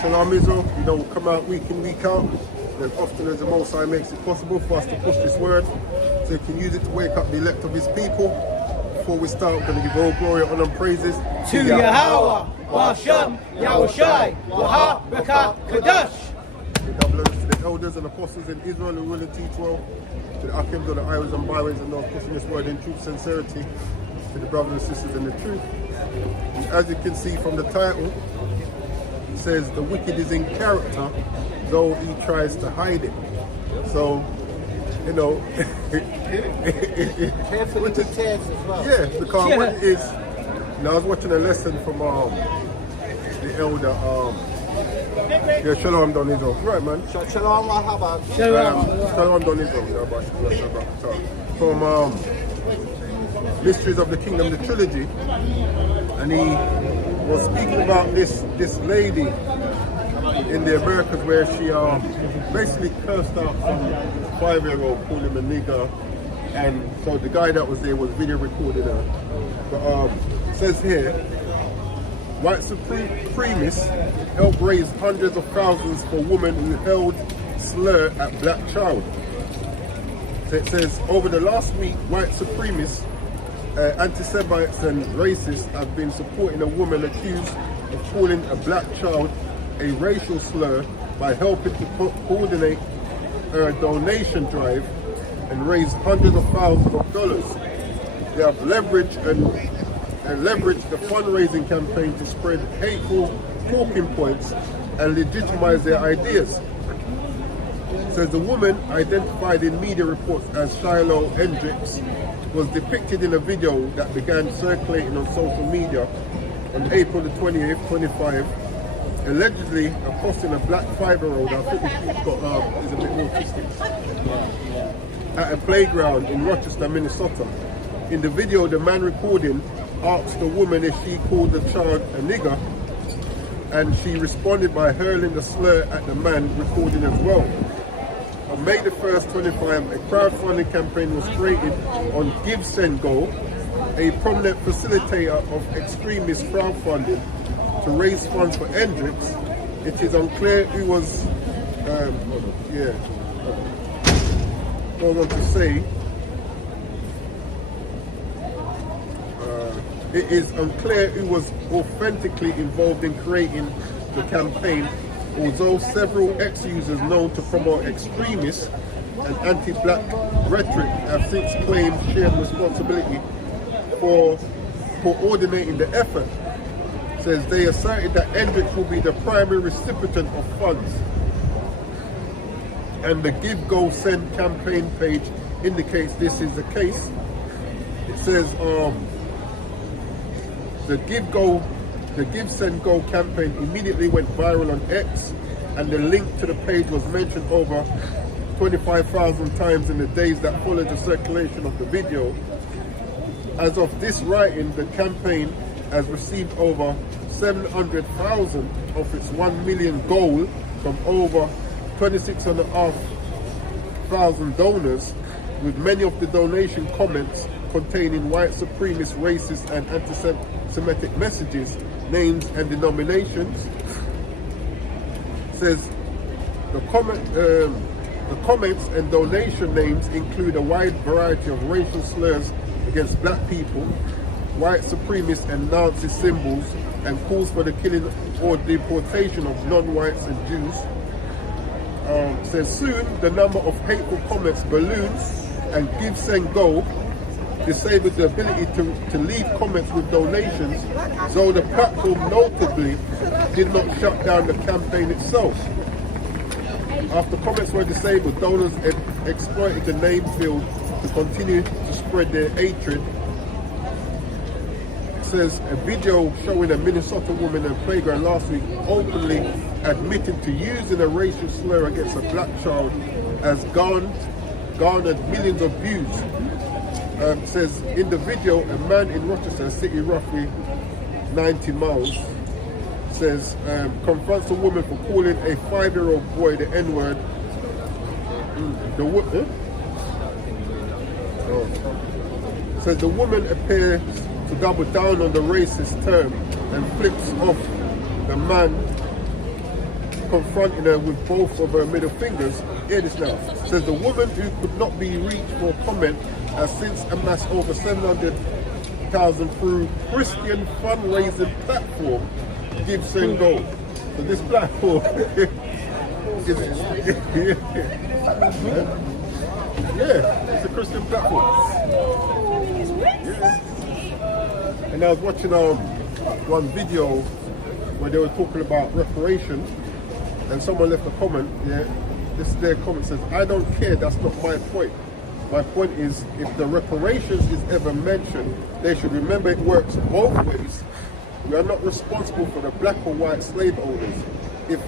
Shalom Israel, we don't come out week in, week out. As often as the Most High makes it possible for us to push this word, so He can use it to wake up the elect of His people. Before we start, we're going to give all glory, honor, and praises to Yahweh, Washem, Yahushai, Waha, Beka, Kadash. The doublers to the elders and apostles in Israel who will teach well, to the Akims of the Iris and Byways and those pushing this word in truth, sincerity, to the brothers and sisters in the truth. And as you can see from the title, it says the wicked is in character, though he tries to hide it. So, you know, Careful with the tears as well. yeah, because what it is, you know, I was watching a lesson from the elder, yeah, Shalom Don Israel. Right, man. Shalom, Rahaba. Shalom Don Israel. From Mysteries of the Kingdom, the trilogy, and he was speaking about this lady in the Americas where she basically cursed out some 5-year-old, called him a nigger, and so the guy that was there was video recording her. But it says here, white supremacists helped raise hundreds of thousands for women who held slur at black child. So it says, over the last week, white supremacists, anti-Semites and racists have been supporting a woman accused of calling a black child a racial slur by helping to coordinate a donation drive and raise hundreds of thousands of dollars. They have leveraged the fundraising campaign to spread hateful talking points and legitimize their ideas. Says the woman, identified in media reports as Shiloh Hendricks, was depicted in a video that began circulating on social media on April the 28th, 25, allegedly accosting a black 5-year-old, I think is a bit autistic, at a playground in Rochester, Minnesota. In the video, the man recording asked the woman if she called the child a nigger, and she responded by hurling the slur at the man recording as well. On May the 1st, 25, a crowdfunding campaign was created on GiveSendGo, a prominent facilitator of extremist crowdfunding, to raise funds for Hendricks. It is unclear who was, goes on to say, it is unclear who was authentically involved in creating the campaign, although several ex-users known to promote extremist and anti-black rhetoric have since claimed shared responsibility for coordinating the effort. Says they asserted that Hendricks will be the primary recipient of funds, and the Give Go Send campaign page indicates this is the case. It says the Give Send Go campaign immediately went viral on X, and the link to the page was mentioned over 25,000 times in the days that followed the circulation of the video. As of this writing, the campaign has received over 700,000 of its 1 million goal from over 26,500 donors, with many of the donation comments containing white supremacist, racist and anti-Semitic messages, names and denominations. Says the comments and donation names include a wide variety of racial slurs against black people, white supremacist and Nazi symbols, and calls for the killing or deportation of non-whites and Jews. Says soon the number of hateful comments balloons, and GiveSendGo disabled the ability to leave comments with donations, though the platform notably did not shut down the campaign itself. After comments were disabled, donors exploited the name field to continue to spread their hatred. It says a video showing a Minnesota woman in a playground last week openly admitting to using a racial slur against a black child has garnered millions of views. Says in the video, a man in Rochester City, roughly 90 miles, says confronts a woman for calling a 5-year-old boy the N-word. Says the woman appears to double down on the racist term and flips off the man confronting her with both of her middle fingers. Hear this now. Says the woman who could not be reached for comment has since amassed over 700,000 through Christian fundraising platform Give Send Go. So this platform is it's a Christian platform. Yeah. And I was watching one video where they were talking about reparations, and someone left a comment. Yeah, this is their comment. Says, "I don't care. That's not my point. My point is, if the reparations is ever mentioned, they should remember it works both ways. We are not responsible for the black or white slave owners. If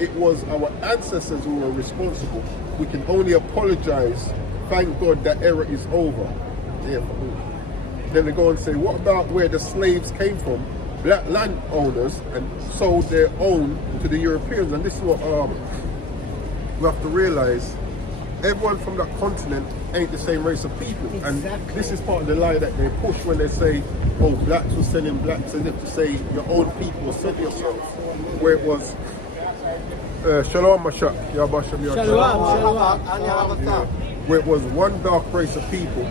it was our ancestors who were responsible, we can only apologize. Thank God that era is over." Yeah. Then they go and say, what about where the slaves came from? Black landowners and sold their own to the Europeans. And this is what we have to realize. Everyone from that continent ain't the same race of people. Exactly. And this is part of the lie that they push when they say, oh, blacks were selling blacks, as if to say your own people sent yourself. Where it was, Shalom Mashak, Yabasham Shalom. where it was one dark race of people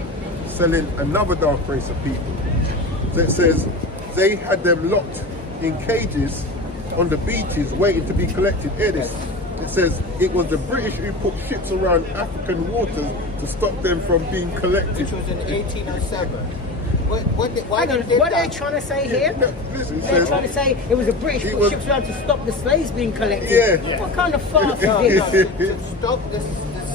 selling another dark race of people. So it says they had them locked in cages on the beaches waiting to be collected. Hear this. It says it was the British who put ships around African waters to stop them from being collected. Which was in 1807. Why Hang on, they did what are they that? trying to say here? Listen, it They're says, trying to say it was the British who It put was- ships around to stop the slaves being collected. Yeah. What kind of farce No, is this? to stop the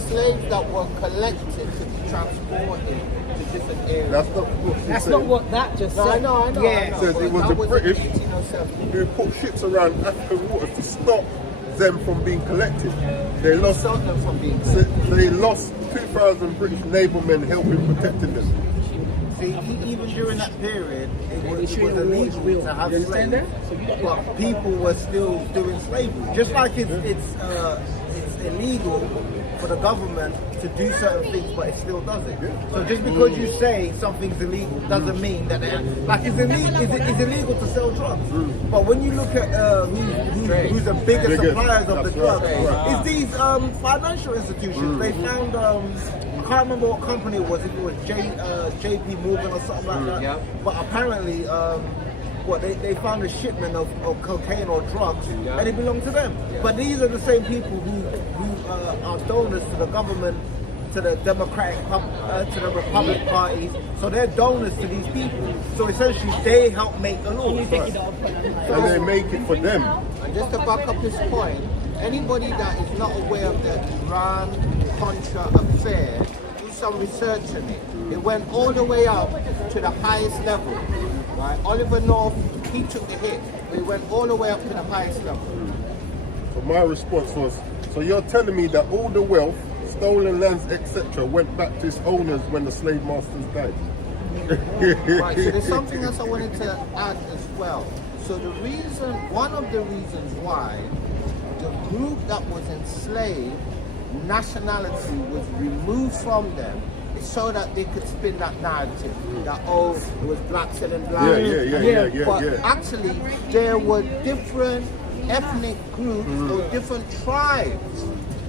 slaves that were collected to be transported to different areas. that's not what it That's said. not what that just No, said. I know. Yeah. I know. Says But it was that the in British 1807. who put ships around African waters to stop them from being collected. They lost. Stop them from being So they lost 2,000 British noblemen helping protecting them. See, even during that period, it was illegal to have slaves, but people were still doing slavery. Just like it's illegal for the government to do certain things, but it still does it. So just because you say something's illegal doesn't mean that it's illegal to sell drugs. But when you look at who's the biggest suppliers of the That's drugs, right. is these financial institutions. They found I can't remember what company it was, if it was JP Morgan or something like that. Yeah. But apparently, they found a shipment of cocaine or drugs, and it belonged to them. But these are the same people who are donors to the government, to the Democratic, to the Republican parties. So they're donors to these people. So essentially, they help make the law. And they make it for them. And just to back up this point, anybody that is not aware of the Iran-Contra affair, do some research on it. It went all the way up to the highest level. Right? Oliver North, he took the hit. But it went all the way up to the highest level. So my response was, so you're telling me that all the wealth, stolen lands, etc. went back to its owners when the slave masters died? Right, so there's something else I wanted to add as well. So one of the reasons why the group that was enslaved, nationality was removed from them, is so that they could spin that narrative that, oh, it was black selling black. Yeah. But actually, there were different ethnic groups or different tribes,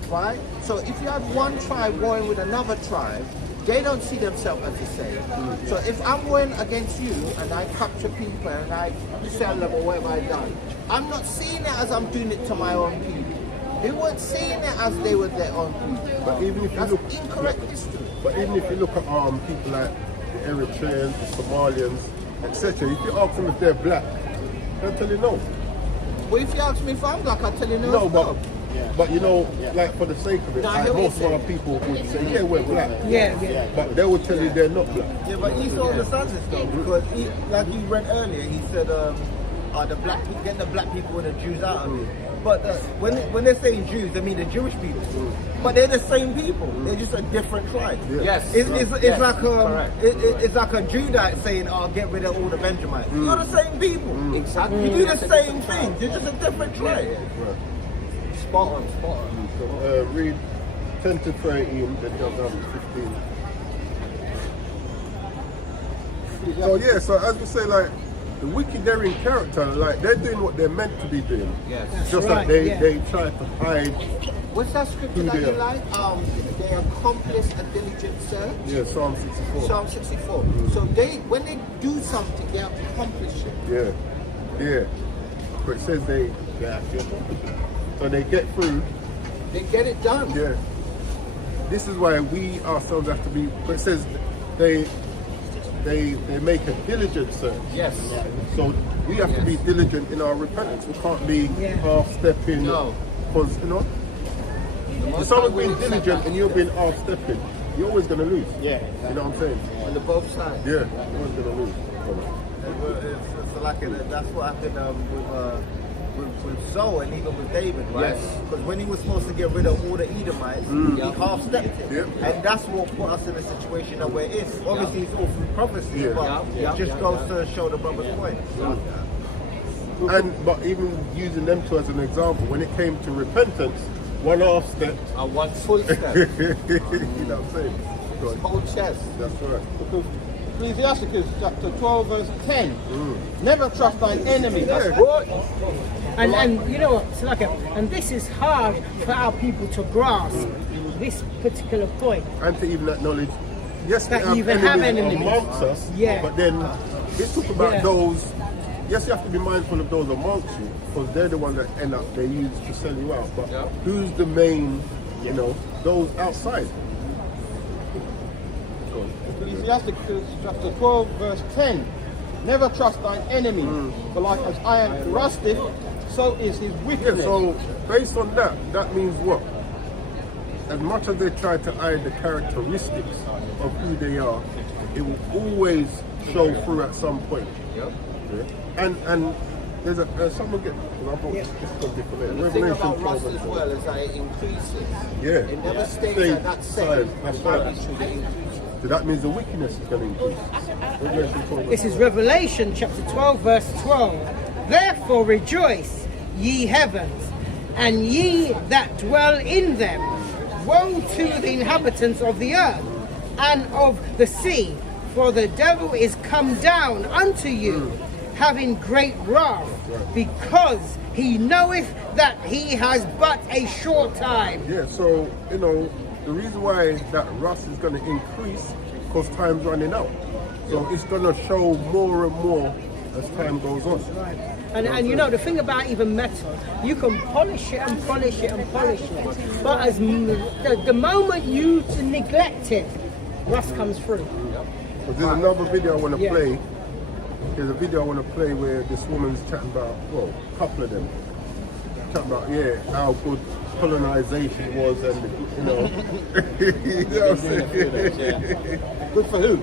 right? So if you have one tribe warring with another tribe, they don't see themselves as the same. So if I'm warring against you and I capture people and I sell them or whatever I've done, I'm not seeing it as I'm doing it to my own people. They weren't seeing it as they were their own people. But even if you That's look, incorrect history. but even if you look at people like the Eritreans, the Somalians, etc., if you ask them if they're black, they'll tell you no. But if you ask me if I'm black, I'll tell you no. No, but you know, like for the sake of it, No, I like hear what most of you're our people would say, yeah, we're black. Yeah. But they would tell you they're not black. Yeah, but Esau understands this though, because like you read earlier, he said, the black people, get the black people and the Jews out of it. But when they're saying Jews, they mean the Jewish people. But they're the same people. They're just a different tribe. Yes. It's Yes, like correct. it's like a Judite saying, "Oh, get rid of all the Benjamites." You're the same people. Exactly. You do the same thing. You're just a different tribe. Spot on. So read 10 to 13, then jump down to 15. So yeah, so as we say, like, the wicked, they're in character, like they're doing what they're meant to be doing. Yes. Just right, like they, yeah. they try to hide. What's that scripture Who that they you are. like? They accomplish a diligent search. Yeah, Psalm 64. Psalm 64. So when they do something, they accomplish it. Yeah. But it says they actually accomplish it. So they get through. They get it done. Yeah. This is why we ourselves have to be. But it says they make a diligent search. Yes. So we have to be diligent in our repentance. We can't be Yeah. half-stepping. No. Because, if someone's being diligent and you're being half-stepping, you're always going to lose. Yeah. You know what I'm saying? On the both sides. Yeah, you're always going to lose. It's like that's what happened with Saul and even with David, right? Yes. Because when he was supposed to get rid of all the Edomites, he half-stepped it. Yep. And that's what put us in a situation that we're in. Obviously, it's all through prophecy, Yeah. but it just goes to show the brother's point. But even using them two as an example, when it came to repentance, one half step. And one full step. You know what I'm saying? Good. Whole chest. That's right. Because Ecclesiasticus chapter 12 verse 10. Never trust thine enemy. That's Yeah. good. And you know what, Salaka, and this is hard for our people to grasp this particular point. And to even acknowledge, yes, That we you even have enemies enemies. amongst us, Yeah. but then it's talk about Yeah. those. Yes, you have to be mindful of those amongst you, because they're the ones that end up they use to sell you out. But Yeah. who's the main, those outside? Ecclesiasticus chapter 12 verse 10. Never trust thine enemy. For like as iron rusteth, so is his Yeah, wickedness. so based on that, that means what? As much as they try to hide the characteristics of who they are, it will always show through at some point. Yep. Yeah. And there's someone get. I brought this from different. The thing about Revelation rust 12 as and well is that it increases. Yeah. It never stays Stay at that same. size, that's right. magnitude, it increases. So that means the wickedness is going to increase. Revelation 12 This is Revelation chapter 12 verse 12. Therefore rejoice, ye heavens, and ye that dwell in them. Woe to the inhabitants of the earth and of the sea, for the devil is come down unto you, having great wrath, because he knoweth that he has but a short time. Yeah, so, the reason why that rust is going to increase because time's running out. So it's going to show more and more as time goes on. And the thing about even metal, you can polish it and polish it and polish it, but as the moment you neglect it, rust comes through. But there's another video I want to Yeah. play. There's a video I want to play where this woman's chatting about, well, a couple of them, chatting about, how good colonization was and, you know what I'm saying? Good for who?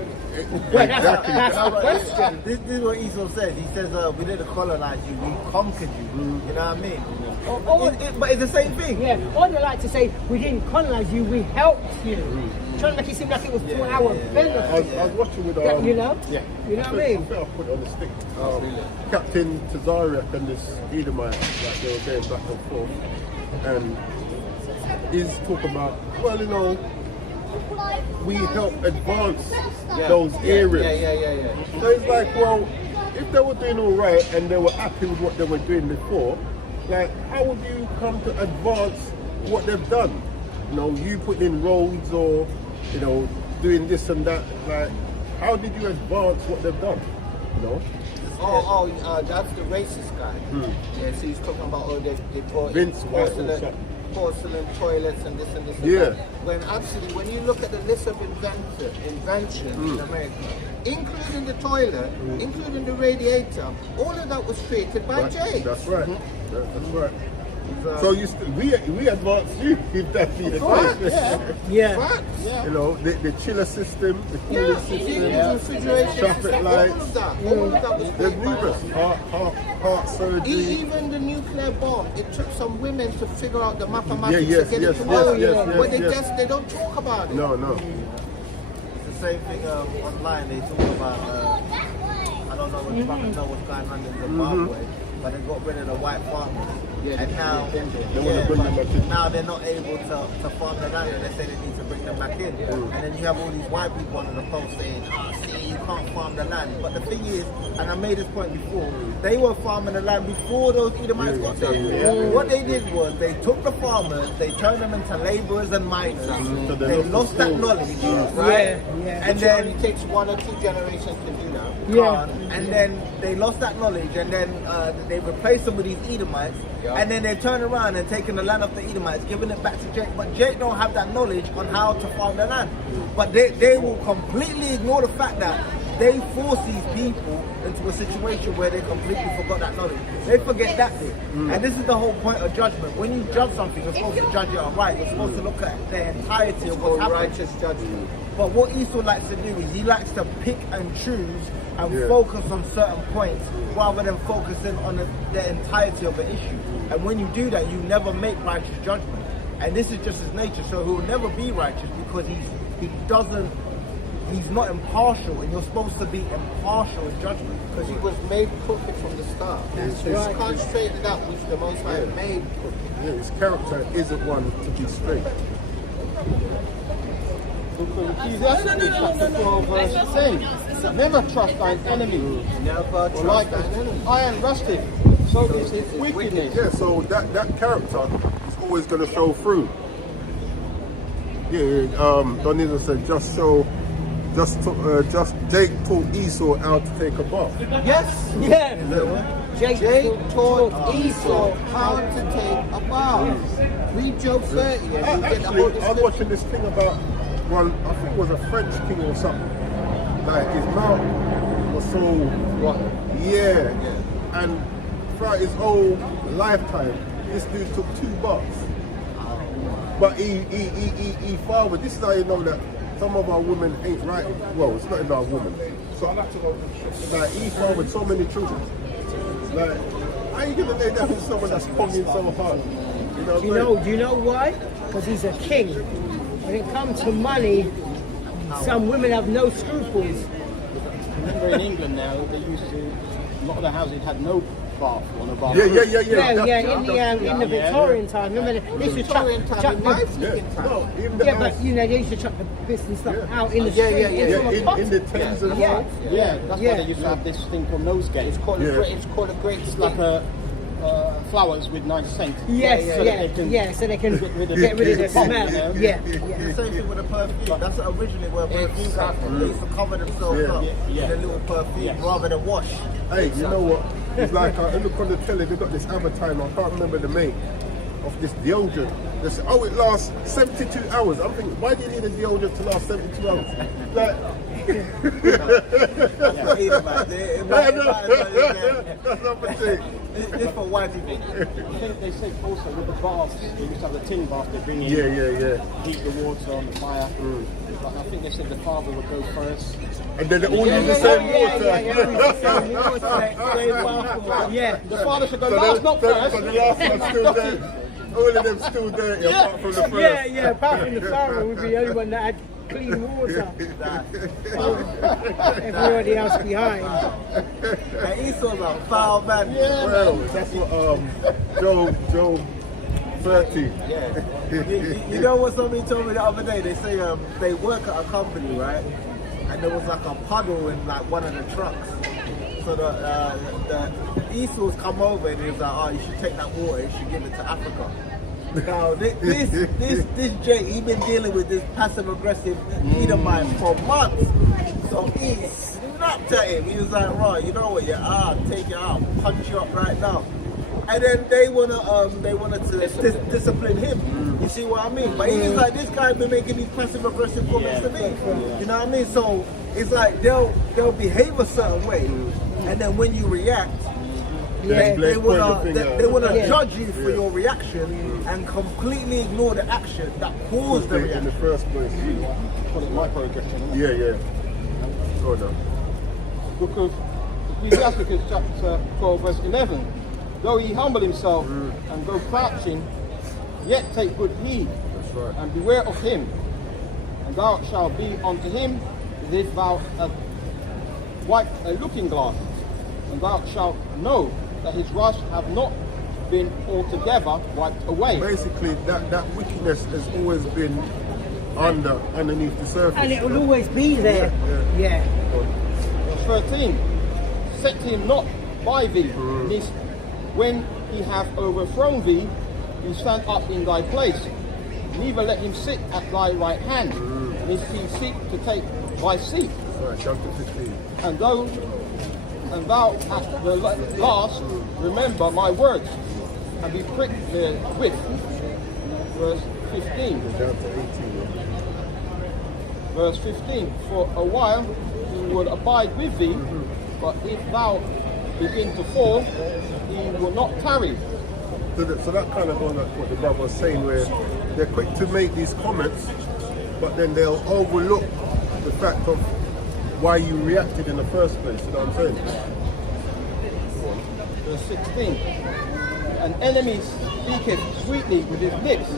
Well, that's the question. This is what Esau says. He says, we didn't colonize you, we conquered you. You know what I mean? But it's the same thing. Yeah, or they like to say, we didn't colonize you, we helped you. Trying to make it seem like it was for our benefit. I was watching with, Yeah. You know I what I think mean? I put it on the stick. Captain Tazariak and this Edomite, like they were going back and forth. And he's talking about, we help advance those areas. Yeah. So it's like, well, if they were doing all right and they were happy with what they were doing before, like, how would you come to advance what they've done? You put in roads or, doing this and that. Like, how did you advance what they've done? That's the racist guy. Yeah, so he's talking about they brought Vince White or porcelain, something. porcelain toilets and this and this. And Yeah. that. When actually, when you look at the list of inventions in America, including the toilet, including the radiator, all of that was created by Jay. That's right. That's right. So we advance you if that be the case. Yeah. Facts. The chiller system, the cooling system, Refrigeration traffic system, lights. all of that was There's created by numerous heart surgery. Even the nuclear bomb, it took some women to figure out the mathematics yes, to get yes, it to yes, work. yes, but yes. they don't talk about it. No. It's the same thing online. They talk about, I don't don't know if you know what's going on in Zimbabwe, but they got rid of the white farmers. And now, now they're not able to farm the land, and they say they need to bring them back in. And then you have all these white people on the post saying, see, you can't farm the land. But the thing is, and I made this point before, they were farming the land before those Edomites got there. What they did was they took the farmers, they turned them into laborers and miners. They lost that knowledge, right? And then it takes 1 or 2 generations to do that. and then they lost that knowledge, and then they replaced them with these Edomites, and then they turn around and taking the land off the Edomites, giving it back to Jake. But Jake don't have that knowledge on how to farm the land. But they will completely ignore the fact that they force these people into a situation where they completely forgot that knowledge. They forget that bit. And this is the whole point of judgment. When you judge something, you're supposed to judge it right. You're supposed to look at the entirety of what's happening. Righteous judgment. But what Esau likes to do is he likes to pick and choose and focus on certain points rather than focusing on the entirety of the issue. And when you do that, you never make righteous judgment. And this is just his nature. So he will never be righteous because he's not impartial, and you're supposed to be impartial in judgment. Because he was made crooked from the start. So you can't straighten that which the Most High made crooked. Yeah, his character isn't one to be straight. Ecclesiastes chapter 12 verse 10. Never trust thine enemy. Never For trust like thine as enemy. iron rusteth, so is his wickedness. Yeah, so that character is always going to show through. Yeah, Don Izzo said, just Jake taught Esau how to take a bath. Yes. Yeah. Jake taught Esau how to take a bath. Read Job 30 and you get the whole Actually, I was description. watching this thing about one, I think it was a French king or something. Like his mouth was so, and throughout his whole lifetime, this dude took 2 baths. But he fathered. This is how you know that some of our women ain't right. Well, it's not in our woman. So like he fathered so many children. Like, how you gonna lay down with someone that's ponging so hard? You know what I'm saying? Do you know why? Because he's a king. When it comes to money, some women have no scruples. Remember in England now, they used to, a lot of the houses had no bath or no bath. In the Victorian time, remember they used to chuck but you know they used to chuck the piss and stuff out in the street. In the Thames as well. Yeah, that's why they used to have this thing called nosegay. It's called a great It's like flowers with nice scent. So they can get rid of the smell. The same thing with the perfume. That's originally where perfume comes from. They used to cover themselves up in a little perfume rather than wash. Hey, you know what? It's like I look on the telly. They got this advertisement. I can't remember the make of this deodorant. They say, oh, it lasts 72 hours. I'm thinking, why do you need a deodorant to last 72 hours? Like, that's not for shit. It's for white people. I think they said also with the baths, they used to have the tin bath they bring in. Heat the water on the fire. But I think they said the father would go first. And then they all use the same water. The father should go last, not first. But the last one's still there. All of them still dirty apart from the first. Apart from the farmer would be the only one that had clean water. Everybody else behind. And Esau's a foul man. Well, that's what Job 30. You know what somebody told me the other day? They say they work at a company, right? And there was like a puddle in like one of the trucks. So the Esau's come over and he's like, oh, you should take that water, you should give it to Africa. Now this Jay, he been dealing with this passive aggressive Edomite for months. So he snapped at him. He was like, right, you know what, take it out, punch you up right now. And then they wanted to discipline him. You see what I mean? But he's like, this guy been making these passive aggressive comments to me. You know what I mean? So it's like they'll behave a certain way, and then when you react, they want to judge you for your reaction and completely ignore the action that caused the reaction. In the first place. Call it microaggression. Yeah. Oh no. Book of Ecclesiastes chapter 12 verse 11. Though he humble himself and go crouching, yet take good heed, and beware of him, and thou shalt be unto him as if thou a looking glass, and thou shalt know that his wrath have not been altogether wiped away. Basically, that wickedness has always been underneath the surface. And it will always be there. Yeah. Verse 13, set him not by thee, lest when he hath overthrown thee, you stand up in thy place. Neither let him sit at thy right hand, lest he seek to take thy seat. Right, chapter 15. And thou at the last remember my words, and be pricked therewith. Verse 15. Down to 18. Verse 15. For a while he will abide with thee, but if thou begin to fall, he will not tarry. So that kind of goes like what the brother was saying, where they're quick to make these comments, but then they'll overlook the fact of why you reacted in the first place. You know what I'm saying? Verse 16. An enemy speaketh sweetly with his lips,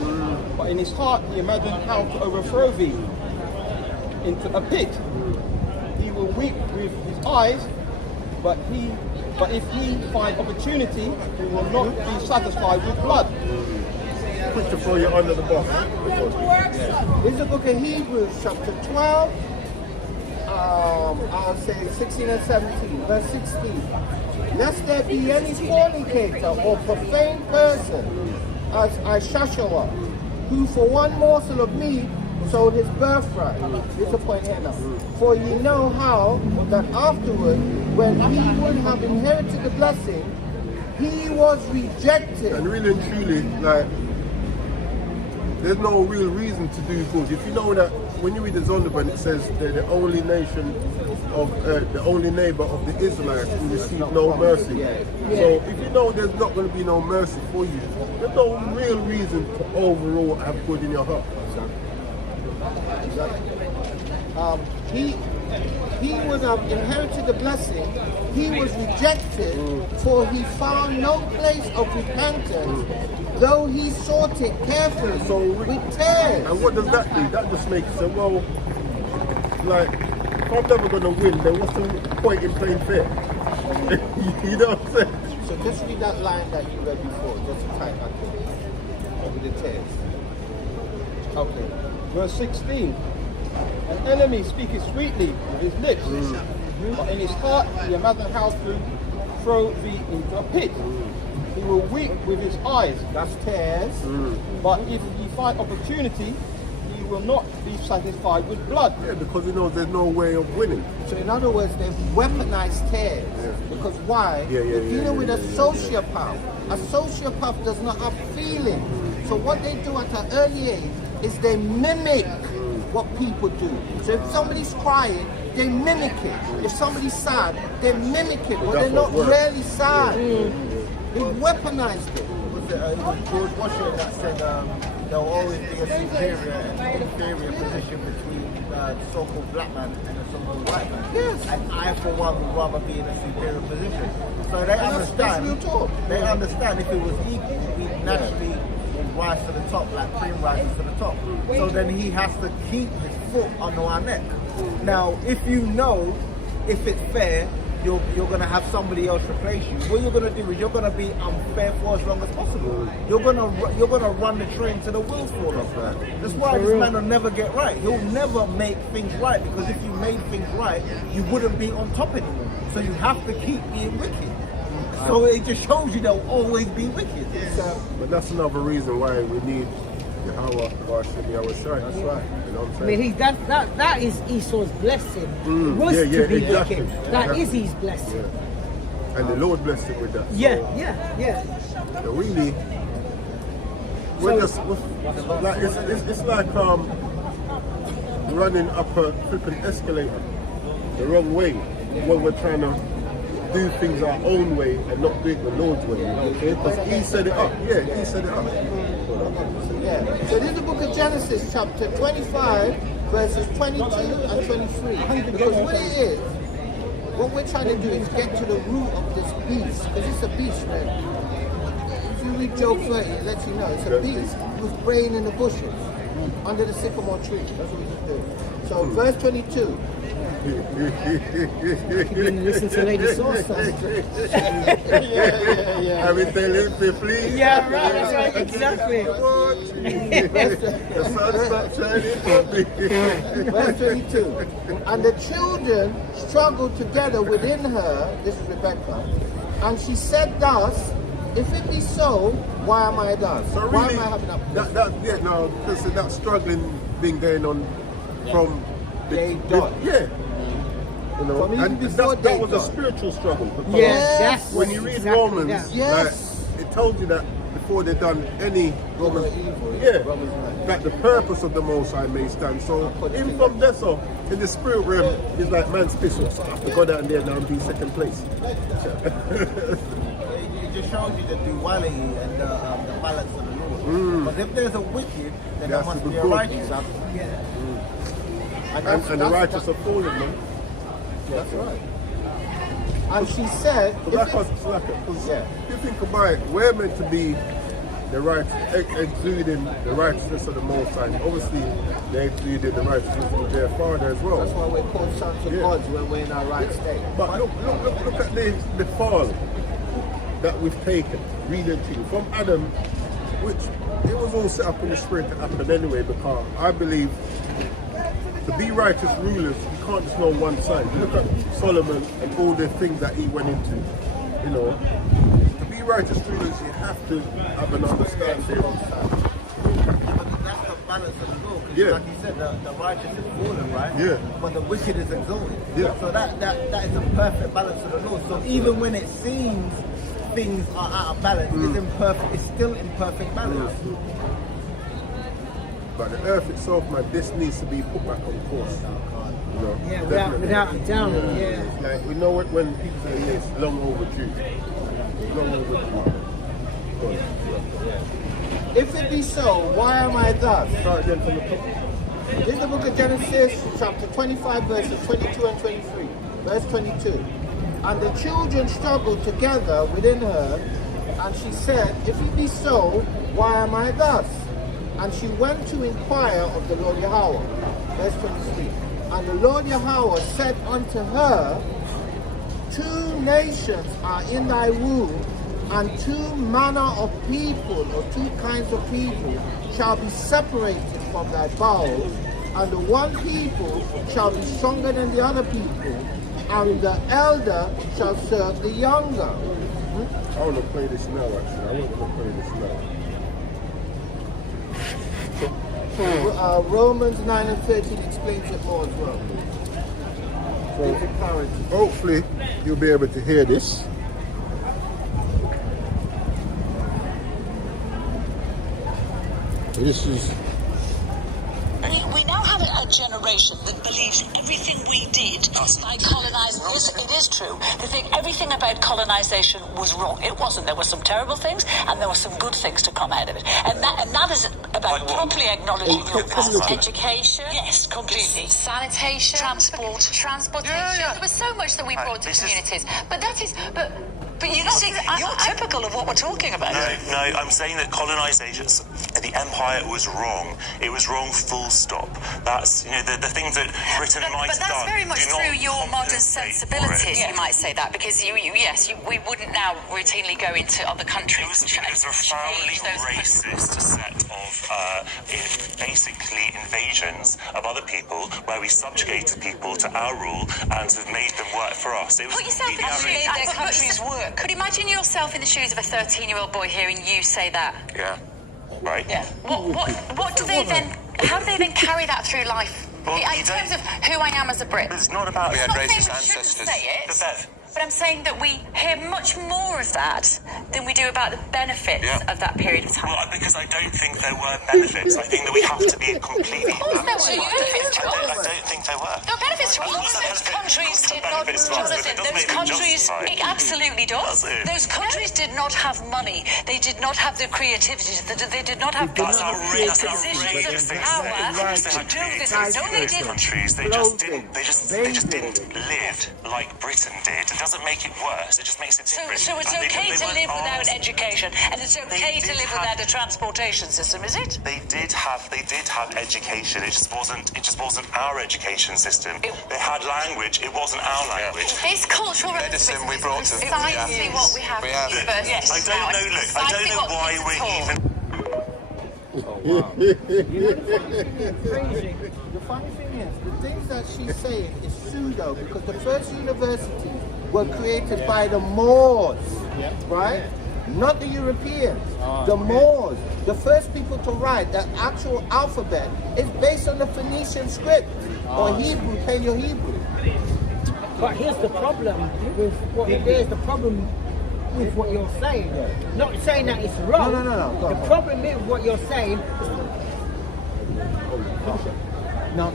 but in his heart he imagined how to overthrow thee into a pit. He will weep with his eyes, but if he find opportunity, he will not be satisfied with blood. Quick to throw you under the bus. This is the book of Hebrews, chapter 12. I'll say 16 and 17, verse 16. Lest there be any fornicator or profane person, as Ishashua, who for one morsel of meat sold his birthright. Here's the point here now. For ye know how that afterward, when he would have inherited the blessing, he was rejected. And really and truly, like, there's no real reason to do good. If you know that when you read the Zondervan, it says they're the only nation of the only neighbor of the Israelites who receive no mercy. So if you know there's not going to be no mercy for you, there's no real reason to overall have good in your heart. He would have inherited the blessing. He was rejected, for he found no place of repentance, though he sought it carefully with tears. And what does that do? That just makes you say, well, like, if I'm never going to win, then what's the point in playing fair? You know what I'm saying? So just read that line that you read before, just to type back in with the tears. Okay. Verse 16. An enemy speaketh sweetly with his lips, but in his heart he imagined how to throw thee into a pit. He will weep with his eyes, That's tears. but if he find opportunity, he will not be satisfied with blood. Yeah, because he knows there's no way of winning. So in other words, they've weaponized tears. Because why? They're dealing with a sociopath. A sociopath does not have feelings. So what they do at an early age is they mimic what people do. So if somebody's crying, they mimic it. If somebody's sad, they mimic it, but they're not really sad. They weaponized it. Was it George Washington that said there'll always be a superior and inferior position between the so-called black man and the so-called white man? Yes. And I, for one, would rather be in a superior position. So they That's understand. real talk. They understand if it was equal, we naturally would rise to the top, like Prim rises to the top. So then he has to keep his foot under our neck. Now, if you know, if it's fair, you're going to have somebody else replace you. What you're going to do is you're going to be unfair for as long as possible. You're going to run the train to the wheels fall off. That's why this man will never get right. He'll never make things right, because if you made things right, you wouldn't be on top anymore. So you have to keep being wicked. So it just shows you they'll always be wicked. But that's another reason why we need Yahweh, Yahweh Shai. That's right. You know what I'm I saying? mean, that is Esau's blessing. It was to be exactly. wicked. That is his blessing. Yeah. And the Lord blessed it with that. Yeah. So really, we're just like it's like running up a flipping escalator the wrong way when we're trying to do things our own way and not do it the Lord's way. Okay? Because He set it up. Yeah, He set it up. Yeah. So this is the book of Genesis, chapter 25, verses 22 and 23. Because what it is, what we're trying to do is get to the root of this beast, because it's a beast, man. If you read Job 30, it lets you know it's a beast who's braying in the bushes under the sycamore tree. That's what he's doing. So verse 22. Listen to Lady Saucer. Have you tell him to please? Yeah, right, exactly. Come on. The sun stopped shining for me. Verse 22. And the children struggled together within her, this is Rebecca, and she said thus, if it be so, why am I thus? So Why really, am I having a because that struggling being going on from Day dot. Yeah. You know, From even and before that day was a dot. spiritual struggle. Because Yeah, that's when you read exactly Romans, that. Yes. like, it told you that before they done any Romans evil. yeah, Romans 9. that the purpose of the Most High may stand. So even from there, so in the spirit realm, it's like man's pistol. So I have to go down there now and be second place. It just shows you the duality and the balance of the Lord. But if there's a wicked, then there That's must the be a good. righteous. And the righteous are fallen, man. That's right. And she said, Because Yeah. if you think about it, we're meant to be the right, exuding the righteousness of the Most High. Obviously, they exuded the righteousness of their Father as well. that's why we're called sons of Yeah. God when we're in our right state. But look at the fall that we've taken, reading to you, from Adam, which it was all set up in the spirit to happen anyway, because I believe to be righteous rulers, you can't just know one side. You look at Solomon and all the things that he went into, you know. To be righteous rulers, you have to have an understanding. But that's the balance of the Lord. 'Cause Yeah. like you said, the righteous is fallen, right? Yeah. But the wicked is exalted. Yeah. So that is a perfect balance of the Lord. So even when it seems things are out of balance, it's imperfect. It's still in perfect balance. But the earth itself, man, this needs to be put back on course. You know, Yeah, definitely. without a doubt. Yeah. Like, we know it when people say it's long overdue. Long overdue. If it be so, why am I thus? Start again from the top. This is the book of Genesis, chapter 25, verses 22 and 23. Verse 22. And the children struggled together within her, and she said, if it be so, why am I thus? And she went to inquire of the Lord Yahweh. Verse 23. And the Lord Yahweh said unto her, 2 nations are in thy womb, and 2 manner of people, or 2 kinds of people, shall be separated from thy bowels, and the one people shall be stronger than the other people, and the elder shall serve the younger. I want to play this now, actually. I want to play this now. Romans 9 and 13 explains it more as well. So, It's a clarity. hopefully, you'll be able to hear this. This is We now have a generation that believes everything we did by colonising. It is true. They think everything about colonisation was wrong. It wasn't. There were some terrible things, and there were some good things to come out of it. And that is about properly acknowledging your past. Education. Yes, completely. Sanitation. Transportation. There was so much that we brought to communities. But that is... But you see, you're typical of what we're talking about. No, I'm saying that colonisation, the empire was wrong. It was wrong, full stop. That's, the things that Britain might have done. But that's very much do not through your modern compensate for sensibilities, it. you might say that, because we wouldn't now routinely go into other countries It was and a profoundly change those racist set of basically invasions of other people where we subjugated people to our rule and have made them work for us. It was Put yourself in the completely shoes. their countries work. But imagine yourself in the shoes of a 13-year-old boy hearing you say that. Yeah, right? Yeah. What do they then? How do they then carry that through life? Well, in you terms don't- of who I am as a Brit. It's not about... I'm not saying we shouldn't say it. But Bev, But I'm saying that we hear much more of that than we do about the benefits of that period of time. well, because I don't think there were benefits. I think that we have to be completely... Of course there were benefits to I us. don't think there were. There were benefits to Of course us. there Those were countries did not, benefits to us, but it Jonathan, doesn't those make them countries, justified. it absolutely does. Does it? Those countries did not have money. They did not have the creativity. They did not have That's outrageous. positions of power to do this. No, they didn't. Countries, they just didn't live like Britain did. doesn't make it worse, it just makes it different. So it's And okay they to weren't live without asked- education, and it's okay to did live have- without a transportation system, is it? They did have education. It just wasn't our education system. They had language. It wasn't our language. It's cultural Medicine we brought to them. precisely what we have We at have it. universities Yes. I now. don't know. Look, I don't know why we're even. Crazy. The funny thing is, the things that she's saying is pseudo because the first universities were created by the Moors, right? Not the Europeans. The Moors. The first people to write the actual alphabet is based on the Phoenician script or Hebrew, Paleo-Hebrew. But here's the problem with what there's the problem with what you're saying. Not saying that it's wrong. No. Go The on. problem with what you're saying is no,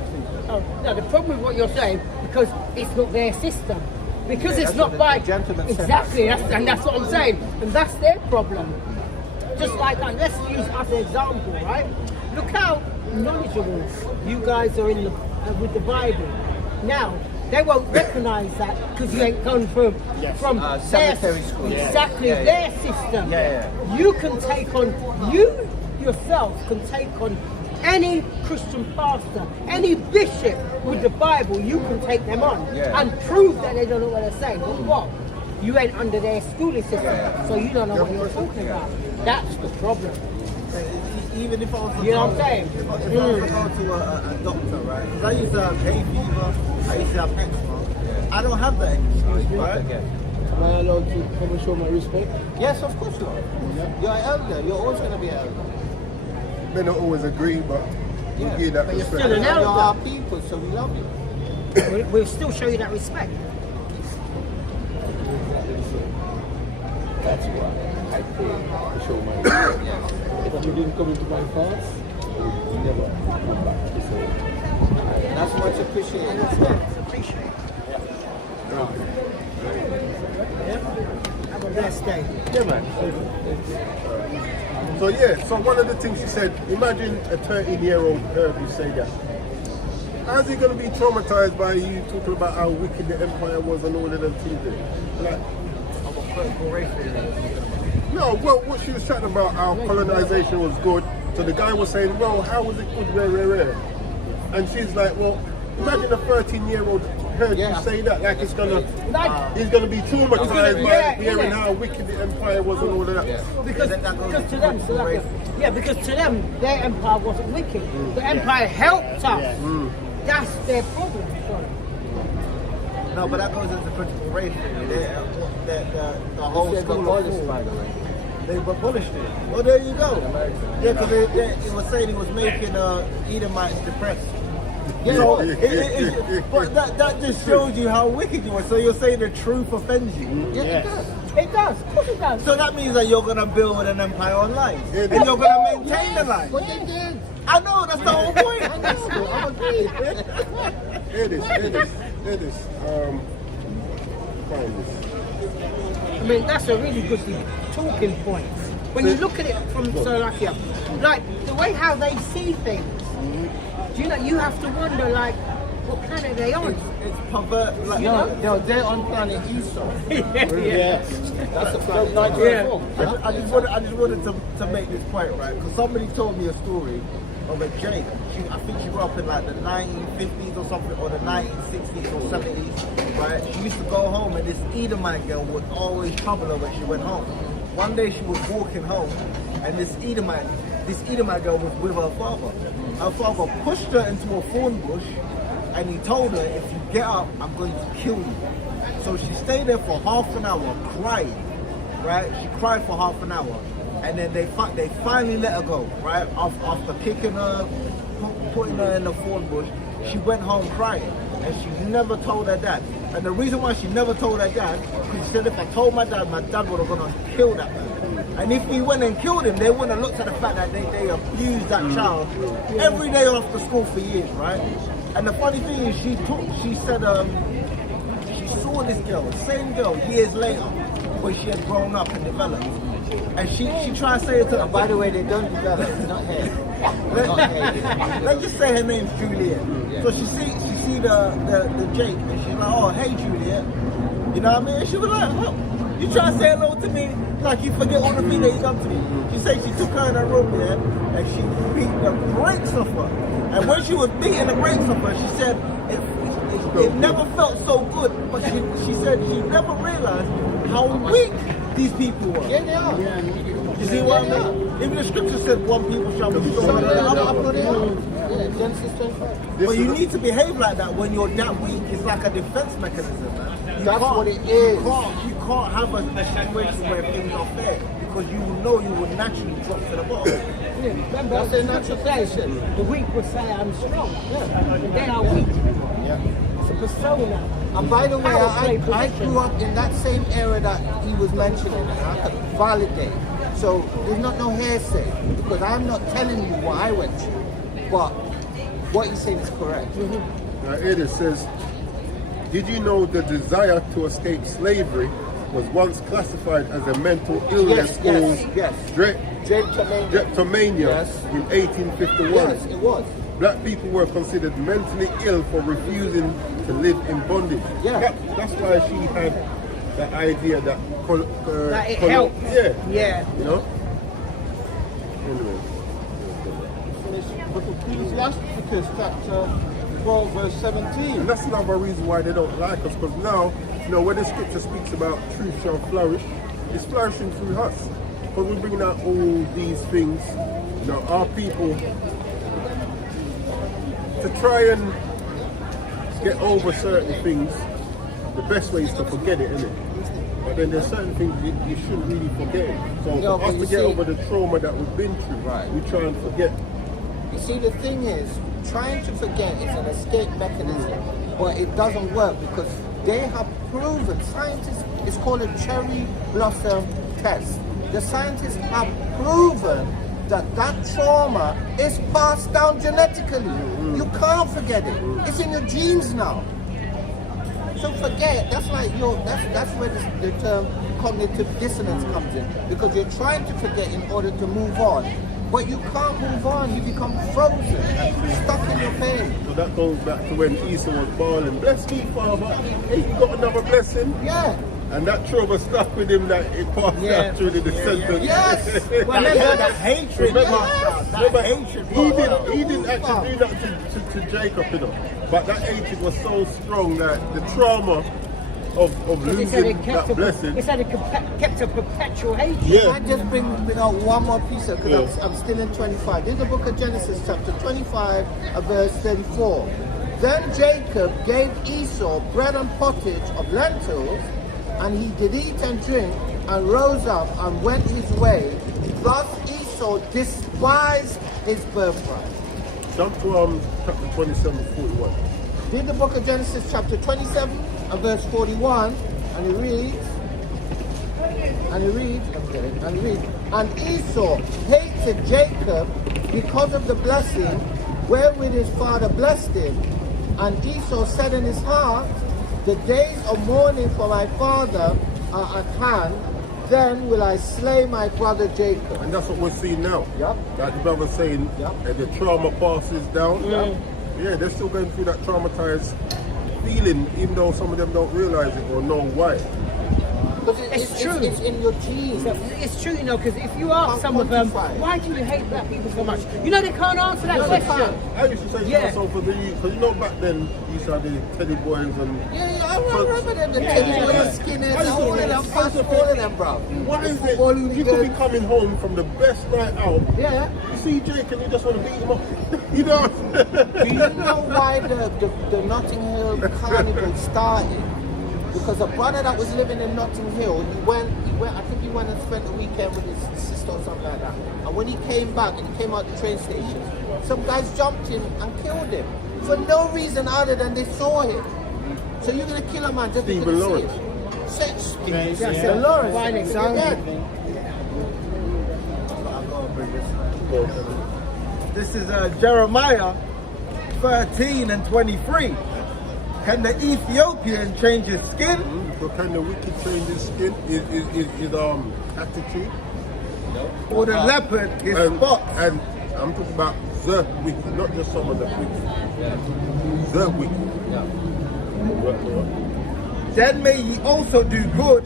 the problem with what you're saying because it's not their system. Because Yeah, it's that's not what by the gentleman said. exactly, that's what I'm saying, and that's their problem. Just like that, let's use as an example, right? Look how knowledgeable you guys are in with the Bible. Now they won't recognise that because you ain't gone from their cemetery school. exactly Yeah. their system. Yeah. You can take on you yourself can take on any Christian pastor, any bishop with the Bible, you can take them on and prove that they don't know what they're saying. But what? You ain't under their schooling system, so you don't know what you're talking about. That's the problem. Even if I was to You know what I'm go- saying? If I was to go to a doctor, right? Because I used to have hay fever, I used to have eczema. I don't have that anymore, right? Am I allowed to come and show my respect? Yes, of course you are. You're an elder. You're always going to be an elder. May not always agree, but we give that But you're respect. still an You're elder. our people, so we love you. We'll still show you that respect. That's why I pray to show my respect. If you didn't come into my thoughts, I would never come back to say. That's much appreciated. Have a blessed day. Yeah, man. So one of the things she said, imagine a 13-year-old heard you say that. How's he going to be traumatized by you talking about how wicked the empire was and all of them things? Like, no, well, what she was chatting about, how colonization was good. So the guy was saying, well, how was it good, rare? And she's like, well, imagine a 13-year-old heard you say that, like it's gonna, he's gonna be traumatized by hearing how wicked the empire was and all of that. Because to them, so like, because to them, their empire wasn't wicked. The empire helped us. That's their problem. No, but that goes into critical race theory. The whole school of thought, by the way. They've abolished it. Well, there you go. Yeah, because it was saying it was making Edomites depressed. So, but that just shows you how wicked you are. So you're saying the truth offends you. Yeah, it does. It does, of course it does. So that means that you're going to build an empire on lies. And you're going to maintain the lies. What they did. I know, that's the whole point. I'm agreed. Hear this. Find this. I mean, that's a really good talking point. When you look at it from Slovakia, like the way how they see things, do you know, you have to wonder, like, what planet are they on? It's pervert. Like, No, they're on planet Esau. That's a film 1994. I just wanted to make this point, right? Because somebody told me a story of a Jake. I think she grew up in like the 1950s or something, or the 1960s or 70s, right? She used to go home and this Edomite girl would always trouble her when she went home. One day she was walking home and this Edomite girl was with her father. Her father pushed her into a thorn bush and he told her, if you get up, I'm going to kill you. So she stayed there for half an hour crying, right? She cried for half an hour. And then they finally let her go, right? After kicking her, putting her in the thorn bush, she went home crying. And she never told her dad. And the reason why she never told her dad, because she said if I told my dad would have gone and killed that man. And if he went and killed him, they wouldn't have looked at the fact that they abused that child every day after school for years, right? And the funny thing is, she said she saw this girl, same girl, years later, when she had grown up and developed. And she tried to say it to her. By the way, they don't develop. It's not hair. Let's just say her name's Juliet. So she see the Jake and she's like, oh, hey Juliet, You know what I mean? And she was like, oh, you try to say hello to me like you forget all the things that you done to me. She said she took her in her room there and she beat the brakes off her. And when she was beating the brakes off her, she said it never felt so good. But she said she never realized how weak these people were. Yeah, they are. You see what I mean? Even the scripture said one people shall be stronger than the other. Yeah, Genesis 25. But you need to behave like that when you're that weak. It's like a defense mechanism, man. That's what it is. You can't have a situation where things are fair because you will know you will naturally drop to the bottom. Remember, that's a natural station. The weak will say, I'm strong. Yeah. They are weak. Yeah. It's a persona. And by the way, I grew up in that same era that he was mentioning, and I could validate. So there's not no hearsay, because I'm not telling you what I went through, but what he's saying is correct. Now here it says, did you know the desire to escape slavery was once classified as a mental illness called drapetomania in 1851? Yes, it was. Black people were considered mentally ill for refusing to live in bondage. Yeah. That's why she had the idea that that it helps. Yeah. You know? Anyway. So it's Ecclesiasticus chapter 12 verse 17. And that's another reason why they don't like us, because now, you know, when the scripture speaks about truth shall flourish, it's flourishing through us. Because we're bringing out all these things, you know, our people, to try and get over certain things, the best way is to forget it, isn't it? But then there's certain things you shouldn't really forget. So for us to get over the trauma that we've been through, we try and forget. You see, the thing is, trying to forget is an escape mechanism, but it doesn't work because they have proven, scientists, it's called a cherry blossom test. The scientists have proven that trauma is passed down genetically. You can't forget it. It's in your genes now. So forget, that's like that's where the term cognitive dissonance comes in, because you're trying to forget in order to move on. But you can't move on, you become frozen, stuck in your pain. So that goes back to when Esau was bawling, bless me, Father, hey, you got another blessing? Yeah. And that trauma stuck with him that it passed out through the descendants. Yes. Well, remember the hatred. He didn't actually do that to Jacob, you know. But that hatred was so strong that the trauma of losing that blessing. It said it kept a perpetual hatred. Yeah. I just bring out one more piece because I'm still in 25. This is the book of Genesis chapter 25 verse 34. Then Jacob gave Esau bread and pottage of lentils, and he did eat and drink, and rose up and went his way. Thus Esau despised his birthright. Jump to chapter 27, 41. Read the book of Genesis chapter 27 and verse 41, and it reads, and Esau hated Jacob because of the blessing wherewith his father blessed him. And Esau said in his heart, the days of mourning for my father are at hand, then will I slay my brother Jacob. And that's what we're seeing now. Yep. Like the brother saying, that the trauma passes down. Yeah, they're still going through that traumatized feeling, even though some of them don't realize it or know why. It's true. It's in your genes. It's true, you know, because if you ask some of them, why do you hate black people so much? You know, they can't answer that question. I used to say to myself, because you know back then, you used to have the Teddy Boys and... Yeah, I remember them, the Teddy Boys, skinheads, all of them, all of them, bro. Why is it you could be coming home from the best night out, you see Jake and you just want to beat him up? You know? Do you know why the Notting Hill Carnival started? Because a brother that was living in Notting Hill, he went, I think he went and spent the weekend with his sister or something like that. And when he came back and he came out the train station, some guys jumped him and killed him. For no reason other than they saw him. So you're going to kill a man just because you see him? Stephen Lawrence. Fine example. This is Jeremiah 13 and 23. Can the Ethiopian change his skin? So can the wicked change his skin? His attitude? Or the leopard his spots? And I'm talking about the wicked, not just some of the wicked. The wicked. then may ye also do good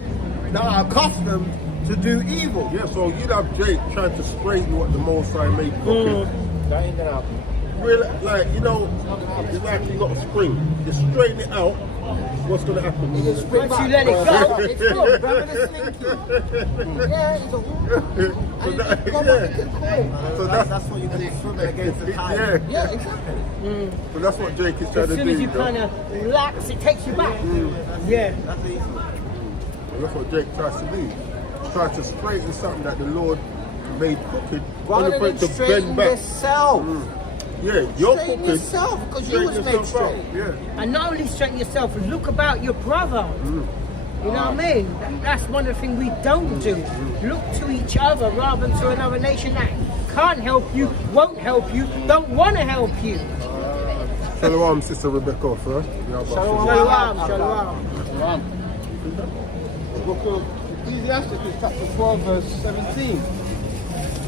that are accustomed to do evil. Yeah, so you'd have Jake trying to straighten what the Most High made crooked. That ain't gonna happen. Really, like, you know, it's like you got a spring. You straighten it out, what's going to happen? Once you let it go, It's good. Grab the slinky. Yeah, it's a and that- it's come yeah. up, it's cool. So That's what you're going to swim against the tide. yeah. Yeah, exactly. So that's what Jake is trying as to soon do. as you you know? kind of relax, it takes you back. Yeah. That's easy. And that's what Jake tries to do. Try to straighten something that the Lord made crooked, Rather only for than it to straighten bend back. yourself. Yeah, you're Straighten crooked. yourself, because you Straighten was made yourself out. straight. Yeah. And not only straighten yourself, look about your brother. You know what I mean? That's one of the things we don't do. Look to each other rather than to another nation that can't help you, won't help you, don't want to help you. Shalom, Sister Rebecca, first. Shalom, shalom. The book of Ecclesiastes, chapter 12, verse 17.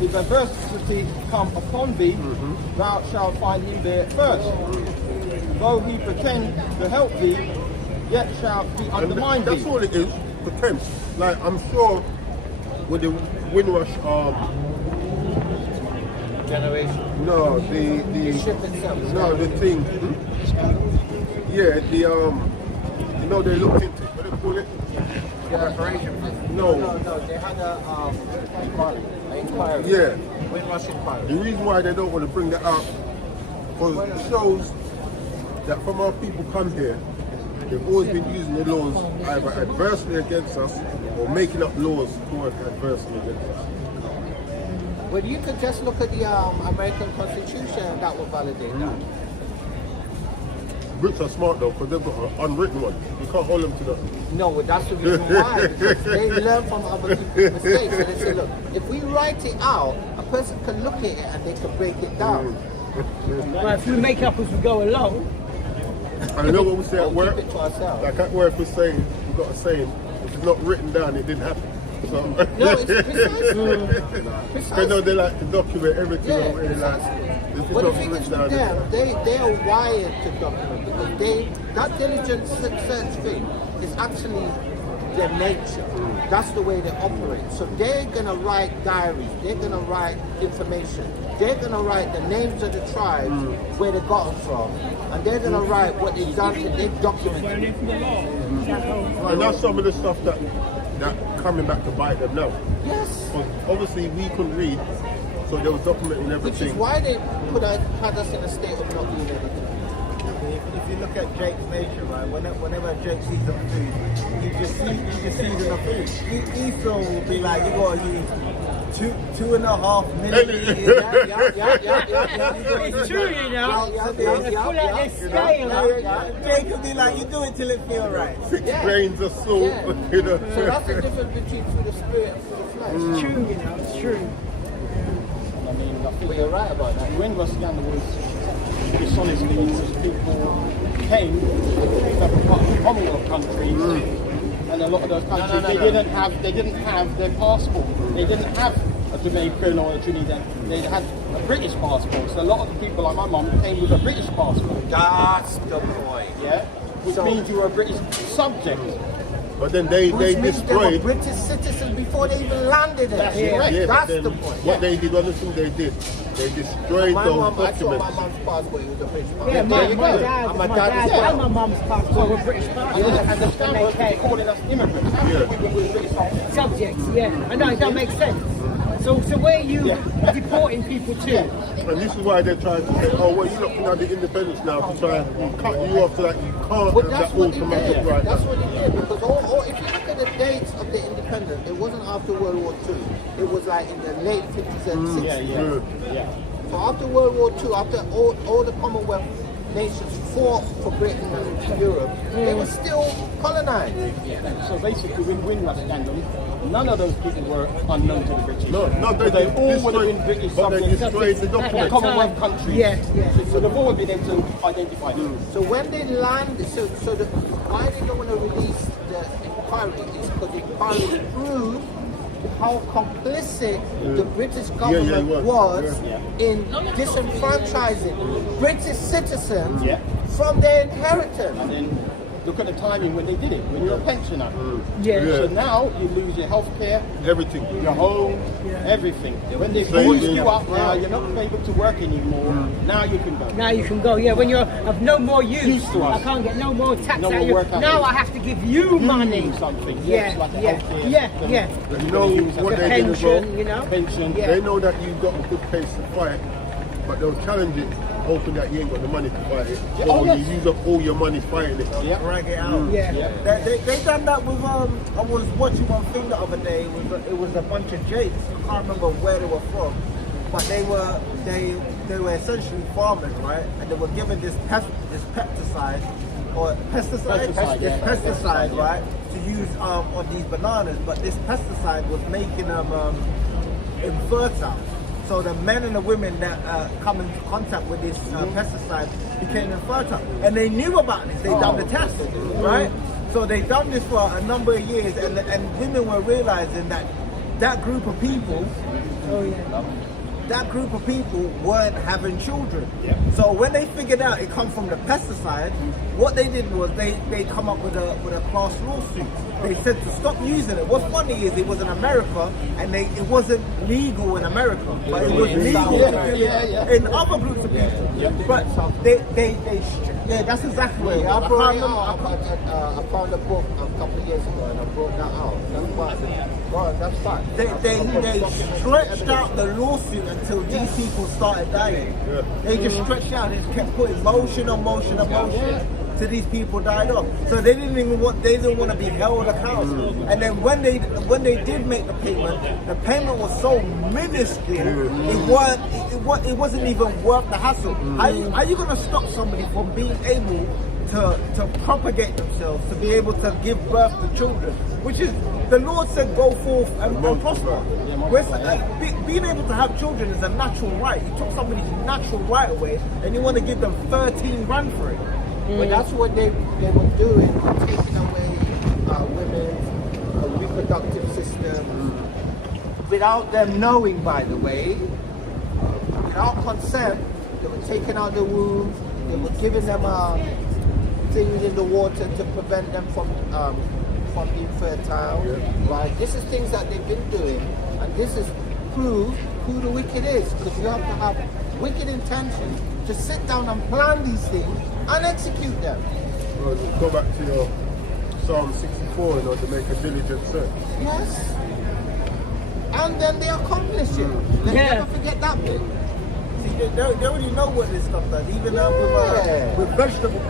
If adversity come upon thee, thou shalt find him there first. Though he pretend to help thee, yet shall he undermine That's thee. all it is, pretend. Like, I'm sure with the Windrush, Generation. no, the Ship itself. no, the thing, yeah, the, you know, they looked into, what do they call it? No, No, they had a inquiry. yeah. Windrush inquiry. The reason why they don't want to bring that up, because it shows that from our people come here, they've always been using the laws either adversely against us or making up laws to work adversely against us. Well, you could just look at the American Constitution that will validate that. Brits are smart though, because they've got an unwritten one. You can't hold them to that. No, well, that's the reason why. Because they learn from other people's mistakes. And they say, look, if we write it out, a person can look at it and they can break it down. Well, if we make up as we go along, And you know what we say at Keep work? it to ourselves. Like at work we say, we've got a saying, if it's not written down, it didn't happen. So, No, it's precisely. I know they like to document everything. Yeah, Like, precisely. if it's But the not thing is written with down, them, they are wired to document because that diligent search thing is actually their nature. That's the way they operate. So they're gonna write diaries, they're gonna write information, they're gonna write the names of the tribes where they got them from, and they're gonna write what they've done and they've documented. and that's some of the stuff that coming back to bite them now. Yes. Because obviously we couldn't read, so they were documenting Which is everything. why they had us in a state of not being able to. If you look at Jake's nature, right, whenever Jake sees some food, he just sees enough food. Esau will be like, you gotta use 2.5 millimeters. it's true, you know. They pull out their scale. Jake will be like, you do it till it feels right. 6 Yeah. grains of salt, Yeah. you know. So that's the difference between through the spirit and through the flesh. It's true, you know, it's true. I mean, I think But you're right about that. the Windrush scandal was dishonestly because people came from Commonwealth countries, and a lot of those countries they didn't have their passport. They didn't have a Jamaican or a Trinidad. They had a British passport. So a lot of the people, like my mum, came with a British passport. That's the point. Yeah, which means you were a British subject. But then they Which means they were destroyed. British citizens before they even landed there. That's correct. Yeah, but That's then the point. what they did, one thing they did, they destroyed My those mum, I saw my documents. mum's passport, it was a British passport. Yeah, my And my dad as and well. my mum's passport were British passport. And the stamp was calling us immigrants. How could we be British subjects? Subjects, yeah. I know, it don't make sense. So where are you deporting people to? And this is why they're trying to say, oh, well, you're looking at the independence now to try and cut you off so that you can't But have that's that what he automatic did. right. That's what he did. Because if you look at the dates of the independence, it wasn't after World War II. It was like in the late 50s and 60s. Yeah. So after World War II, after all the Commonwealth nations fought for Britain and Europe, they were still colonized. So basically, with Windrush scandal, none of those people were unknown to the British. No, they all would have been British but they subjects. destroyed the in documents. Commonwealth countries. Yeah, yeah. So they've always been able to identify them. So when they landed, why they don't want to release the inquiry is because the inquiry proved how complicit the British government it was Yeah. in disenfranchising British citizens Yeah. from their inheritance. And then look at the timing when they did it, when you're a pensioner. Yeah. So now you lose your health care, Everything. your home, everything. When they Saving. force you up now, you're not able to work anymore. Now you can go. Now you can go, yeah, when you're of no more use. Used to us. I can't get no more tax No out more of you. work out Now of I have to give you money. do something. Yeah, Like a yeah, healthcare yeah, system. yeah. You know what The they did as well? pension, you know. Pension. Yeah. They know that you've got a good case to fight, but they'll challenge it, hoping that you ain't got the money to fight it. Yeah, Or oh, you yes. use up all your money fighting it. Yeah. Drag it out. Yeah. They done that with I was watching one thing the other day. It was a bunch of Jakes. I can't remember where they were from, but they were essentially farmers, right? And they were given this pesticide, right, to use on these bananas. But this pesticide was making them infertile. So the men and the women that come into contact with this pesticide became infertile. And they knew about this. They done the test, right? So they done this for a number of years, and women were realizing that group of people, weren't having children. So when they figured out it come from the pesticide, what they did was they come up with a class lawsuit. They said to stop using it. What's funny is it was in America, and it wasn't legal in America, but it was legal to do it in other groups of people. But that's exactly what it is. I found a book a couple of years ago and I brought that out. That's fine. They stretched out the lawsuit until these people started dying. They just stretched out. They just kept putting motion on motion on motion till these people died off. So they didn't want to be held accountable. And then when they did make the payment was so minuscule. It wasn't even worth the hassle. How you gonna stop somebody from being able to propagate themselves, to be able to give birth to children, which is, the Lord said, go forth and prosper. Being able to have children is a natural right. You took somebody's natural right away and you want to give them 13 grand for it. But that's what they were doing, taking away women's reproductive system without them knowing, by the way, without consent. They were taking out the wombs, they were giving them things in the water to prevent them from being fertile. Right? This is things that they've been doing, and this is proof who the wicked is, because you have to have wicked intentions to sit down and plan these things and execute them. Well, go back to your Psalm 64, to make a diligent search. Yes. And then they accomplish it. Let's never forget that bit. See, they already know what this stuff does. Even with vegetables,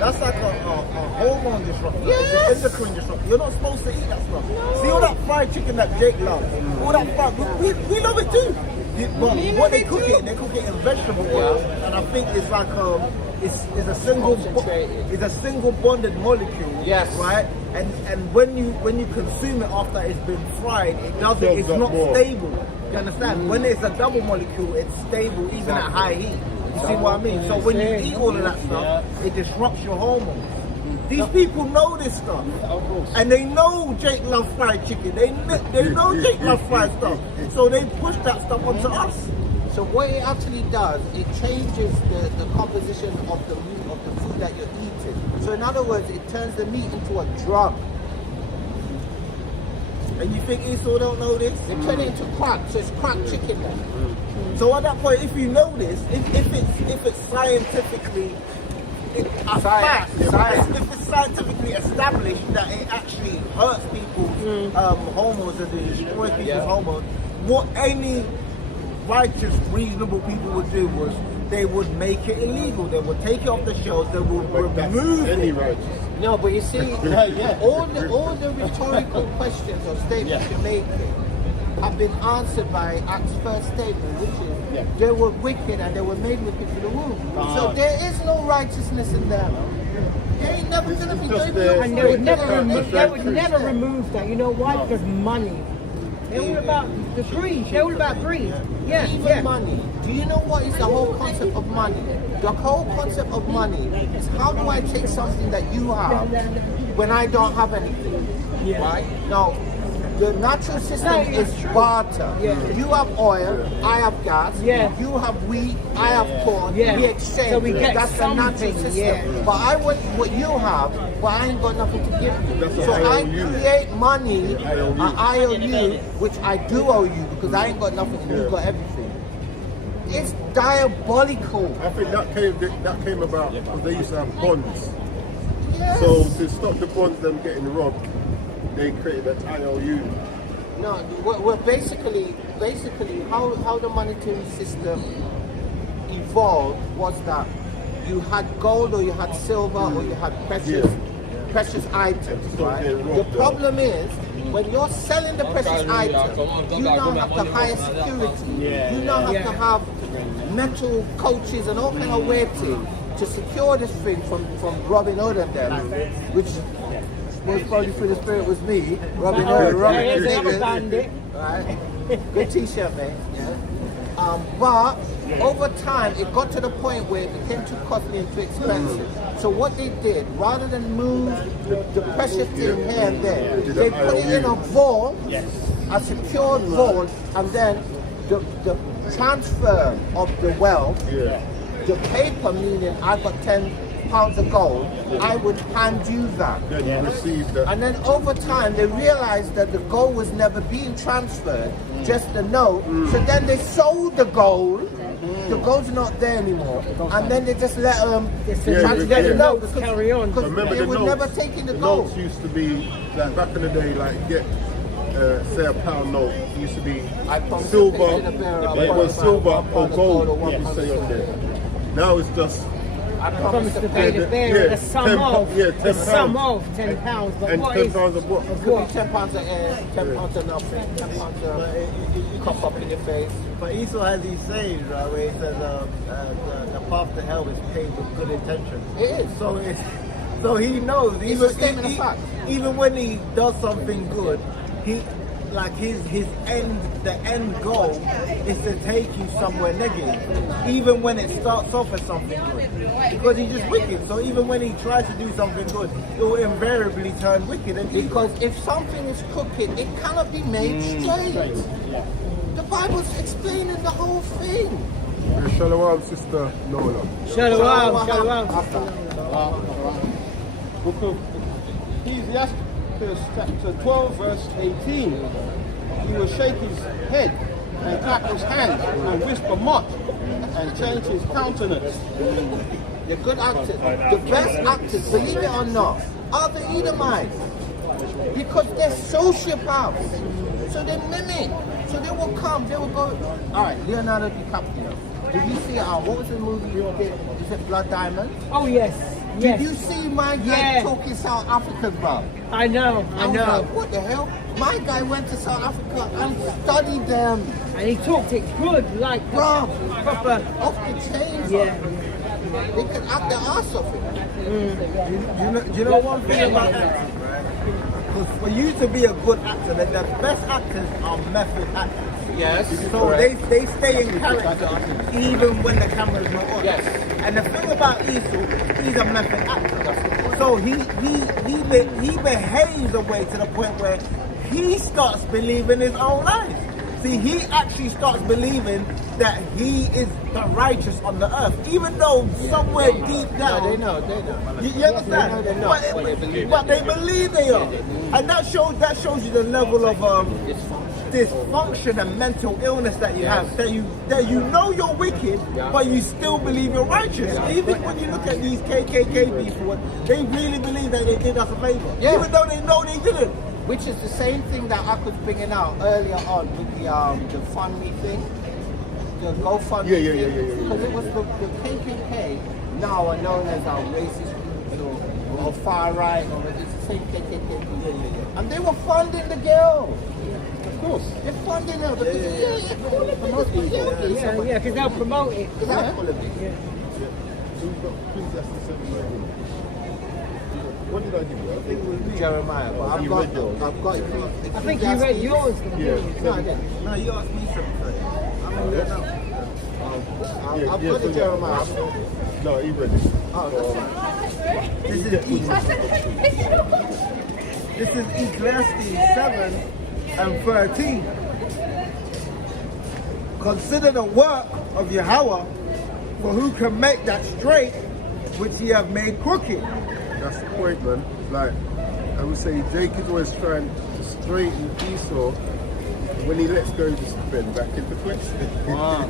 that's like a hormone disruptor. It's an endocrine disruptor. You're not supposed to eat that stuff. See all that fried chicken that Jake loves? All that fried, we love it too. But what they cook it in vegetable oil, and I think it's like it's a single bonded molecule. Yes. Right. And when you consume it after it's been fried, it's not stable. You understand? When it's a double molecule, it's stable even at high heat. You see what I mean? So when you eat all of that stuff, it disrupts your hormones. These people know this stuff, and they know Jake loves fried chicken. They know Jake loves fried stuff, so they push that stuff onto us. So what it actually does, it changes the composition of the meat, of the food that you're eating. So in other words, it turns the meat into a drug. And you think Esau don't know this? They turn it into crack, so it's crack chicken then. So at that point, if you know this, if it's scientifically if it's scientifically established that it actually hurts people's hormones and destroys people's hormones, what any righteous, reasonable people would do was they would make it illegal. They would take it off the shelves. They would remove any it. righteous. No, but you see, all the rhetorical questions or statements you're making have been answered by Acts' first statement, which is they were wicked and they were made wicked for the womb. So there is no righteousness in them. They ain't never going to be doing it. And they would never remove that. You know why? Because money. They're all about the greed. They're all about greed. Even money. Do you know what is the whole concept of money? The whole concept of money is how do I take something that you have when I don't have anything? Right? Now, The natural system No, is it's true. barter. Yeah. You have oil, I have gas. Yeah. You have wheat, I have corn. Yeah. We exchange. So we get That's the natural something, system. yeah. But I want what you have, but I ain't got nothing to give you. That's So an I IOU. create money, An IOU. an IOU, which I do owe you because I ain't got nothing and you Yeah. got everything. It's diabolical. I think that came about because they used to have bonds. Yes. So to stop the bonds them getting robbed, they created an IOU. No, well, basically, how the monetary system evolved was that you had gold or you had silver or you had precious items, So right? they The robbed them. problem is when you're selling the precious item, you now have to hire security. You now have to have metal coaches and all kind of weird things to secure this thing from Robin Hood and them, which most probably through the spirit was me, Robin Hood, There's the other Hood. bandit. Right? Good t-shirt, man. But over time, it got to the point where it became too costly and too expensive. So what they did, rather than move the precious thing here and there, they put it in a vault, a secured vault, and then the transfer of the wealth, the paper meaning I got 10 pounds of gold, I would hand you that. Then you received that. And then over time, they realized that the gold was never being transferred, just the note. So then they sold the gold. The gold's not there anymore. And then they just let them transfer the note because carry on. Remember they the would notes, never take in the the gold. notes used to be like back in the day, like get say a pound note. It used to be I promise silver. to pay the bearer It was £1 silver £1 or gold. or You £1 say on there. Now it's just I Promise to pay the Yeah, bearer the £10 sum of, yeah, the £10. sum of £10. But and what £10 is of what? of Could be what? £10 of air, £10 of nothing, £10 of cough up in your face. But Esau has these sayings, right, where he says the path to hell is paved with good intentions. It is. So he knows, It's a statement of fact. even when he does something good, he like his the end goal is to take you somewhere negative, even when it starts off as something good, because he's just wicked. So even when he tries to do something good, it will invariably turn wicked. And Because if something is crooked, it cannot be made straight. The Bible's explaining the whole thing. Shalom, sister Lola. Shalom, shalom. Book of Ecclesiastes chapter 12 verse 18. He will shake his head and clap his hands and whisper much and change his countenance. The good actors, the best actors, believe it or not, are the Edomites. Because they're sociopaths. So they mimic. So they will come, they will go. Alright, Leonardo DiCaprio. Did you see what was the movie you did? Is it Blood Diamond? Oh yes, Did you yes. see my guy Yeah. talking South African, bro? I know, I was know. like, what the hell? My guy went to South Africa and studied them. And he talked it good, like Bro, proper. off the chain. Yeah. They could act their ass off it. Do you know one thing about acting, right? Because for you to be a good actor, the best actors are method actors. Yes. So they stay in character even when the camera's not on. Yes. And the thing about Esau, he's a method actor. So he behaves a way to the point where he starts believing his own lies. See, he actually starts believing that he is the righteous on the earth, even though somewhere deep down They know. you understand? They know, But they believe they are, and that shows you the level of dysfunction and mental illness that you have. That you know you're wicked, but you still believe you're righteous. Even when you look at these KKK people, they really believe that they did us a favor, even though they know they didn't. Which is the same thing that I was bringing out earlier on with the FundMe thing, the GoFundMe Yeah. thing. Because it was the KKK now are known as our racist groups or far right, or it's the same KKK people. And they were funding the girl. Of course. They're funding her because Yeah, because they'll promote it. What did I give you? I think it was me. Jeremiah, but I've got I think you read yours. Yeah. No, I didn't. No, you asked me something. I've got the Jeremiah. No, he read it. This is Ecclesiastes 7, and 13. Consider the work of Yahweh, for who can make that straight which he have made crooked. That's the point, man. It's like, I would say Jake is always trying to straighten Esau. When he lets go, he just bend back into place. Wow.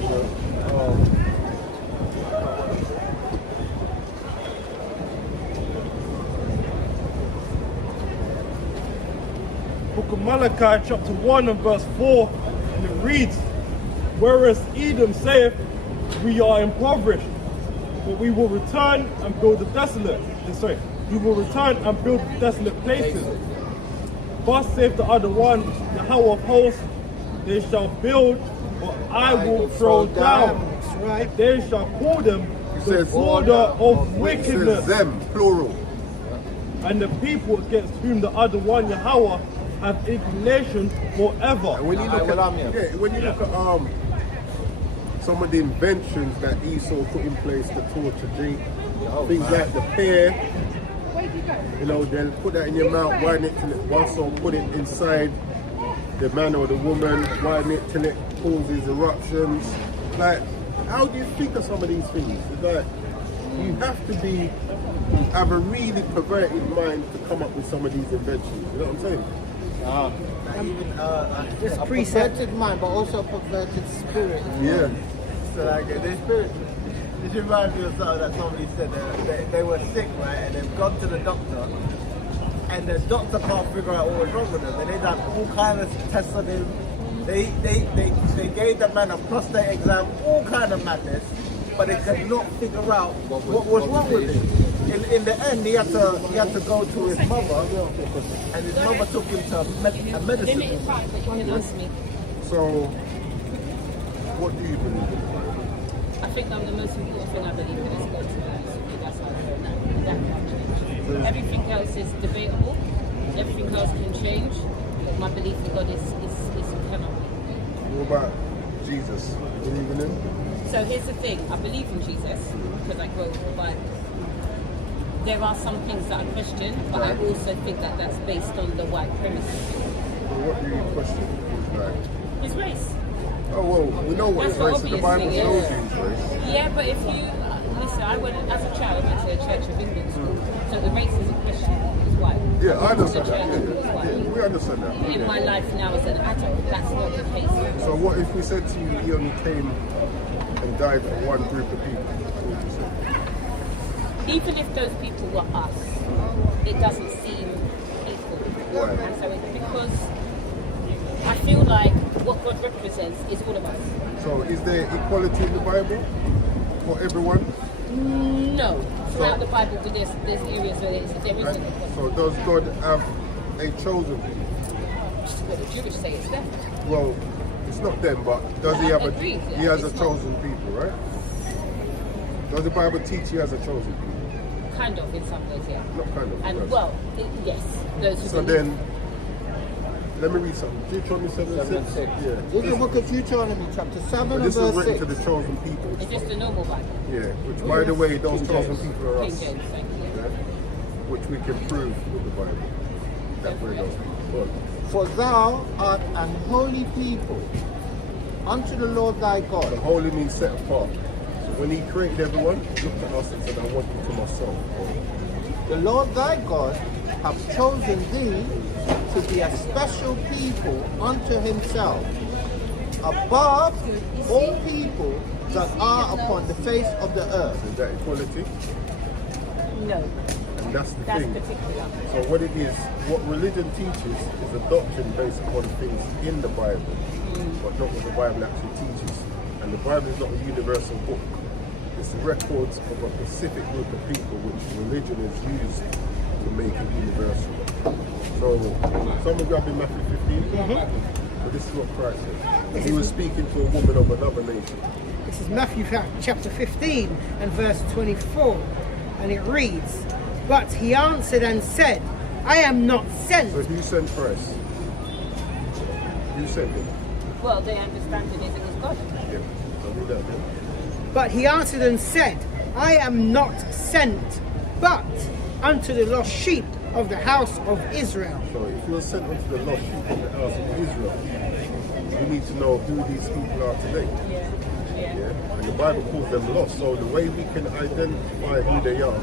You know, Book of Malachi, chapter 1 and verse 4, and it reads, whereas Edom saith, we are impoverished, but we will return and build the desolate. Sorry, we will return and build desolate places. Thus saith the other one, Yahweh of hosts, they shall build, but I will throw down. That's right. They shall call them the says, border of it wickedness. says them, plural. And the people against whom the other one, Yahweh, have inclination forever. And when you look at, when you look at some of the inventions that Esau put in place to torture Jake, things like the pear, you know, they'll put that in your mouth, widen it till it busts, or put it inside the man or the woman, widen it till it causes eruptions. Like, how do you think of some of these things? It's like, you have to have a really perverted mind to come up with some of these inventions. You know what I'm saying? Just a perverted mind, but also a perverted spirit. Yeah. So like the spirit, this reminds me of something that somebody said. They were sick, right, and they've gone to the doctor, and the doctor can't figure out what was wrong with them, and they done all kinds of tests on him. They gave the man a prostate exam, all kind of madness, but they could not figure out what was wrong with him. In the end, he had to go to his mother, and his mother took him to a medicine. So, what do you believe in? I think the most important thing I believe in is God's word. That's how I feel that can't change. Everything else is debatable. Everything else can change. But my belief in God is cannot be. What about Jesus? Believe in him? So here's the thing. I believe in Jesus because I grew up with the Bible. There are some things that I question, but I also think that that's based on the white premise. Well, what do you question? Like, His race. oh, well, we know what his race is. The Bible shows you his race. Yeah, but if you listen, I went as a child. I went to a Church of England school, so the race isn't questioned. It's white. Yeah, I understand The that. church was white. Yeah, we understand that. In my life now as an adult, that's not the case. So what if we said to you he only came and died for one group of people? What would you say? Even if those people were us, it doesn't seem equal. Why? And so it's because I feel like what God represents is all of us. So is there equality in the Bible for everyone? No. Throughout the Bible, there's areas where there isn't equality. So does God have a chosen people? What the Jewish say it's them. Well, it's not them, but does he have Agreed, yeah. he has a It's chosen people, right? Does the Bible teach he has a chosen people? Kind of, in some ways, yeah. Not kind of. And yes. well, yes, those who So believe. then, let me read something. Deuteronomy 7:6. Yeah. Look at book of Deuteronomy chapter 7 But and this is verse written 6. to the chosen people. It's just the normal Bible. Yeah, which by the way, those King chosen James. people are King us. James, thank you. Yeah? Which we can prove with the Bible. That we're those people. For thou art an holy people unto the Lord thy But God. holy means set apart. So when he created everyone, he looked at us and said, I want you to myself. The Lord thy God hath chosen thee to be a special people unto himself, above all people that are upon the face of the earth. Is that equality? No, And that's the that's thing. particular. So what it is, what religion teaches is a doctrine based upon things in the Bible, but not what the Bible actually teaches. And the Bible is not a universal book. It's records of a specific group of people which religion is used to make it universal. So someone grabbed in Matthew 15, but this is what Christ said. He was speaking to a woman of another nation. This is Matthew chapter 15 and verse 24, and it reads, But he answered and said, I am not sent. So who sent Christ? You sent him. Well, they understand it was God. Yeah. So who that then? But he answered and said, I am not sent, but unto the lost sheep of the house of Israel. So if you're sent unto the lost sheep of the house of Israel, you need to know who these people are today. Yeah? And the Bible calls them lost. So the way we can identify who they are is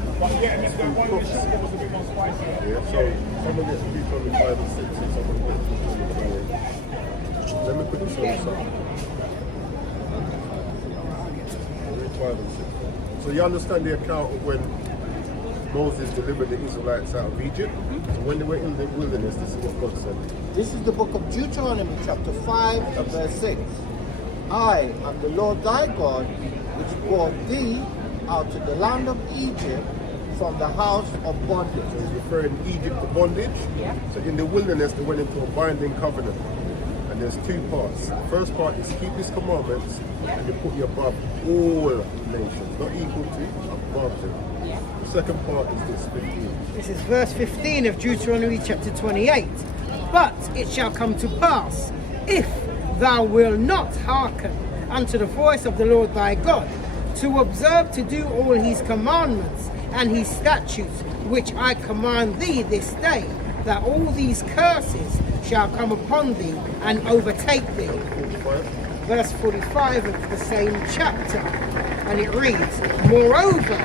through prophecy. Yeah? So someone gets Deuteronomy 5 and 6 and someone gets Deuteronomy 28. Let me put this on the side. 5 and 6. So you understand the account of when Moses delivered the Israelites out of Egypt? So when they were in the wilderness, this is what God said. This is the book of Deuteronomy, chapter 5, and verse 6. I am the Lord thy God, which brought thee out of the land of Egypt from the house of bondage. So he's referring Egypt to bondage. So in the wilderness, they went into a binding covenant. And there's two parts. The first part is keep his commandments, and you put you above all nations, not equal to, above them. The second part is this 15. This is verse 15 of Deuteronomy chapter 28. But it shall come to pass, if thou wilt not hearken unto the voice of the Lord thy God, to observe to do all his commandments and his statutes, which I command thee this day, that all these curses shall come upon thee and overtake thee. 45. Verse 45 of the same chapter, and it reads, Moreover,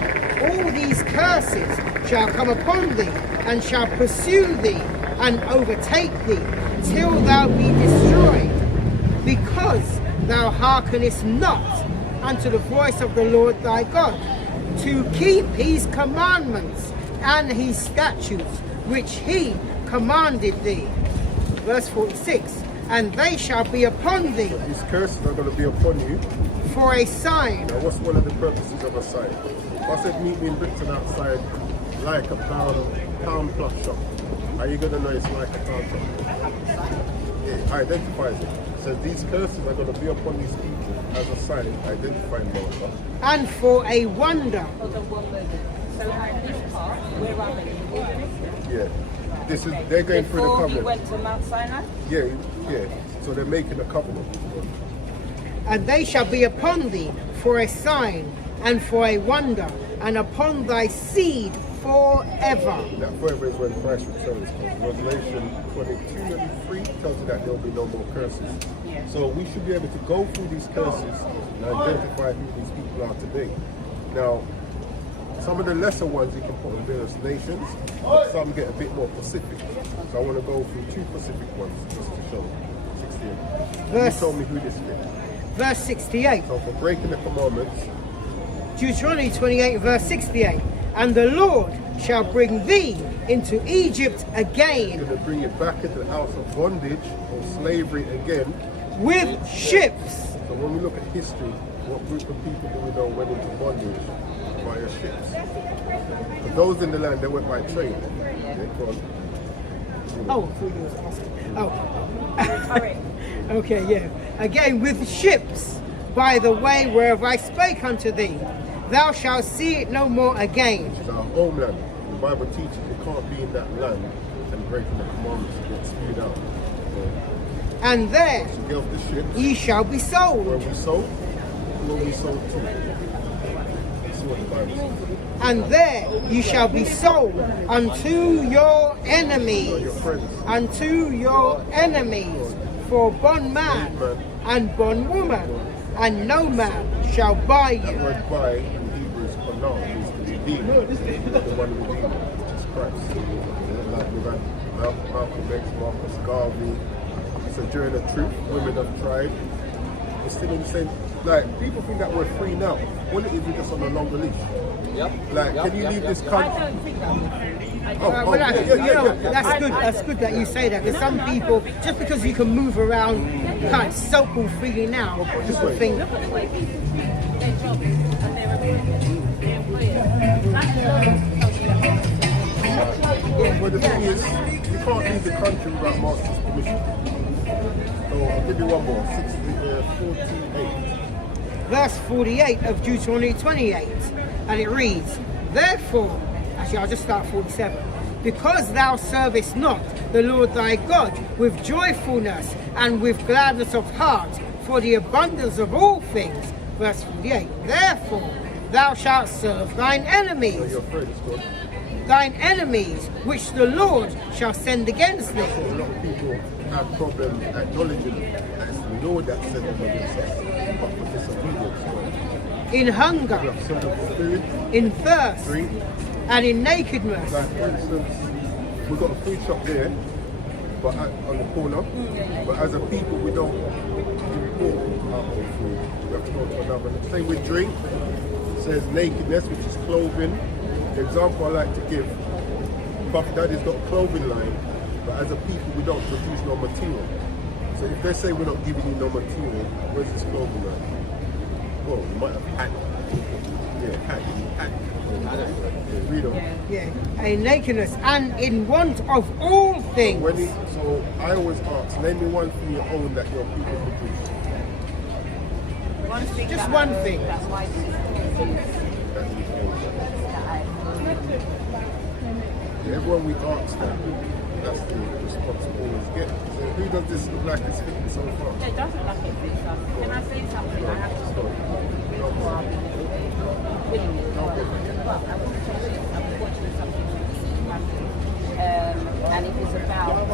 all these curses shall come upon thee, and shall pursue thee, and overtake thee, till thou be destroyed, because thou hearkenest not unto the voice of the Lord thy God, to keep his commandments and his statutes, which he commanded thee. Verse 46, and they shall be upon thee. These curses are going to be upon you. For a sign. Now what's one of the purposes of a sign? If I said meet me in Britain outside like a pound plus shop, are you going to know it's like a pound shop? It identifies it. It says these curses are going to be upon these people as a sign identifying them. And for a wonder. So this part, where are they? In the wilderness? Yeah. This is, they're going through the Before he covenant. went to Mount Sinai? Yeah. So they're making a covenant. And they shall be upon thee for a sign and for a wonder, and upon thy seed forever. That forever is when Christ returns. Revelation 22 and 3 tells you that there will be no more curses. So we should be able to go through these curses and identify who these people are today. Now, some of the lesser ones you can put in various nations, but some get a bit more specific. So I want to go through two specific ones just to show. 68. You told me who this is. Verse 68. So for breaking the commandments, Deuteronomy 28 verse 68. And the Lord shall bring thee into Egypt He's again going to bring you back into the house of bondage or slavery again. with ships. So when we look at history, what group of people do we know went into bondage via ships? For those in the land, they went by train. Oh, I thought you was asking. Oh. Okay, yeah. Again, with ships, by the way whereof I spake unto thee, thou shalt see it no more again. Which is our homeland. The Bible teaches you can't be in that land and breaking the commandments and get spewed out. And there So get off the ship. ye shall be Where sold. we sold, who are we sold to? That's what the Bible says. And there ye shall be sold unto your enemies. Unto your enemies. For bondman and bondwoman. And no man shall buy That you. word buy in Hebrew is konar, means to redeem. The one redeemer, which is Christ. Like we've had Malcolm X, Marcus Garvey, Sojourner of Truth, Women of Tribe. We're still in the same. Like, people think that we're free now. All it is, we're just on a longer leash. Like, can you leave this I country? don't think that was true. That's good. That's good that you say that, because some people, just because you can move around kind of so-called freely now, people think. Look at the way people do their jobs and their employers. But the thing is, you can't leave the country without master's permission. So I'll give you one more. 48. Verse 48 of Deuteronomy 28, and it reads, Therefore, actually I'll just start 47. Because thou servest not the Lord thy God with joyfulness and with gladness of heart for the abundance of all things. Verse 48. Therefore thou shalt serve thine So enemies. you're afraid it's God. thine enemies, which the Lord shall send against thee. A lot of people have problems acknowledging that it's the Lord that sent them against us, but for disobedience. In We hunger, have sent them for food, in thirst, drink. and in nakedness. Like for instance, we've got a food shop there, but on the corner. But as a people, we don't import our own food. We have to go to another. Same with drink. It says nakedness, which is clothing. The example I like to give: Puff Daddy's got a clothing line, but as a people, we don't produce no material. So if they say we're not giving you no material, where's this clothing line? Well, we might have had. Yeah, had. Yeah, read on. Yeah, in nakedness and in want of all things. So I always ask, name me one thing you own that your people produce. Just one thing. Everyone we ask that, that's the response we always get. So who does this look like it's fitting so far? It does look like it fits us. Can I say something? I have to stop. Well, I want to say this. I was watching something and it was about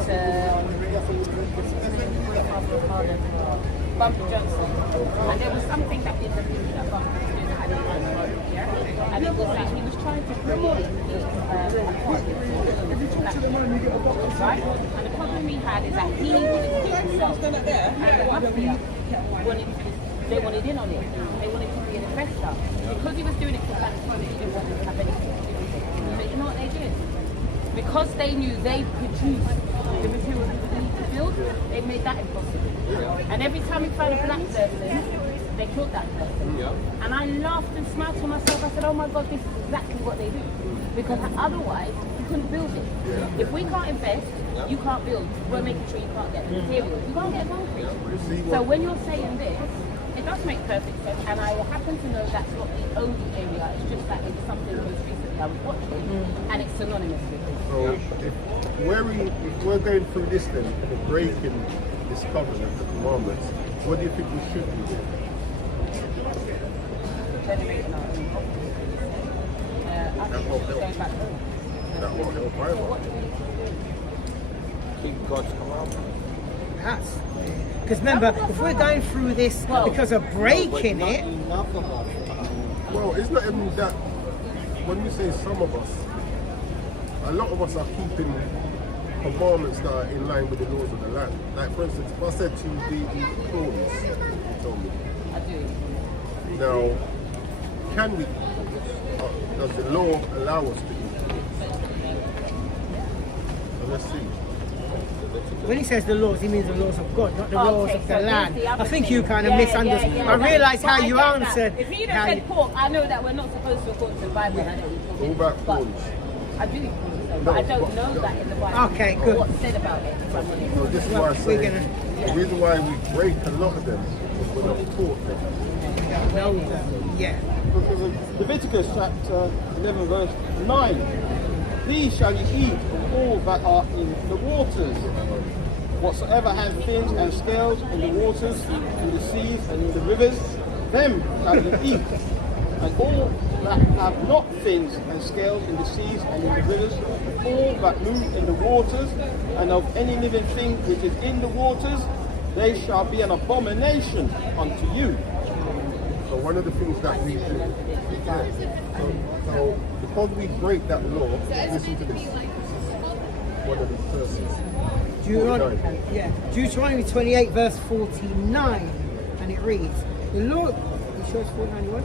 Bumpy Johnson. And there was something that in the movie that Bumpy was doing that I didn't know. Yeah? And it was that he was trying to create his right? And the problem he had is that he wanted to do it himself. And the mafia they wanted in on it. They wanted to be an investor. Because he was doing it for that money, he didn't want to have anything to do with it. But you know what they did? Because they knew they produced the material they need to build, they made that impossible. And every time we found a black person, they killed that person. And I laughed and smiled to myself. I said, oh my God, this is exactly what they do. Because otherwise, you couldn't build it. If we can't invest, you can't build. We're making sure you can't get the material. You can't get concrete. So when you're saying this, it does make perfect sense, and I happen to know that's not the only area. It's just that it's something most recently I was watching, and it's synonymous with it. So if we're going through this then, the breaking this covenant, the commandments, what do you think we should be doing? Generating our own going back home. That won't help either. Keep God's commandments. That's because remember, if we're going through this because of breaking it, Well, it's not even that. When we say some of us, a lot of us are keeping commandments that are in line with the laws of the land. Like for instance, if I said to you, do you eat prawns? You told me. I do. Now, can we eat prawns? Does the law allow us to eat prawns? So let's see. when he says the laws, he means the laws of God, not the laws of the so land. the other I think thing. you kind of misunderstood. I realised how you answered. If he'd how have you- said pork, I know that we're not supposed to according to the Bible. And I don't eat pork. What about But prawns? I do eat prawns, though, but I don't know that in the Bible. Okay, or good. what's said about it. If I'm honest. So this is why I We're say gonna- the reason why we break a lot of them is we're not taught them. know them. Yeah. Because of Leviticus chapter 11 verse 9. These shall ye eat of all that are in the waters. Whatsoever have fins and scales in the waters, in the seas and in the rivers, them shall ye eat. And all that have not fins and scales in the seas and in the rivers, all that move in the waters, and of any living thing which is in the waters, they shall be an abomination unto you. So one of the things that we do, so because we break that law, listen to this. This is one of the verses. Deuteronomy, Deuteronomy 28 verse 49, and it reads, the Lord, you sure it's 49 what?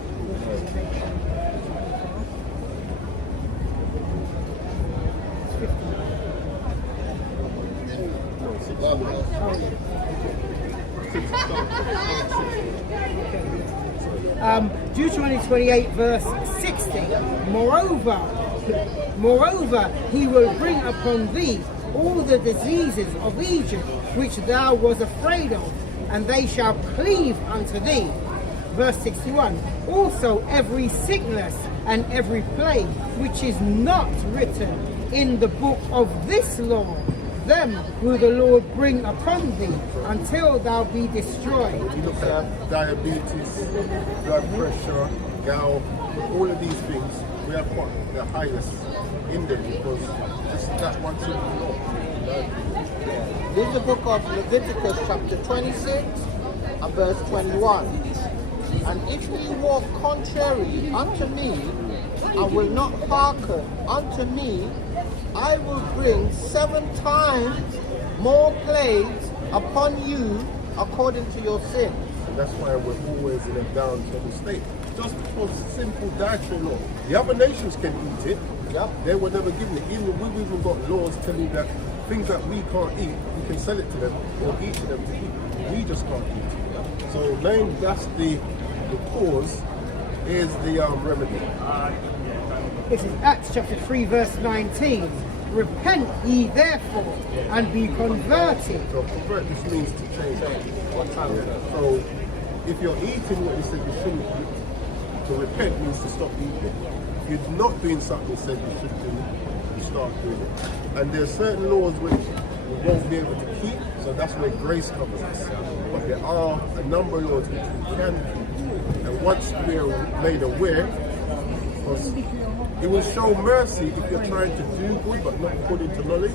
Deuteronomy 28 verse 60. Moreover, he will bring upon thee all the diseases of Egypt which thou was afraid of, and they shall cleave unto thee. Verse 61. Also every sickness and every plague which is not written in the book of this law, them will the Lord bring upon thee until thou be destroyed. You look at diabetes, blood pressure, gout, all of these things, we have got the highest in them because that's one simple law. This is the book of Leviticus chapter 26 and verse 21. And if ye walk contrary unto me, and will not hearken unto me, I will bring 7 times more plagues upon you according to your sin. And that's why we're always in a downtrodden state. Just because simple dietary law. The other nations can eat it. Yep. They were never given it. We've even got laws telling that things that we can't eat, we can sell it to them or eat to them to eat. We just can't eat it. So knowing that's the cause is the remedy. This is Acts chapter 3 verse 19. Repent ye therefore and be converted. So convert just means to change. So if you're eating what you said you shouldn't eat, to repent means to stop eating. If you're not doing something you said you should do, you start doing it. And there's certain laws which we won't be able to keep, so that's where grace covers us. But there are a number of laws which we can keep. And once we're made aware, because it will show mercy if you're trying to do good but not according to knowledge.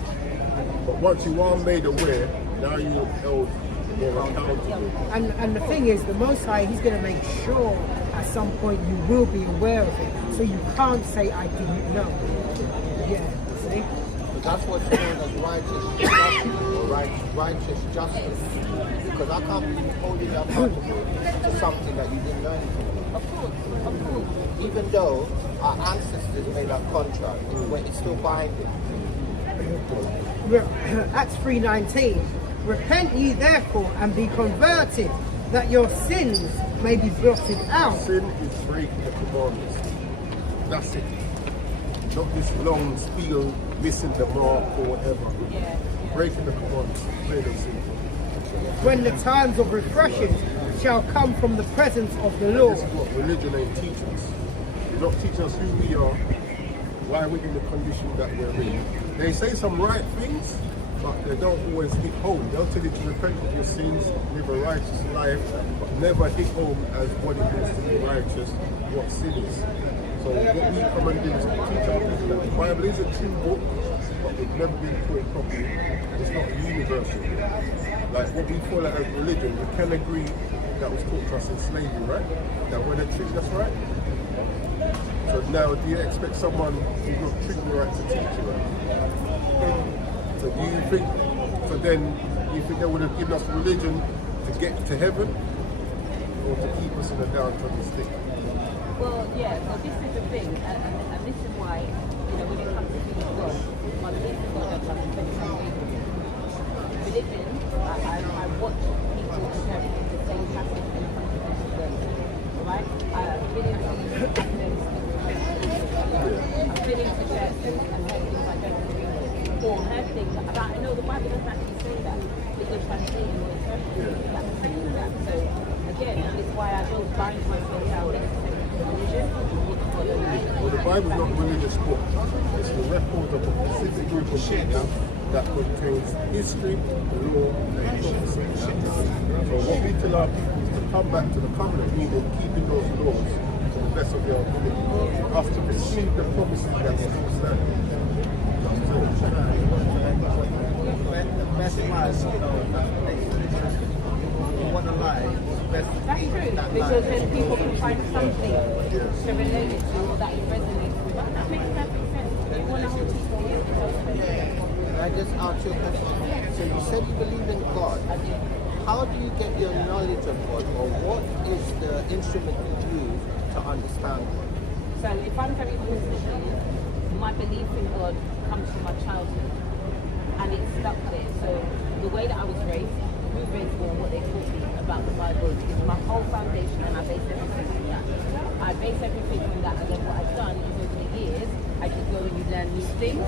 But once you are made aware, now you're held more accountable. And the thing is, the Most High, He's going to make sure at some point you will be aware of it. So you can't say, I didn't know. Yeah, see? But that's what's known as righteous justice, or righteous justice. Because I can't be holding you accountable to something that you didn't know anything about. Of course. Even though our ancestors made that contract, but it's still binding. Acts 3:19. Repent ye therefore and be converted, that your sins may be blotted out. Sin is breaking the commandments. That's it. Not this long spiel, missing the mark or whatever. Breaking the commandments. Plain and simple. When the times of refreshing shall come from the presence of the Lord. This is what religion ain't teaching us. They're not teaching us who we are, why we're in the condition that we're in. They say some right things, but they don't always hit home. They'll tell you to repent of your sins, live a righteous life, but never hit home as what it means to be righteous, what sin is. So what we come and do is teach our people that the Bible is a true book, but we've never been taught properly. It's not universal. Like what we call it as religion, we can agree that was taught to us in slavery, right? That when they treat us right. So now, do you expect someone who's not treating you right to teach you right? So do you think? So then, do you think they would have given us religion to get to heaven, or to keep us in a downtrodden state? Well, yeah, so this is the thing, and this is why, when it comes to being God, my belief in God has been religion, I watch people interpret the same passage in front of different ways, right? I've been into church and heard things I don't agree with, or heard things about, I know the Bible doesn't actually say that, but they're translating or interpreting that to say that. So again, it's why I don't bind myself down necessarily to religion. Well, the Bible is not a religious book. It's the record of a specific group of people that contains history, law, and prophecy. So what we tell our people is to come back to the covenant, meaning keeping those laws to the best of their ability, us to receive the promises that still stand. The best lies, you want to lie, That's true, because then people can find something to relate it to or that it resonates with. That makes perfect sense. You want to hold people I just asked you a question. So you said you believe in God. How do you get your knowledge of God, or what is the instrument you use to understand God? So if I'm very positive, my belief in God comes from my childhood, and it's stuck there. So the way that I was raised, on what they taught me about the Bible is my whole foundation, and I base everything on that. I base everything on that, and then what I've done is over the years, I keep going and learn new things.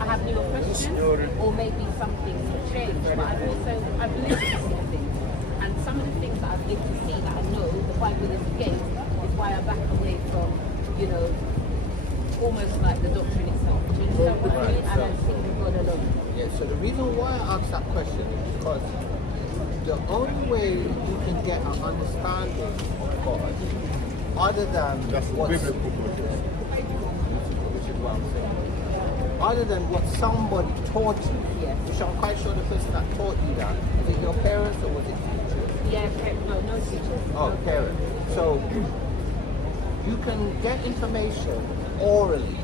I have newer questions, or maybe something changed, but I've lived to see things. And some of the things that I've lived to see that I know the Bible is against is why I back away from, almost like the doctrine itself. Do you understand what I mean? And I'm seeing God alone. Yeah, so the reason ask that question is because the only way you can get an understanding of God, other than That's the what's, biblical question. which is what I'm saying, other than what somebody taught you, which I'm quite sure the person that taught you that, was it your parents or was it teachers? Yeah, no teachers. Oh, parents. So you can get information orally,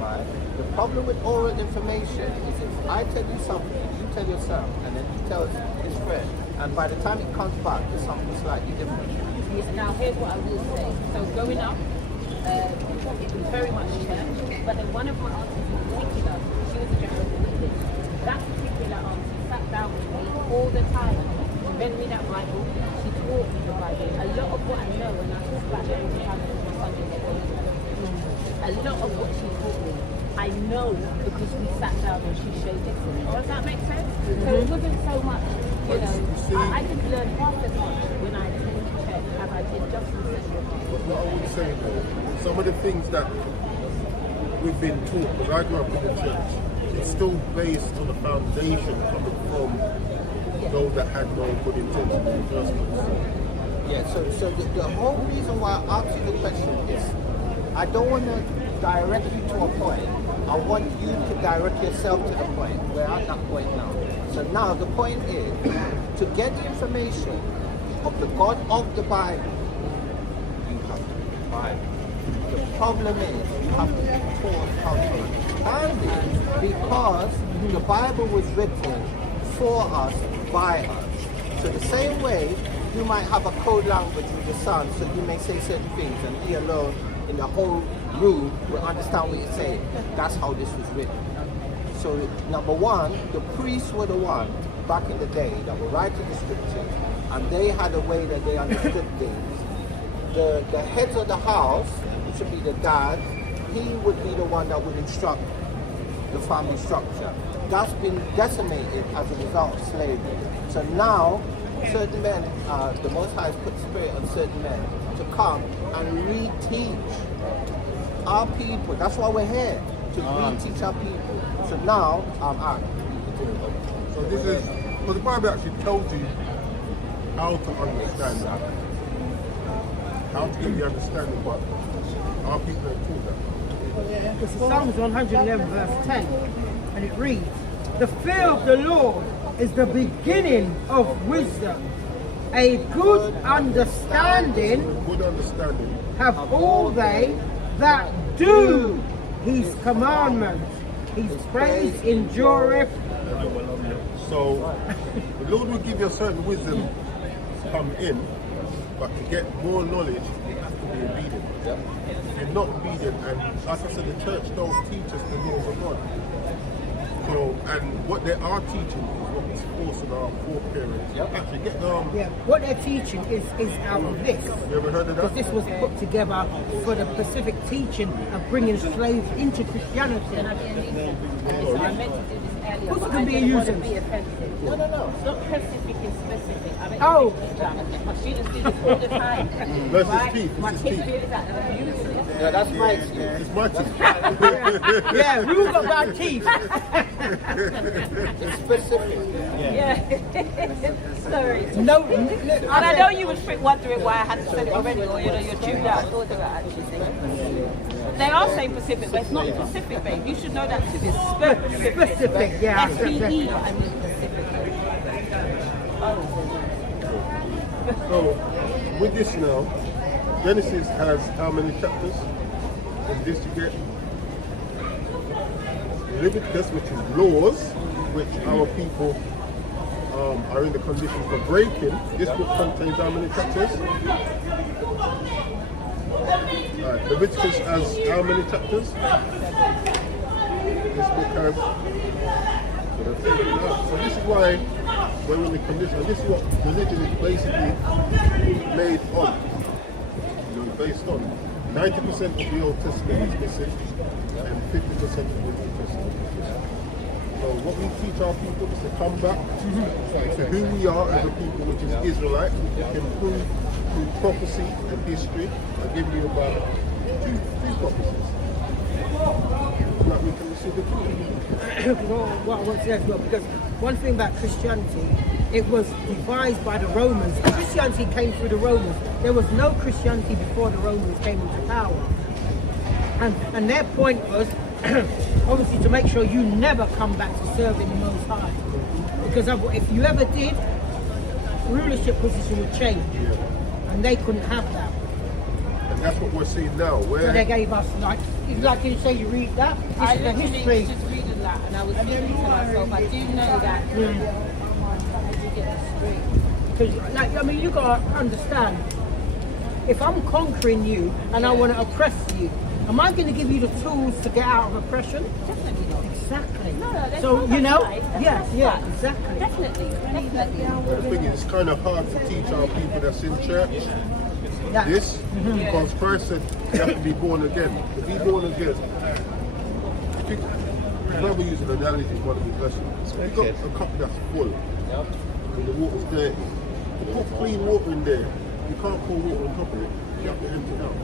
right? The problem with oral information is if I tell you something, you tell yourself, and then he tells his friend, and by the time it comes back, it's something slightly different. Now, here's what I will say. So, growing up, it was very much church, but then one of my aunties in particular, she was a Jehovah's Witness. That particular auntie sat down with me all the time, read me that Bible, she taught me the Bible. A lot of what I know, and I talk about it all the time with my Sunday school, a lot of what she taught me, I know because we sat down and she showed it to me. Does that make sense? So it wasn't so much, you know, I didn't learn half as much when I attended church as I did just listening. What I would say though, some of the things that we've been taught, because I grew up in the church, it's still based on a foundation coming from those that had no good intention in the first place. Yeah, so the whole reason why I asked you the question is, I don't want to direct you to a point. I want you to direct yourself to the point. We're at that point now. So now the point is, to get the information of the God of the Bible, you have to read the Bible. The problem is, you have to be taught how to understand it, because the Bible was written for us, by us. So the same way, you might have a code language with your son, so you may say certain things, and he alone in the whole room will understand what you're saying. That's how this was written. So number one, the priests were the ones back in the day that were writing the scriptures, and they had a way that they understood things. The heads of the house, which would be the dad, he would be the one that would instruct the family structure. That's been decimated as a result of slavery. So now, certain men, the Most High has put spirit on certain men to come and reteach our people. That's why we're here, to reteach our people. So now, I'm out. So this is, well, the Bible actually tells you how to understand that, how to get the understanding, but our people are taught that. This is Psalms 111 verse 10, and it reads, "The fear of the Lord is the beginning of wisdom. A good understanding have all they that do his commandments. His praise endureth." So the Lord will give you a certain wisdom to come in, but to get more knowledge, you have to be obedient. If you're not obedient, and like I said, the church don't teach us the laws of God. So, and what they are teaching is what was forced on our foreparents. Actually, get Yeah, what they're teaching is out of this. You ever heard of Because that? this was put together for the Pacific teaching of bringing slaves into Christianity. Can I be a nuisance? Listen, I meant to do this earlier, Of course but it can I be a didn't want to nuisance. be offensive. No, it's not specific, it's specific. I mean, Oh. my students do this all the time. Versus Right? teeth, My this is kids teeth. feel that and abuse it. Yeah, that's my experience. It's my teeth. Yeah, we all got bad teeth. It's specific. Yeah. Sorry. No, And I know you was wondering why I hadn't said it already, or you know, you're tuned out. I thought they were actually saying. They are saying Pacific, but it's not Pacific, babe. You should know that too. It's specific, yeah. SPE, I mean Pacific. So, with this now, Genesis has how many chapters? And this you get Leviticus, which is laws, which our people are in the condition for breaking. This book contains how many chapters? Right, Leviticus has how many chapters? This book has. So this is why we're in the condition. This is what religion is basically made on. Based on 90% of the Old Testament is missing, and 50% of the New Testament is missing. So what we teach our people is to come back to who we are as a people, which is Israelites, which we can prove through prophecy and history. I'll give you about two prophecies. That we can receive the truth. what I want to say as well, because one thing about Christianity, it was devised by the Romans. Christianity came through the Romans. There was no Christianity before the Romans came into power. And their point was, obviously, to make sure you never come back to serving the Most High. Because if you ever did, rulership position would change. And they couldn't have that. And that's what we're seeing now. So they gave us, like, it's like you say, you read that, I this is the literally history. was just reading that, and I was thinking to myself, I do know that. How did you get this straight? Because, like, I mean, you got to understand, if I'm conquering you and I want to oppress you, am I going to give you the tools to get out of oppression? Definitely not. Exactly. No, there's So, no you know, side. That's yeah, not exactly. Definitely. But the thing is, it's kind of hard to teach our people that's in church Yeah. this, because Christ said you have to be born again. To be born again, I'd rather use an analogy in one of his lessons. You've got a cup that's full, and the water's dirty. To put clean water in there, you can't pour water on top of it. You have to empty it out.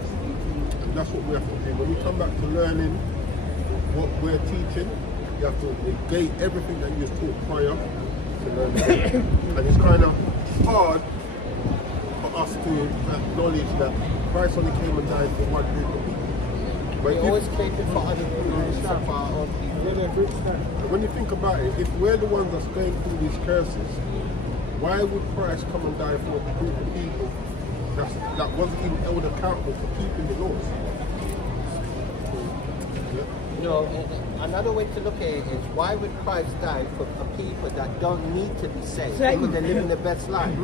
And that's what we have to do. When we come back to learning what we're teaching, you have to negate everything that you was taught prior to learning. And it's kind of hard for us to acknowledge that Christ only came and died for one group of people. But We always claim it for other people except for our own people. when you think about it, if we're the ones that's going through these curses, why would Christ come and die for a group of people that wasn't even held accountable for keeping the laws? You know, another way to look at it is, why would Christ die for a people that don't need to be saved? Same. Because they're living the best life.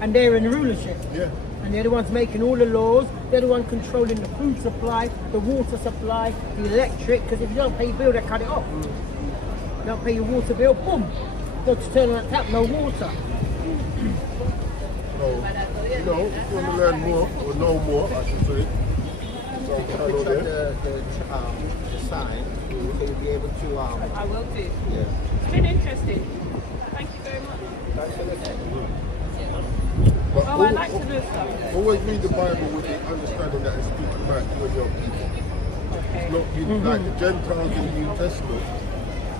And they're in rulership. Yeah. And they're the ones making all the laws. They're the ones controlling the food supply, the water supply, the electric. Because if you don't pay your bill, they cut it off. You don't pay your water bill, boom. Go to turn on that tap, no water. So, you know, if you want to learn more, or know more, I should say, so Take a channel picture of there. the sign, so you'll be able to, I will do. yeah. It's been interesting. Thank you very much. Thanks for listening. But Oh, I like to know stuff. always read the Bible with the understanding that it's speaking about you and your people. It's not you, like the Gentiles in the New Testament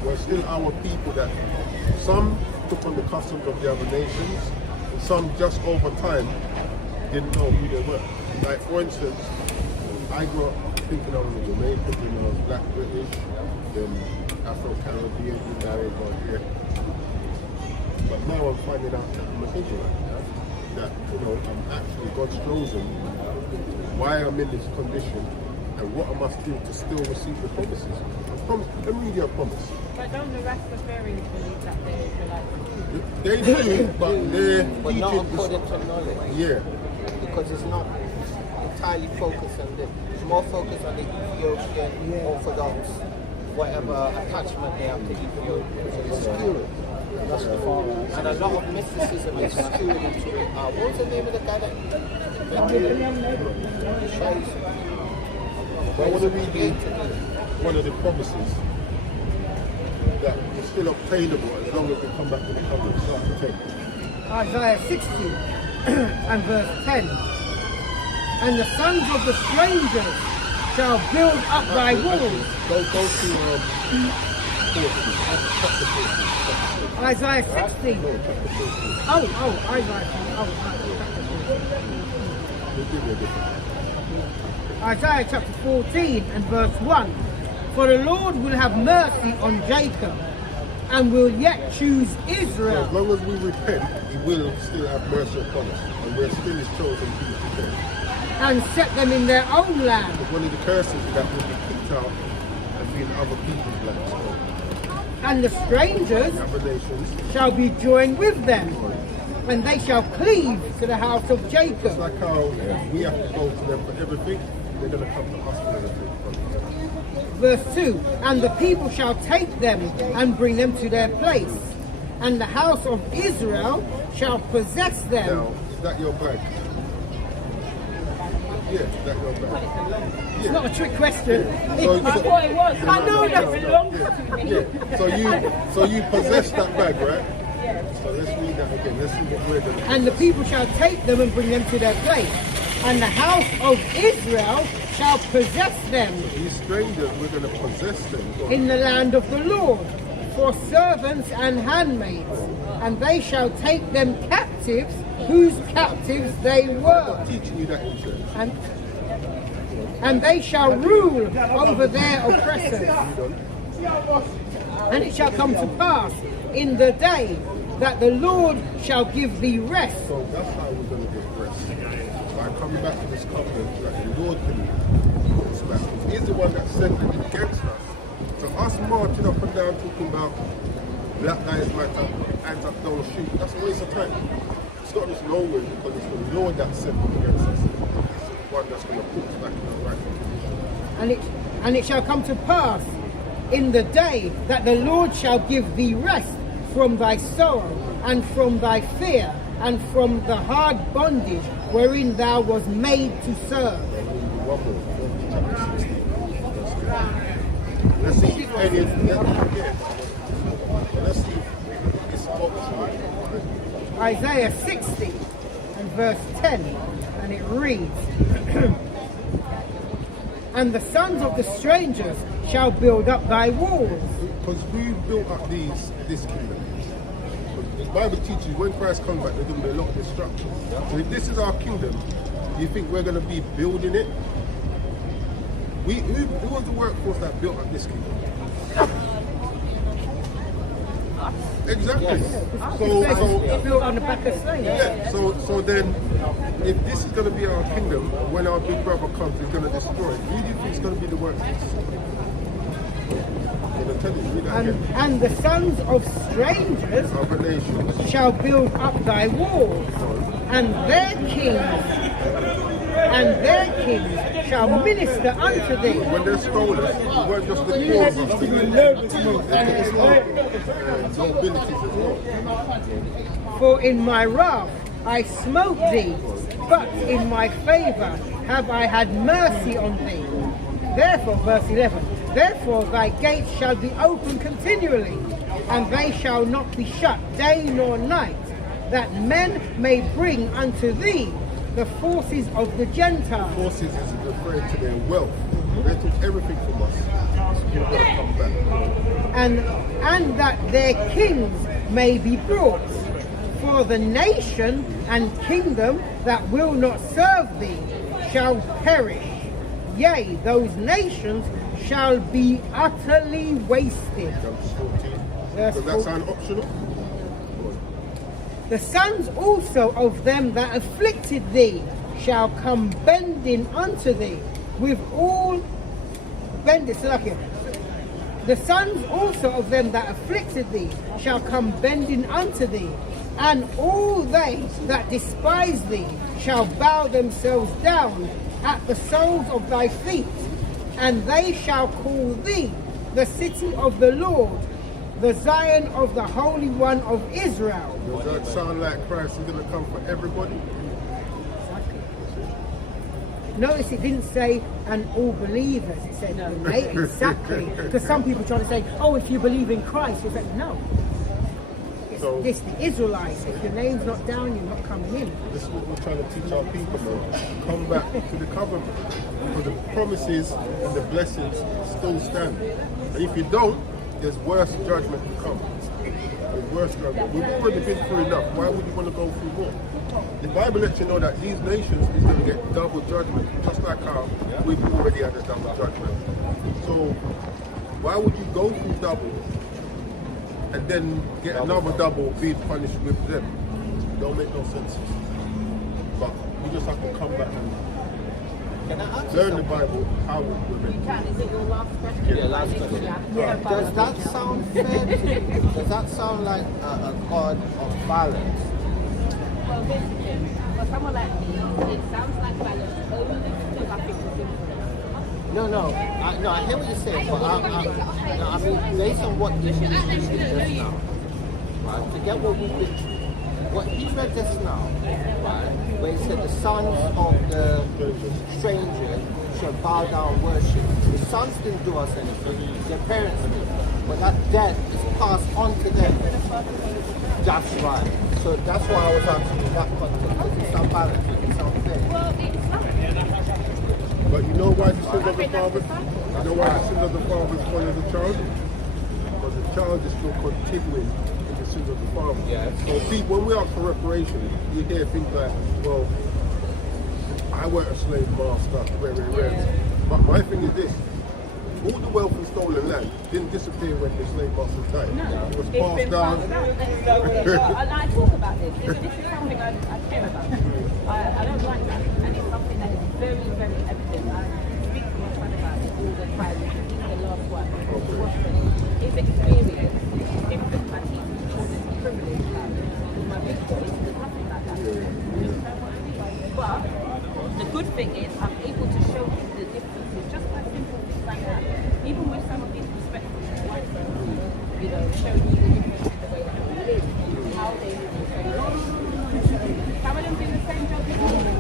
were still our people that some took on the customs of the other nations, and some just over time didn't know who they were. Like for instance, I grew up thinking I was a Jamaican, I was Black British, then Afro-Caribbean, yeah. But now I'm finding out that I'm a Israelite. That, you know, I'm actually God's chosen, why I'm in this condition, and what I must do to still receive the promises. Let me read you a promise. But don't the Rastafarians believe that they're Israelites? They do, but they're But not teaching according to knowledge. yeah. Because it's not entirely focused on this. It's more focused on the Ethiopian Orthodox, whatever attachment they have to Ethiopia. So it's skewed. And a lot of mysticism is skewed into it. What was the name of the guy that But I want to read you one of the promises that is still obtainable as long as we come back to the covenant. Okay. Isaiah 60 and verse 10. And the sons of the strangers shall build up thy walls. Go to 40, chapter 40. Isaiah 60. No, chapter 14. Isaiah. We'll give you a different. Isaiah chapter 14 and verse 1. For the Lord will have mercy on Jacob and will yet choose So as Israel long as we repent, He will still have mercy upon us, and we're still His chosen people. and set them in their own land. But one of the curses is that we'll be kicked out and be in other people's lands. So, And the strangers other nations, shall be joined with them, and they shall cleave to the house of it's Jacob. like how we have to go to them for everything, they're going to come to us for everything. Verse 2. And the people shall take them and bring them to their place, and the house of Israel shall possess them. Now, is that your bag? Yeah, is that your bag? It's not a trick question. So, I thought it was. I know that. It belongs to me. yeah. So you possess that bag, right? So let's read that again. Let's see what we're going to do. And the people shall take them and bring them to their place, and the house of Israel shall possess them These strangers, we're going to possess them. in the land of the Lord, for servants and handmaids, and they shall take them captives, whose captives they were. Teaching you that in church. And they shall rule over their oppressors. And it shall come to pass in the day that the Lord shall give thee rest. So that's how we're going to get rest. By coming back to this covenant that the Lord can put us back. He's the one that sent it against us. So us marching up and down talking about Black Lives Matter, hands up, don't shoot, that's a waste of time. It's got us nowhere because it's the Lord that sent it against us. He's the one that's going to put us back in the right position. And it shall come to pass in the day that the Lord shall give thee rest from thy sorrow and from thy fear and from the hard bondage wherein thou was made to serve. Let's see if any of let's see if it's Isaiah 60 and verse 10, and it reads, and the sons of the strangers shall build up thy walls. Because who built up this kingdom? The Bible teaches when Christ comes back, there's going to be a lot of destruction. So if this is our kingdom, do you think we're going to be building it? Who was the workforce that built up this kingdom? Exactly. So built on the back of slaves. Yeah. So then, if this is going to be our kingdom, when our big brother comes, he's going to destroy it. Who do you think is going to be the workforce? And the sons of strangers shall build up thy walls, and their kings shall minister unto thee. When they're scholars, it weren't just the nobilities as well. For in my wrath I smote thee, but in my favor have I had mercy on thee. Therefore, verse 11, therefore thy gates shall be open continually, and they shall not be shut day nor night, that men may bring unto thee the forces of the Gentiles. Forces is referring to their wealth. They took everything from us. So you're going to come back. And that their kings may be brought. For the nation and kingdom that will not serve thee shall perish. Yea, those nations shall be utterly wasted. Does that sound optional? The sons also of them that afflicted thee shall come bending unto thee with all bending. The sons also of them that afflicted thee shall come bending unto thee, and all they that despise thee shall bow themselves down at the soles of thy feet, and they shall call thee the city of the Lord, the Zion of the Holy One of Israel. Does that sound like Christ is going to come for everybody? Notice it didn't say and all believers. It said exactly. Because some people try to say, oh, if you believe in Christ, it's like, no. It's the Israelites. If your name's not down, you're not coming in. This is what we're trying to teach our people now. Come back to the covenant. Because the promises and the blessings still stand. And if you don't, there's worse judgment to come. There's worse judgment. We've already been through enough. Why would you want to go through more? The Bible lets you know that these nations is going to get double judgment, just like how we've already had a double judgment. So why would you go through double and then get another double being punished with them? It don't make no sense. But we just have to come back and learn the Bible, how we're meant to. Is it your last question? Yeah, last question. Does that sound fair to you? Does that sound like a God of balance? Well, here's the thing. For someone like me, it sounds like balance only because I think it's simple. No, I hear what you're saying, but I mean, based on what you read just now, right? To get what he read just now, right? Where he said the sons of the strangers shall bow down and worship. The sons didn't do us anything; their parents did, but that debt is passed on to them. That's right. So that's why I was asking in that context. Does it sound balanced? Does it sound fair? Well, it's not. But you know why the sins of the fathers? You know why the sins of the fathers follow the child? Because the child is still continuing in the sins of the father. Yes. So people, when we ask for reparations, you hear things like, well, I weren't a slave master, where. But my thing is this. All the wealth and stolen land didn't disappear when the slave masters died. No, It was it's passed been down. passed down. And I talk about this. This is something I care about. I don't like that. And it's something that is very, very evident. I speak to my son about it all the time. He's the last one. His experience is different. I teach his children privilege. My big boy is nothing like that. But the good thing is I'm able to show him the differences just by simple things like that. Even with some of these respectful white people, you know, showing you the difference in the way that they live, how they live in the same way. Some of them do the same job as all of them.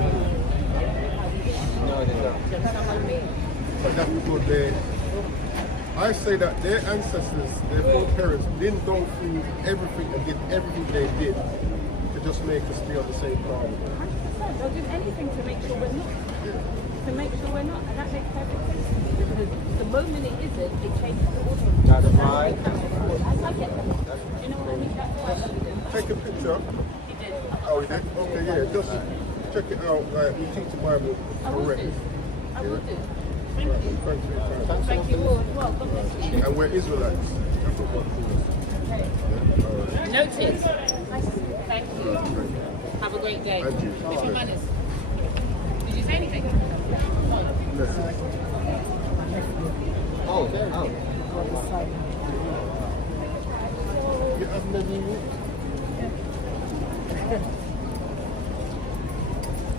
No, they don't. Some of me. But that's because I say that their ancestors, their foreparents, didn't go through everything and did everything they did to just make us be on the same path. 100%. They'll do anything to make sure we're not. To make sure we're not. And that makes perfect sense. Because the moment it isn't, it changes the order. That's right. I get that. Do you know what I mean? That's why I love it. Take a picture. He did. Oh, he did? Okay, yeah, just check it out. We teach the Bible I will correctly. do. I will do. Thanks for your time. Thank you all as well. God bless you. And we're Israelites. That's what God calls us. Okay. Yeah, all right. Noted. Thank you. Have a great day. And you. With your manners. Did you say anything? Blessings. Oh. You have maybe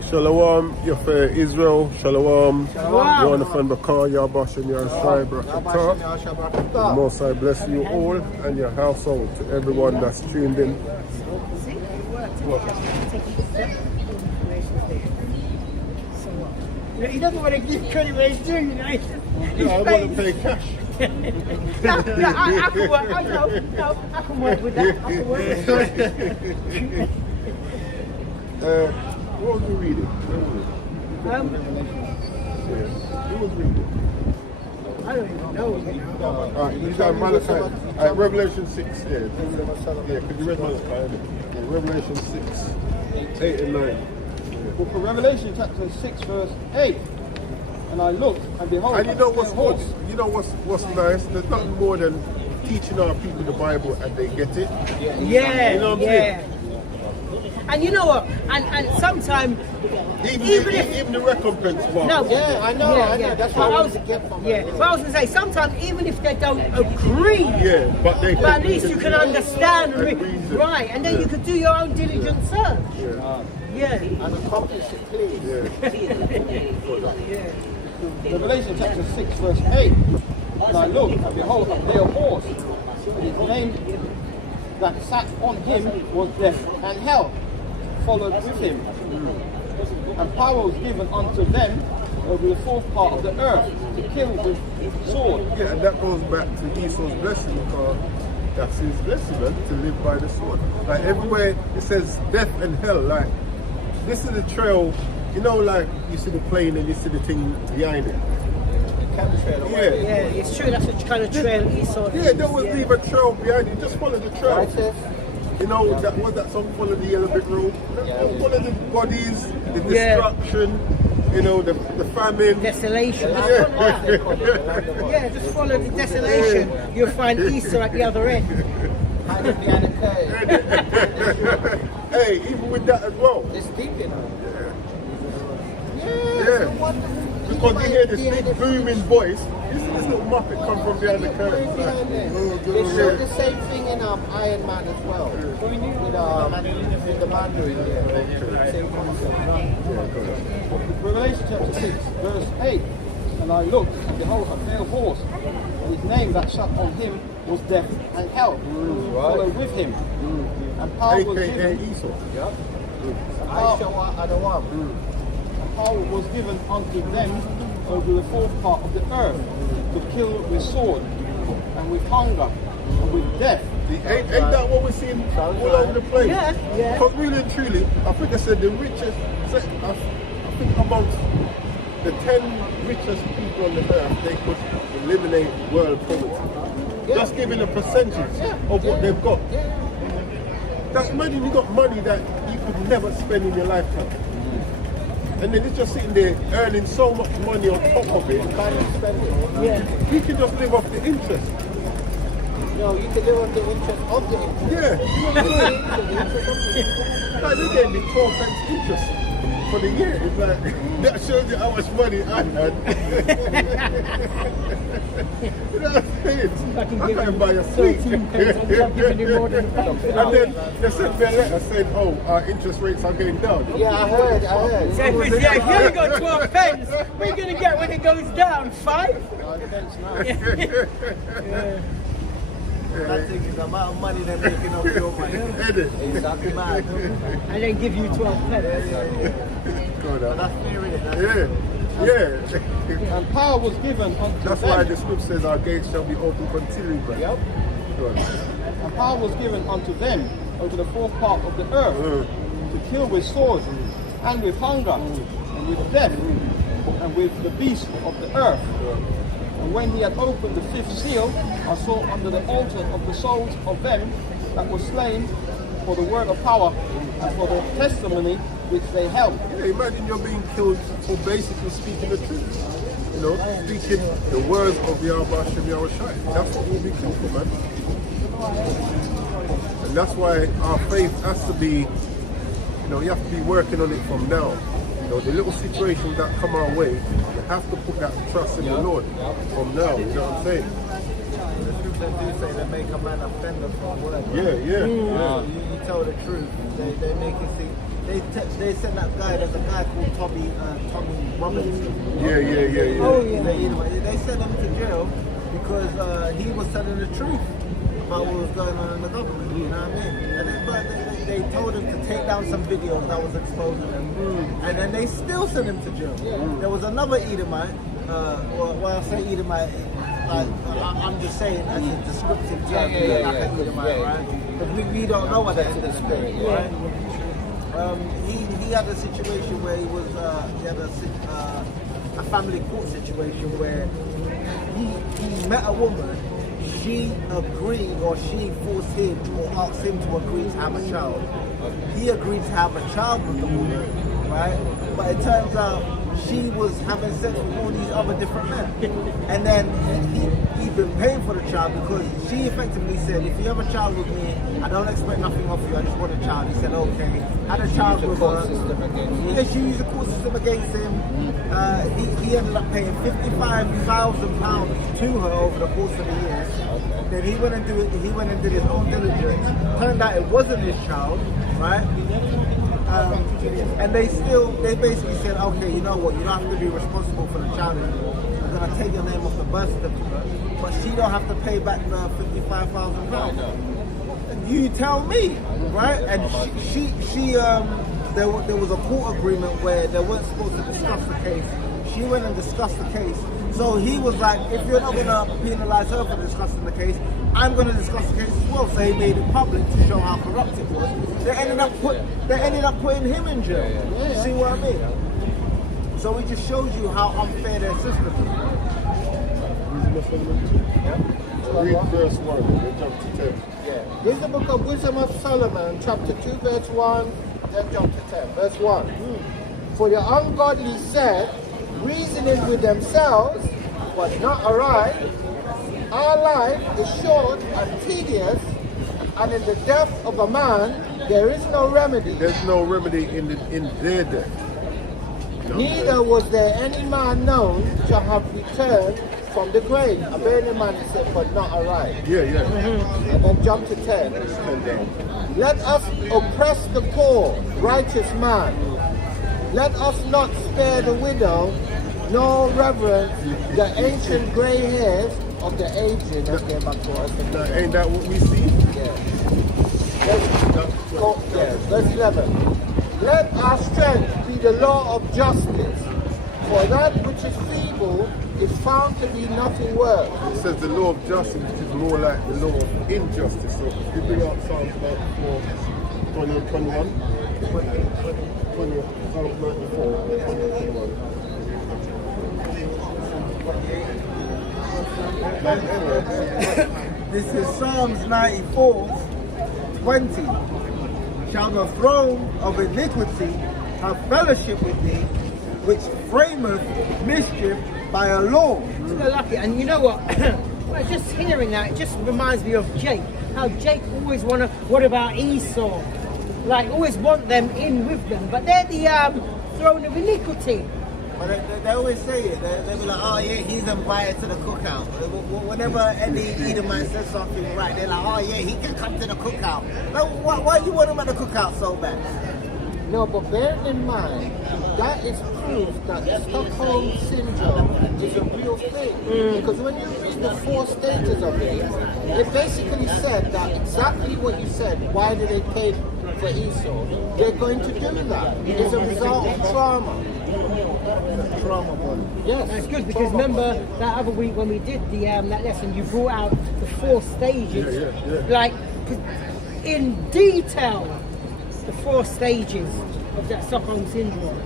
Shalom, Yafeh Israel, Shalom, Jonathan Bakar, Yabash and Yashai Brakatah. The Most High bless you all and your household, to everyone that's tuned in. He doesn't want to give credit where he's doing it. Yeah, I want to pay cash. No, I can work. I can work with that. I can work with that. What was we reading? Who was reading? I don't even know. Alright, you got Malachi. Alright, Revelation 6. Yeah, because you read Malachi. Yeah, Revelation 6, 8 and 9. Book of Revelation chapter 6 verse 8. And I looked and behold, And you know what's nice? There's nothing more than teaching our people the Bible and they get it. Yeah, You know what I'm saying? And you know what? And sometimes, Even the recompense part. no, Yeah, I know. That's what I was to get from it. But I was going to say, sometimes even if they don't agree, Yeah, but they but at least you can understand, reason. right? And then you can do your own diligent search. Yeah. And accomplish it, please. Revelation chapter 6 verse 8. And I looked and behold a pale horse. And his name that sat on him was Death, and Hell followed with him. And power was given unto them over the fourth part of the earth to kill with sword. Yeah, and that goes back to Esau's blessing, because that's his blessing, man, to live by the sword. Like everywhere it says death and hell, like this is the trail, you know, like you see the plane and you see the thing behind it. Yeah. Yeah, it's true. That's what kind of trail Esau Yeah, there was leave a trail behind you. Just follow the trail. You know, that was that song, Follow the Yellow Brick Road. Follow the bodies, the destruction, you know, the famine. desolation. Yeah, just follow the desolation. You'll find Esau at the other end. Hey, even with that as well. It's deep enough. Yeah. Because you hear this big booming voice, you see this little Muppet come from behind the curtain. They showed the same thing in Iron Man as well. With the Mandarin. Same concept. Revelation chapter 6 verse 8. And I looked and behold a pale horse. And his name that sat on him was Death, and Hell followed with him. And power was given. Esau. Power was given unto them over the fourth part of the earth to kill with sword and with hunger and with death. Ain't that what we're seeing all over the place? Yeah. Because really and truly, I think I said the richest, I think amongst the 10 richest people on the earth, they could eliminate world poverty. just giving a percentage of what they've got. That, imagine you got money that you could never spend in your lifetime. And then it's just sitting there earning so much money on top of it. Can't spend it. Yeah. You can just live off the interest. No, you can live on the interest of the interest. Yeah, you know what I'm saying? Like they gave me 12 pence interest for the year. It's like, that shows you how much money I had. You know what I'm saying? I can I give can't him buy a sweet. 13 pence, I'm giving you more than that. And then they sent me a letter saying, oh, our interest rates are going down. Yeah, I heard. Yeah, if you only got 12 pence, what are you going to get when it goes down? 5? That thing is the amount of money they're making off your money. Exactly, man. And then give you 12 pence. But that's fair, innit? Yeah. And power was given unto That's them. why the scripture says our gates shall be open continually. But Yep. And power was given unto them over the fourth part of the earth to kill with sword and with hunger and with death and with the beasts of the earth. And when he had opened the fifth seal, I saw under the altar of the souls of them that were slain for the word of power and for the testimony which they held. yeah, imagine you're being killed for basically speaking the truth. You know, speaking the words of Yahweh Hashem Yahweh Shai. That's what we'll be killed for, man. And that's why our faith has to be, you know, you have to be working on it from now. You know, the little situations that come our way, you have to put that trust in the Lord from now. You know what I'm saying? The scripture do say they make a man offender for a word. Yeah. You tell the truth. They make it seem. They sent that guy. There's a guy called Tommy Robinson. Yeah. Oh, yeah. They sent him to jail because he was telling the truth about what was going on in the government. You know what I mean? And they told him to take down some videos that was exposing them, and then they still sent him to jail. There was another Edomite. Well, I say Edomite. Like, I'm just saying as a descriptive term, like an Edomite, right? Because we don't know what that's in the spirit, right? He had a situation where he had a family court situation where he met a woman. She agreed, or she forced him, or asked him to agree to have a child. He agreed to have a child with the woman, right? But it turns out she was having sex with all these other different men. And then he'd been paying for the child because she effectively said, if you have a child with me, I don't expect nothing of you, I just want a child. He said, okay. Had a child with her. Yeah, she used the court system against him. He ended up paying £55,000 to her over the course of the year. Then he went and did his own diligence. Turned out it wasn't his child, right? And they basically said, okay, you know what, you don't have to be responsible for the child anymore. We're gonna take your name off the birth certificate, but she don't have to pay back the £55,000. You tell me, right? And there was a court agreement where they weren't supposed to discuss the case. She went and discussed the case. So he was like, if you're not gonna penalize her for discussing the case, I'm gonna discuss the case as well. So he made it public to show how corrupt it was. They ended up putting him in jail. You see what I mean? So it just shows you how unfair their system is. Read verse 1, then jump to 10. Yeah. This is the book of Wisdom of Solomon, chapter 2, verse 1, then jump to 10. Verse 1. For the ungodly said, reasoning with themselves, but not aright, our life is short and tedious, and in the death of a man there is no remedy. There's no remedy in their death. Neither was there any man known to have returned from the grave. A burning man, he said, but not aright. Yeah. And then jump to 10. Let us oppress the poor, righteous man. Let us not spare the widow, nor reverence the ancient grey hairs of the aged. Let's get back to us. Ain't that what we see? Verse 11. Let our strength be the law of justice, for that which is feeble is found to be nothing worth. It says the law of justice, which is more like the law of injustice. So if you bring out Psalms 20 and 21. 20, Psalms 94, 20 and 21. This is Psalms 94:20. Shall the throne of iniquity have fellowship with thee, which frameth mischief by a law? So lucky. And you know what? Well, just hearing that, it just reminds me of Jake. How Jake always what about Esau? Like, always want them in with them. But they're the throne of iniquity. But they always say it. They be like, oh yeah, he's invited to the cookout. Whenever any Edomite says something right, they're like, oh yeah, he can come to the cookout. Now, why do you want him at the cookout so bad? No, but bear in mind, that is proof that the Stockholm Syndrome is a real thing. Because when you read the 4 stages of it, it basically said that exactly what you said. Why did they pay for Esau? They're going to do that. It's a result of trauma. Yes, that's good, because remember that other week when we did the that lesson, you brought out the 4 stages, like in detail, the 4 stages of that Stockholm Syndrome.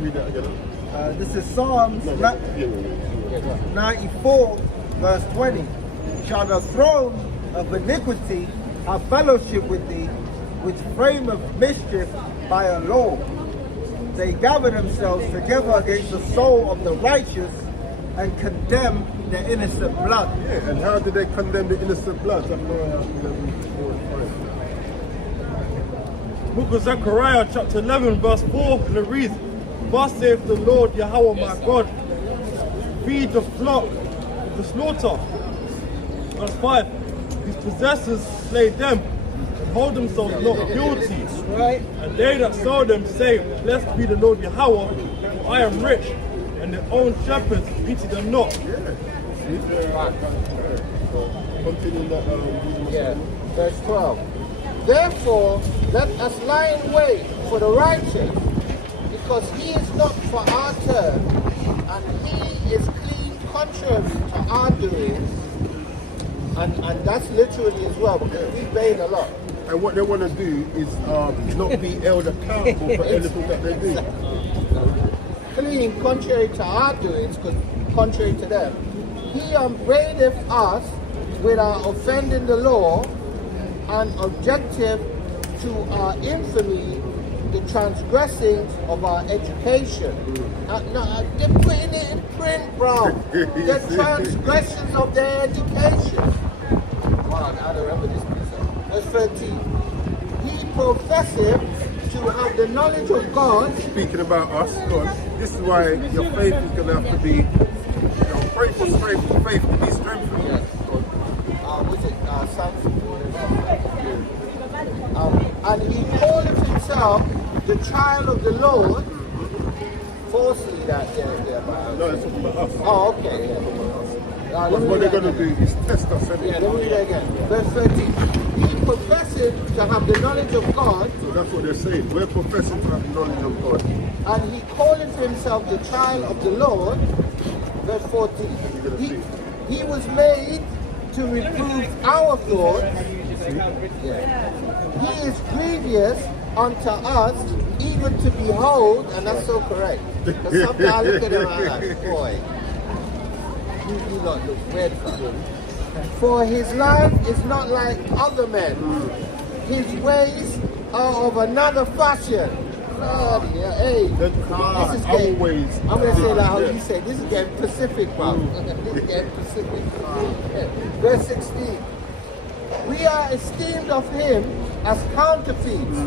Read that again. This is Psalms 94:20. Shall the throne of iniquity have fellowship with thee, which frameth mischief by a law? They gather themselves together against the soul of the righteous and condemn the innocent blood. Yeah, and how did they condemn the innocent blood? Book of Zechariah, chapter 11, verse 4, and it reads, Thus saith the Lord Yahweh my God, feed the flock with the slaughter. Verse 5, his possessors slay them, and hold themselves not guilty. Right? And they that sell them say, Blessed be the Lord Yahweh, for I am rich, and their own shepherds pity them not. Continue that. Verse 12. Therefore, let us lie in wait for the righteous, because he is not for our turn, and he is clean contrary to our doings. And that's literally as well, because we bait a lot. And what they want to do is not be held accountable for anything that they do. Clean contrary to our doings, because contrary to them. He upbraideth us with our offending the law, and objective to our infamy, the transgressings of our education. They're putting it in print, bro. The transgressions of their education. Wow, I remember this piece. Verse 13. He professeth to have the knowledge of God. Speaking about us, God, this is why your faith is going to have to be, pray for strength, faith to be strengthened. Yes. Was it Psalms? And he calleth himself the child of the Lord. Falsely that No, it's talking about us. Oh, okay. What they're going to do is test us. Yeah, let me read that again. Verse 13. He professeth to have the knowledge of God. So that's what they're saying. We're professing to have the knowledge of God. And he calleth himself the child of the Lord. Verse 14. He was made to reprove our thoughts. He is grievous unto us, even to behold, and that's so correct. Because sometimes I look at him and I'm like, boy, you lot look red for him. For his life is not like other men. His ways are of another fashion. Hey, this is getting, I'm going to say like how you say, this is getting Pacific, bro. This is getting Pacific. Verse 16. We are esteemed of him as counterfeits.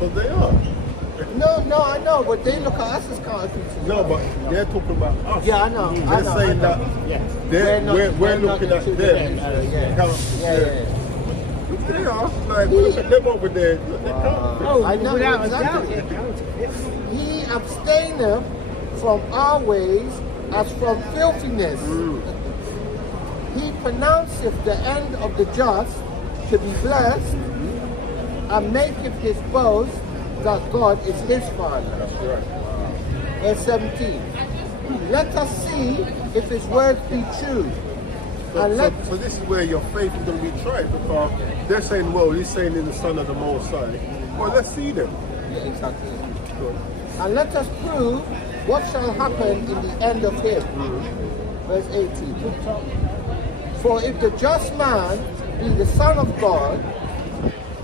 But they are. No, I know, but they look at us as counterfeits. No, but they're talking about us. Yeah, I know. They're saying that we're looking at them. They are. Like, look at them over there. Look, they can't. Oh, I know, without exactly. a doubt. He abstaineth from our ways as from filthiness. He pronounceth the end of the just to be blessed, and maketh his boast that God is his Father. That's right. Verse 17. Let us see if his words be true. So this is where your faith is going to be tried, because they're saying, well, he's saying in the Son of the Most High. Well, let's see them. Yeah, exactly. And let us prove what shall happen in the end of him. Verse 18. For if the just man be the Son of God,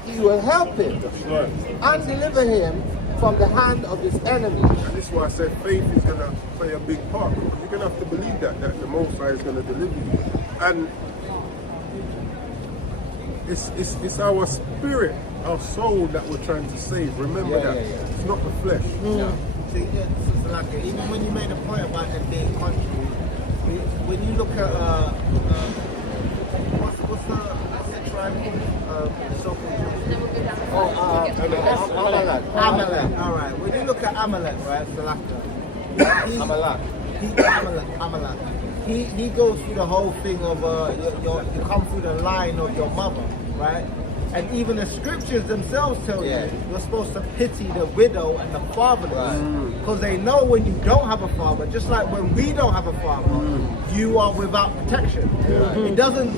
he will help him Right. and deliver him from the hand of his enemies. And this is why I said faith is going to play a big part. You're going to have to believe that the Most High is going to deliver you. And it's our spirit, our soul that we're trying to save. Remember that. It's not the flesh. See, it's like even when you made a point about them being country, when you look at what's the tribe called? Amalek. All right. When you look at Amalek, right, Amalek. He goes through the whole thing of you come through the line of your mother, right? And even the scriptures themselves tell you you're supposed to pity the widow and the fatherless, because they know when you don't have a father, just like when we don't have a father, you are without protection. It doesn't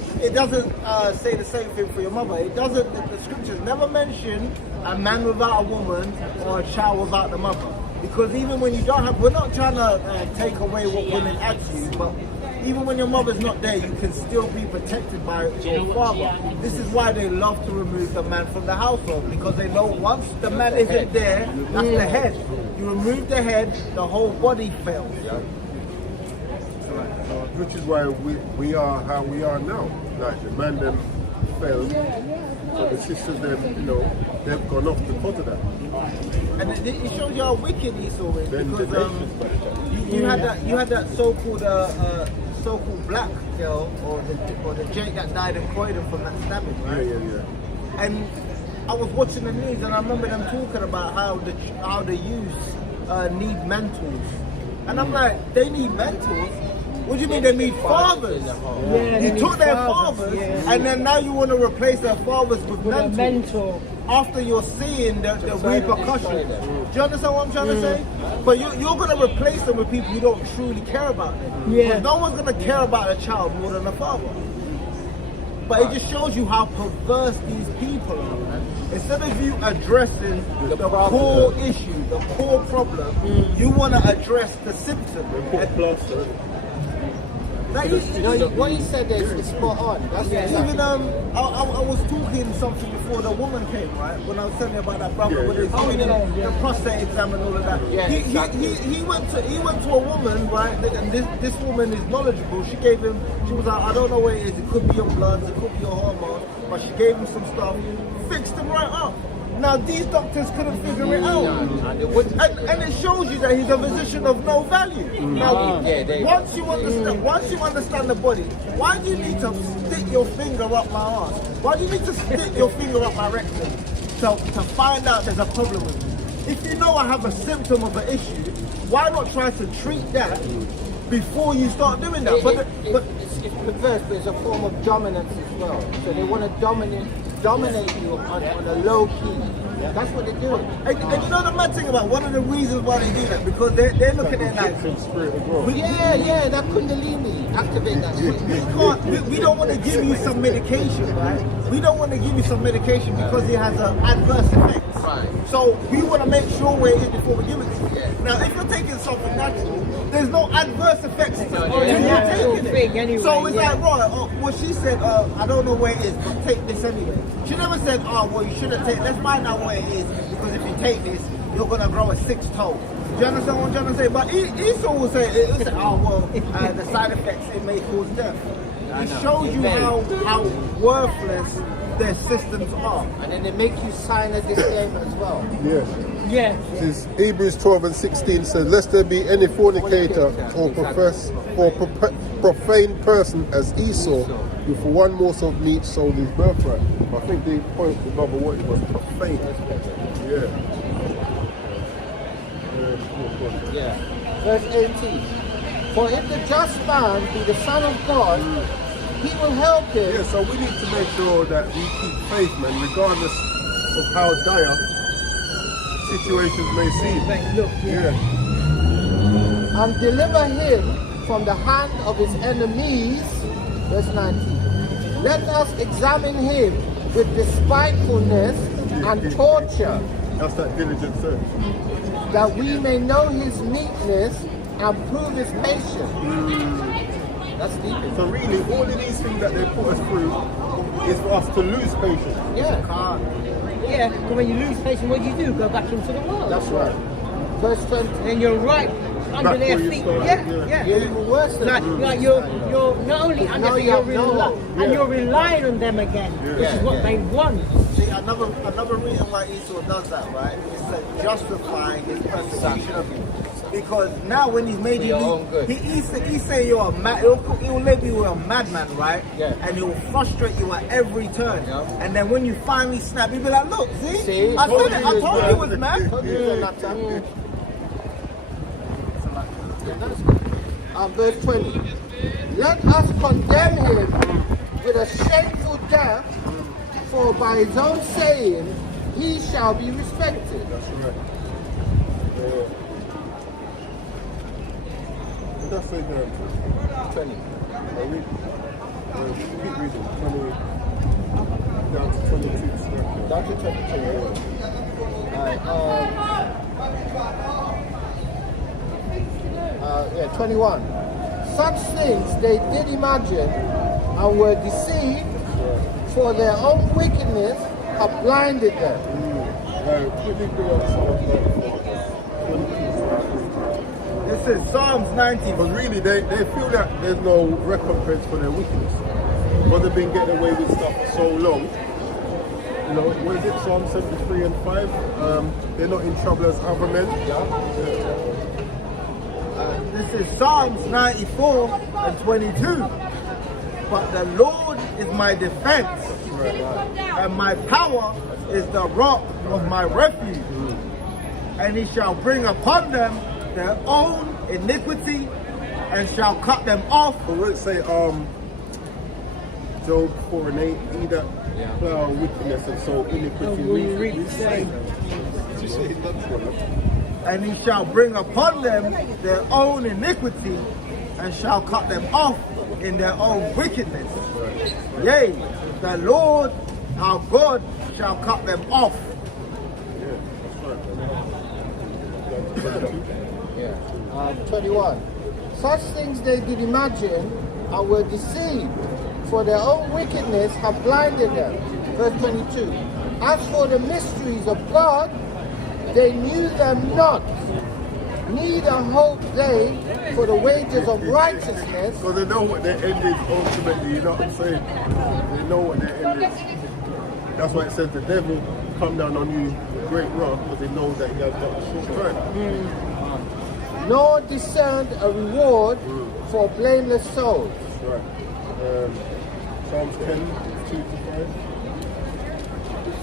say the same thing for your mother. It doesn't. The scriptures never mention a man without a woman or a child without the mother, because even when you don't have, we're not trying to take away what women add to you, but even when your mother's not there, you can still be protected by your father. This is why they love to remove the man from the household, because they know once the man isn't there, that's the head. You remove the head, the whole body fails. Which is why we are how we are now. Like the man them failed, but the sisters them, they've gone off because of that. And it shows you how wicked Esau is, because you had that so-called black girl, or the Jake that died in Croydon from that stabbing, right? Yeah. And I was watching the news, and I remember them talking about how the youth need mentors, and I'm like, they need mentors? What do you mean they need fathers? You took their fathers, and then now you want to replace their fathers with a mentor. After you're seeing the repercussions. Do you understand what I'm trying to say? But you're going to replace them with people who don't truly care about them. Because no one's going to care about a child more than a father. But it just shows you how perverse these people are, man. Instead of you addressing the core issue, the core problem, you want to address the symptom. What he said is spot on. That's even I was talking something before the woman came, right? When I was telling you about that brother with his the prostate exam and all of that. He went to a woman, right? And this woman is knowledgeable. She was like, I don't know what it is. It could be your blood, it could be your hormones, but she gave him some stuff, fixed him right up. Now these doctors couldn't figure it out, and it shows you that he's a physician of no value. Now, once you understand the body, why do you need to stick your finger up my arse? Why do you need to stick your finger up my rectum to find out there's a problem with me? If you know I have a symptom of an issue, why not try to treat that before you start doing that? It's perverse, but it's a form of dominance as well. So they want to dominate you on a low key. That's what they're doing. And you know the mad thing about one of the reasons why they do that, because they're looking at like that Kundalini, activate that. We don't want to give you some medication, right? We don't want to give you some medication because it has an adverse effect. Right. So we want to make sure where it is before we give it to you. Now, if you're taking something natural, there's no adverse effects to you taking it. So it's like, right, well, she said, I don't know where it is, but take this anyway. She never said, well, you shouldn't take, let's find out where it is, because if you take this, you're going to grow a 6 toe. Do you understand what I'm trying to say? But Esau will say, the side effects, it may cause death. It shows you how worthless their systems are. And then they make you sign a disclaimer as well. This is Hebrews 12:16 says, lest there be any fornicator or profane person as Esau, who for one morsel of meat sold his birthright. I think the point of Brother White was profane. Verse 18. For if the just man be the Son of God, he will help him. So we need to make sure that we keep faith, man, regardless of how dire situations may seem. And deliver him from the hand of his enemies. Verse 19. Let us examine him with despitefulness and torture. That's that diligent search. That we may know his meekness and prove his patience. That's deep. So really, all of these things that they put us through is for us to lose patience. Yeah. Yeah, but when you lose patience, what do? Go back into the world. That's right. Verse 20. And you're right under Back their where you feet. started, Yeah. You're even worse than Like you're not only under now their you have feet, no- and you're relying on them again, which is what they want. See, another reason why Esau does that, right, is to justify his persecution of you. Because now when he's made you your own good. he say you're a mad, he'll label you a madman, right? Yeah. And he'll frustrate you at every turn. Yeah. And then when you finally snap, he'll be like, look, see? I told said it, you I it told was you it was mad. Told you it was not time. Verse 20. Let us condemn him with a shameful death, for by his own saying he shall be respected. That's right. That's it there. 20. Keep reading. 20 down to 22. Down to 22. Alright, 21. Such things they did imagine and were deceived, for their own wickedness have blinded them. This is Psalms 90. But really, they feel that there's no recompense for their wickedness. But they've been getting away with stuff for so long. You know, what is it, Psalm 73 and 5? They're not in trouble as other men. This is Psalms 94 and 22. But the Lord is my defense, and my power is the rock of my refuge. And he shall bring upon them their own iniquity, and shall cut them off. But will it say, Job 4 and 8, he that plow wickedness and sow iniquity reap the same. And he shall bring upon them their own iniquity, and shall cut them off in their own wickedness. Yea, the Lord our God shall cut them off. 21. Such things they did imagine and were deceived, for their own wickedness have blinded them. Verse 22. As for the mysteries of God, they knew them not, neither hope they for the wages of righteousness. So they know what their end is ultimately, you know what I'm saying? They know what their end is. That's why it says the devil come down on you with great wrath, because they know that he has got a short time. Nor discerned a reward for blameless souls. That's right. Psalms 10, 2 to 5.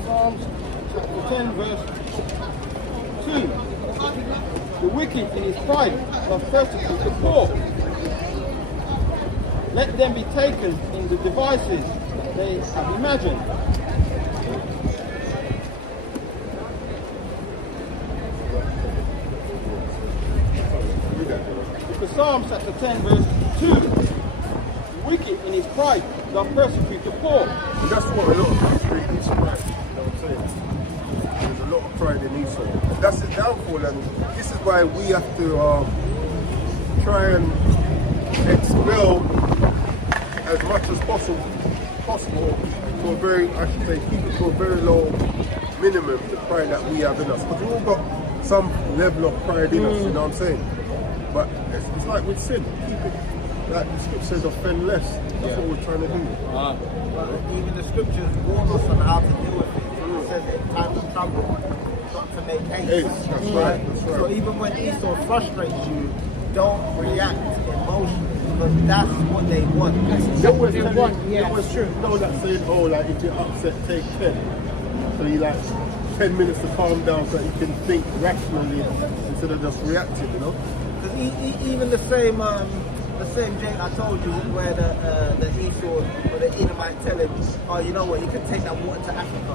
Psalms chapter 10, verse 2. The wicked in his pride shall persecute the poor. Let them be taken in the devices that they have imagined. The Psalms chapter 10, verse 2. The wicked in his pride shall persecute the poor. And that's what a lot of people read Esau, right? You know what I'm saying? There's a lot of pride in Esau. That's his downfall, and this is why we have to try and expel as much as possible to a very, I should say, keep it to a very low minimum, the pride that we have in us. Because we've all got some level of pride in us, you know what I'm saying? But it's like with sin, keep it, like the scripture says, offend less. That's what we're trying to do. But even the scriptures warn us on how to deal with it. It says in times of trouble, not to make haste. That's right, that's right. So even when Esau frustrates you, don't react emotionally, because that's what they want. They always tell want, you, yeah, they always it's true. know that saying, oh, like if you're upset, take 10. So you like 10 minutes to calm down so that you can think rationally instead of just reacting, you know? Because even the same Jake I told you, where the Esau or the Edomite tell him, oh, you know what, you can take that water to Africa.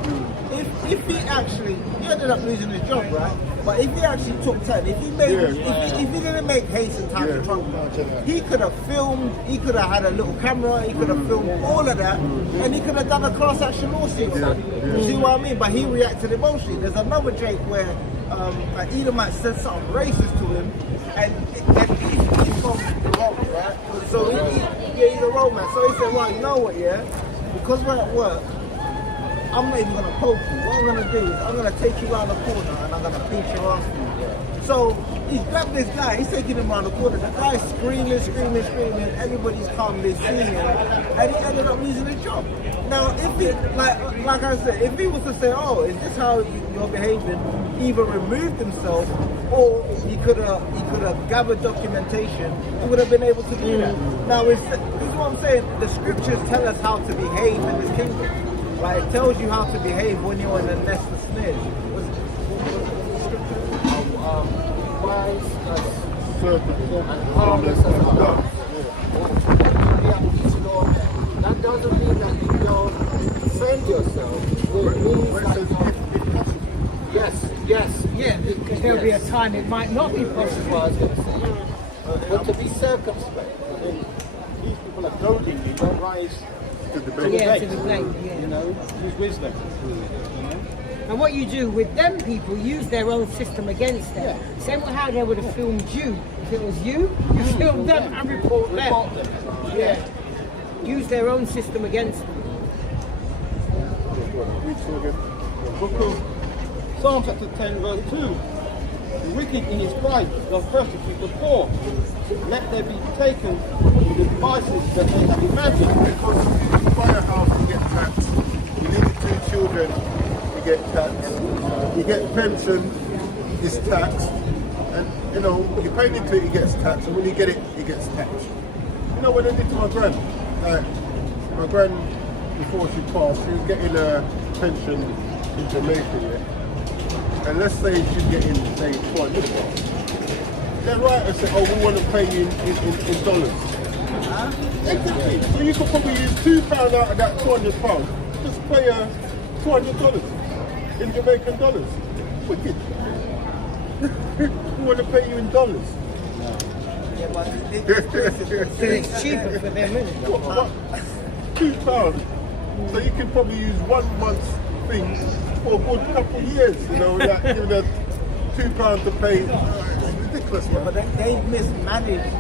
If he actually, he ended up losing his job, right? But if he actually took 10, if he didn't make haste in time of trouble, he could have filmed, he could have had a little camera, he could have filmed all of that, and he could have done a class action lawsuit or something. You see what I mean? But he reacted emotionally. There's another Jake where an Edomite said something racist to him, and he's from the wrong, right? So Yeah, he's a roadman. So he said, right, you know what, yeah? Because we're at work, I'm not even going to poke you. What I'm going to do is I'm going to take you around the corner and I'm going to beat your ass for you. So he's grabbed this guy, he's taking him around the corner. The guy's screaming. Everybody's calmly seeing him. And he ended up losing his job. Now, if he, like I said, if he was to say, oh, is this how you're behaving, either removed himself or he could have gathered documentation, he would have been able to do that. Now, this is what I'm saying. The scriptures tell us how to behave in this kingdom. Like, it tells you how to behave when you're in the nest of snares. Wise as Serpent. and harmless as a dove. That doesn't mean that you don't defend yourself. It means Where it that says, if possible. yes. Yeah, because there'll be a time it might not be possible. I was going to say. But to be circumspect, I mean, these people are goading you, don't rise To the to base. the Yeah, bait. to the blade, yeah. You know, use wisdom. And what you do with them people, use their own system against them. Same with how they would have filmed you. If it was you film them and report them. Report them. Yeah. Use their own system against them. Book of Psalm chapter 10 verse 2. The wicked in his pride does persecute the poor. Let there be taken the devices that they have imagined. Because you buy a house, you get taxed. You leave it to your children, you get taxed. You get pension, it's taxed. And you know, you pay into it, it gets taxed. And when you get it, it gets taxed. You know what I did to my gran? Like, my gran, before she passed, she was getting a pension in Jamaica, yeah? And let's say she's getting, say, $200. They're right and say, oh, we want to pay you in dollars. Exactly. So you could probably use £2 out of that £200. Just pay her $200 in Jamaican dollars. Wicked. We want to pay you in dollars. Yeah, but So it's cheaper for them, isn't it? What? £2. So you can probably use 1 month's thing for a good couple of years, you know, like giving her £2 to pay. It's ridiculous, man. But they mismanaged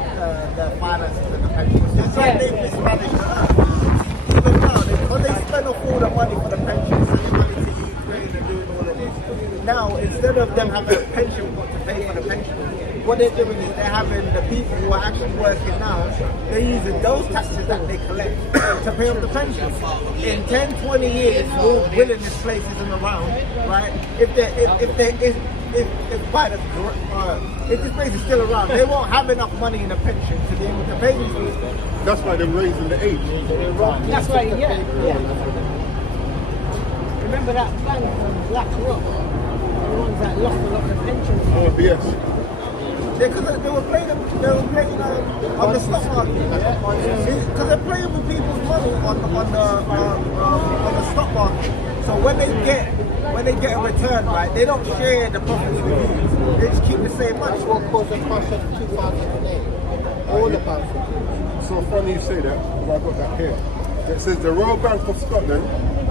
the finances of the pensions. It's like they mismanaged even now, because they spend all the money for the pensions, sending money to Ukraine and doing all of this. Now, instead of them having a pension pot to pay for the pension, what they're doing is they're having the people who are actually working now, they're using those taxes that they collect to pay off the pension. In 10, 20 years, Lord willing, this place isn't around, right? If this place is still around, they won't have enough money in a pension to be able to pay these people. That's why they're raising the age. That's why, yeah. Remember that bank on Black Rock? The ones that lost a lot of pensions. Oh, yes. Because they were playing on the stock market. Because they're playing with people's money on the stock market. So when they get a return, right, they don't share the profits with you. They just keep the same money. That's what caused the crash of 2008. All the banks. So funny you say that, because I got that here. It says the Royal Bank of Scotland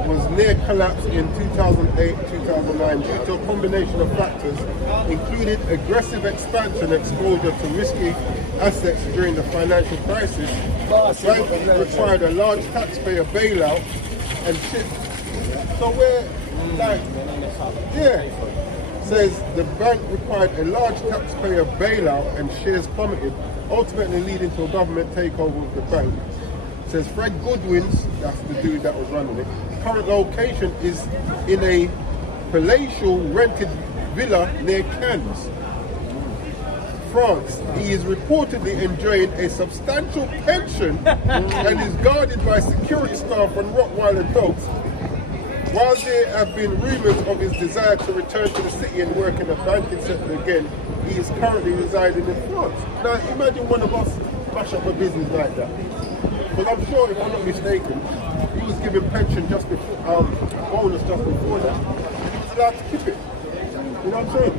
was near collapse in 2008-2009 due to a combination of factors, including aggressive expansion exposure to risky assets during the financial crisis. The bank required a large taxpayer bailout and shift. So we're like, says the bank required a large taxpayer bailout and shares plummeted, ultimately leading to a government takeover of the bank. Says Fred Goodwin's, that's the dude that was running it, current location is in a palatial rented villa near Cannes, France. He is reportedly enjoying a substantial pension and is guarded by security staff and Rottweiler dogs. While there have been rumours of his desire to return to the city and work in a banking sector again, he is currently residing in France. Now imagine one of us mash up a business like that. But I'm sure, if I'm not mistaken, he was given pension just before, bonus just before that. He was allowed to keep it. You know what I'm saying?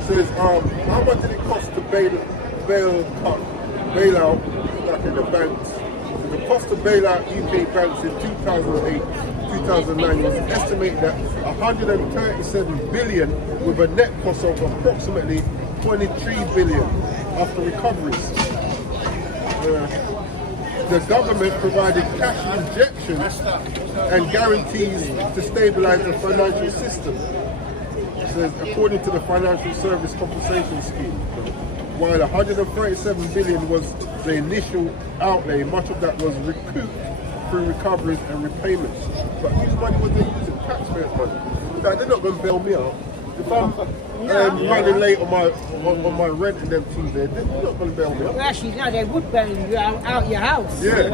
It says, how much did it cost to bail out back in the banks? The cost to bail out UK banks in 2008, 2009 was estimated at 137 billion with a net cost of approximately 23 billion after recoveries. The government provided cash injections and guarantees to stabilize the financial system, according to the Financial Service Compensation Scheme. While 137 billion was the initial outlay, much of that was recouped through recoveries and repayments. But whose money was they using? Taxpayers' money. Like, they're not going to bail me out. If I'm running late on my rent and them things there, they're not going to bail me out. Well, actually, no, they would bail you out your house. Yeah.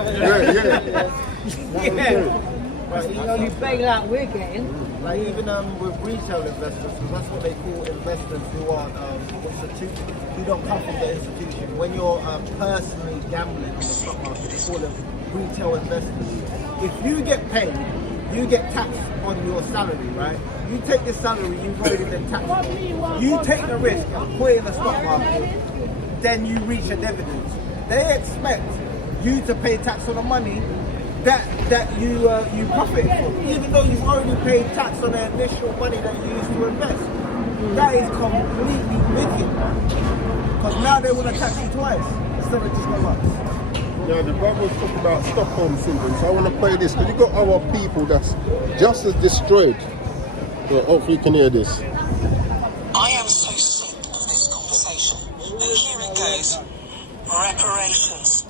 That's the only bailout we're getting. Like even with retail investors, because that's what they call investors who aren't who don't come from the institution. When you're personally gambling on the stock market, they call them retail investors. If you get paid, you get taxed on your salary, right? You take the salary, you've already been taxed. You take the risk and put it in the stock market, then you reach a dividend. They expect you to pay tax on the money that you profit from, even though you've already paid tax on the initial money that you used to invest. That is completely wicked. Because now they want to tax you twice instead of just the once. Now the brother was talking about Stockholm Syndrome, so I want to play this because you got our people that's just as destroyed. So hopefully you can hear this. I am so sick of this conversation. And here it goes. Reparations.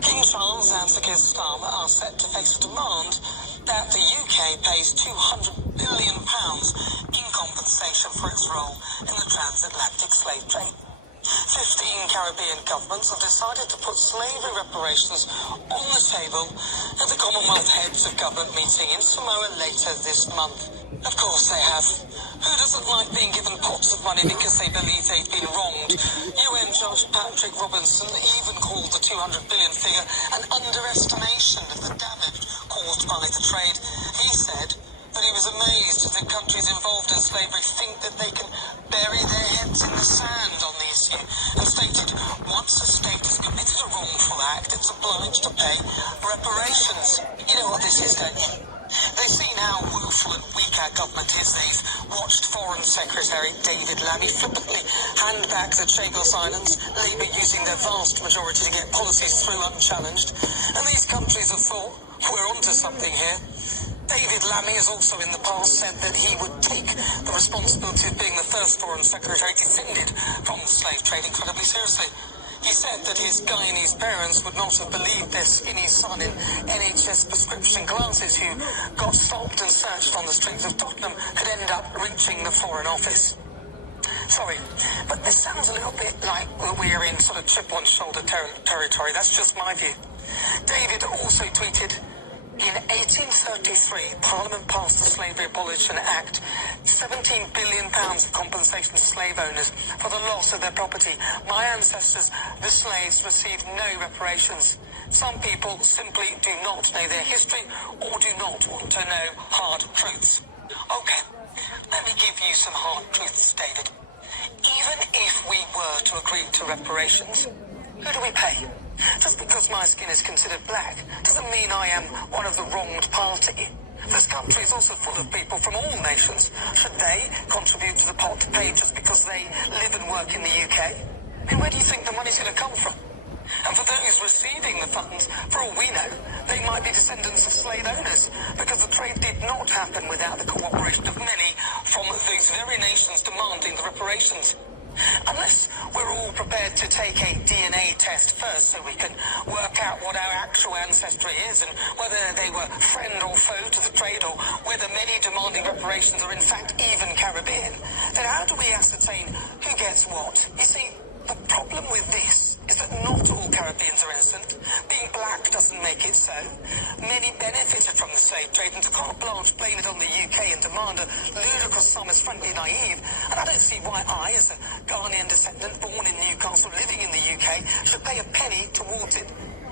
King Charles and Sir Keir Starmer are set to face a demand that the UK pays £200 billion in compensation for its role in the transatlantic slave trade. 15 Caribbean governments have decided to put slavery reparations on the table at the Commonwealth Heads of Government meeting in Samoa later this month. Of course they have. Who doesn't like being given pots of money because they believe they've been wronged? UN Judge Patrick Robinson even called the 200 billion figure an underestimation of the damage caused by the trade. He said that he was amazed that countries involved in slavery think that they can bury their heads in the sand on the issue, and stated once a state has committed a wrongful act, it's obliged to pay reparations. You know what this is, don't you? They've seen how woeful and weak our government is. They've watched Foreign Secretary David Lammy flippantly hand back the Chagos Islands, Labour using their vast majority to get policies through unchallenged. And these countries have thought, we're onto something here. David Lammy has also in the past said that he would take the responsibility of being the first Foreign Secretary descended from the slave trade incredibly seriously. He said that his Guyanese parents would not have believed their skinny son in NHS prescription glasses who got stopped and searched on the streets of Tottenham could end up reaching the Foreign Office. Sorry, but this sounds a little bit like we're in sort of chip-on-shoulder territory. That's just my view. David also tweeted, in 1833, Parliament passed the Slavery Abolition Act, £17 billion of compensation to slave owners for the loss of their property. My ancestors, the slaves, received no reparations. Some people simply do not know their history or do not want to know hard truths. Okay, let me give you some hard truths, David. Even if we were to agree to reparations, who do we pay? Just because my skin is considered black doesn't mean I am one of the wronged party. This country is also full of people from all nations. Should they contribute to the pot to pay just because they live and work in the UK? I mean, where do you think the money's going to come from? And for those receiving the funds, for all we know, they might be descendants of slave owners, because the trade did not happen without the cooperation of many from those very nations demanding the reparations. Unless we're all prepared to take a DNA test first so we can work out what our actual ancestry is and whether they were friend or foe to the trade or whether many demanding reparations are in fact even Caribbean, then how do we ascertain who gets what? You see, the problem with this is that not all Caribbeans are innocent. Being black doesn't make it so. Many benefited from the slave trade, and to carte blanche blame it on the UK and demand a ludicrous sum is frankly naive. And I don't see why I, as a Ghanaian descendant born in Newcastle living in the UK, should pay a penny towards it.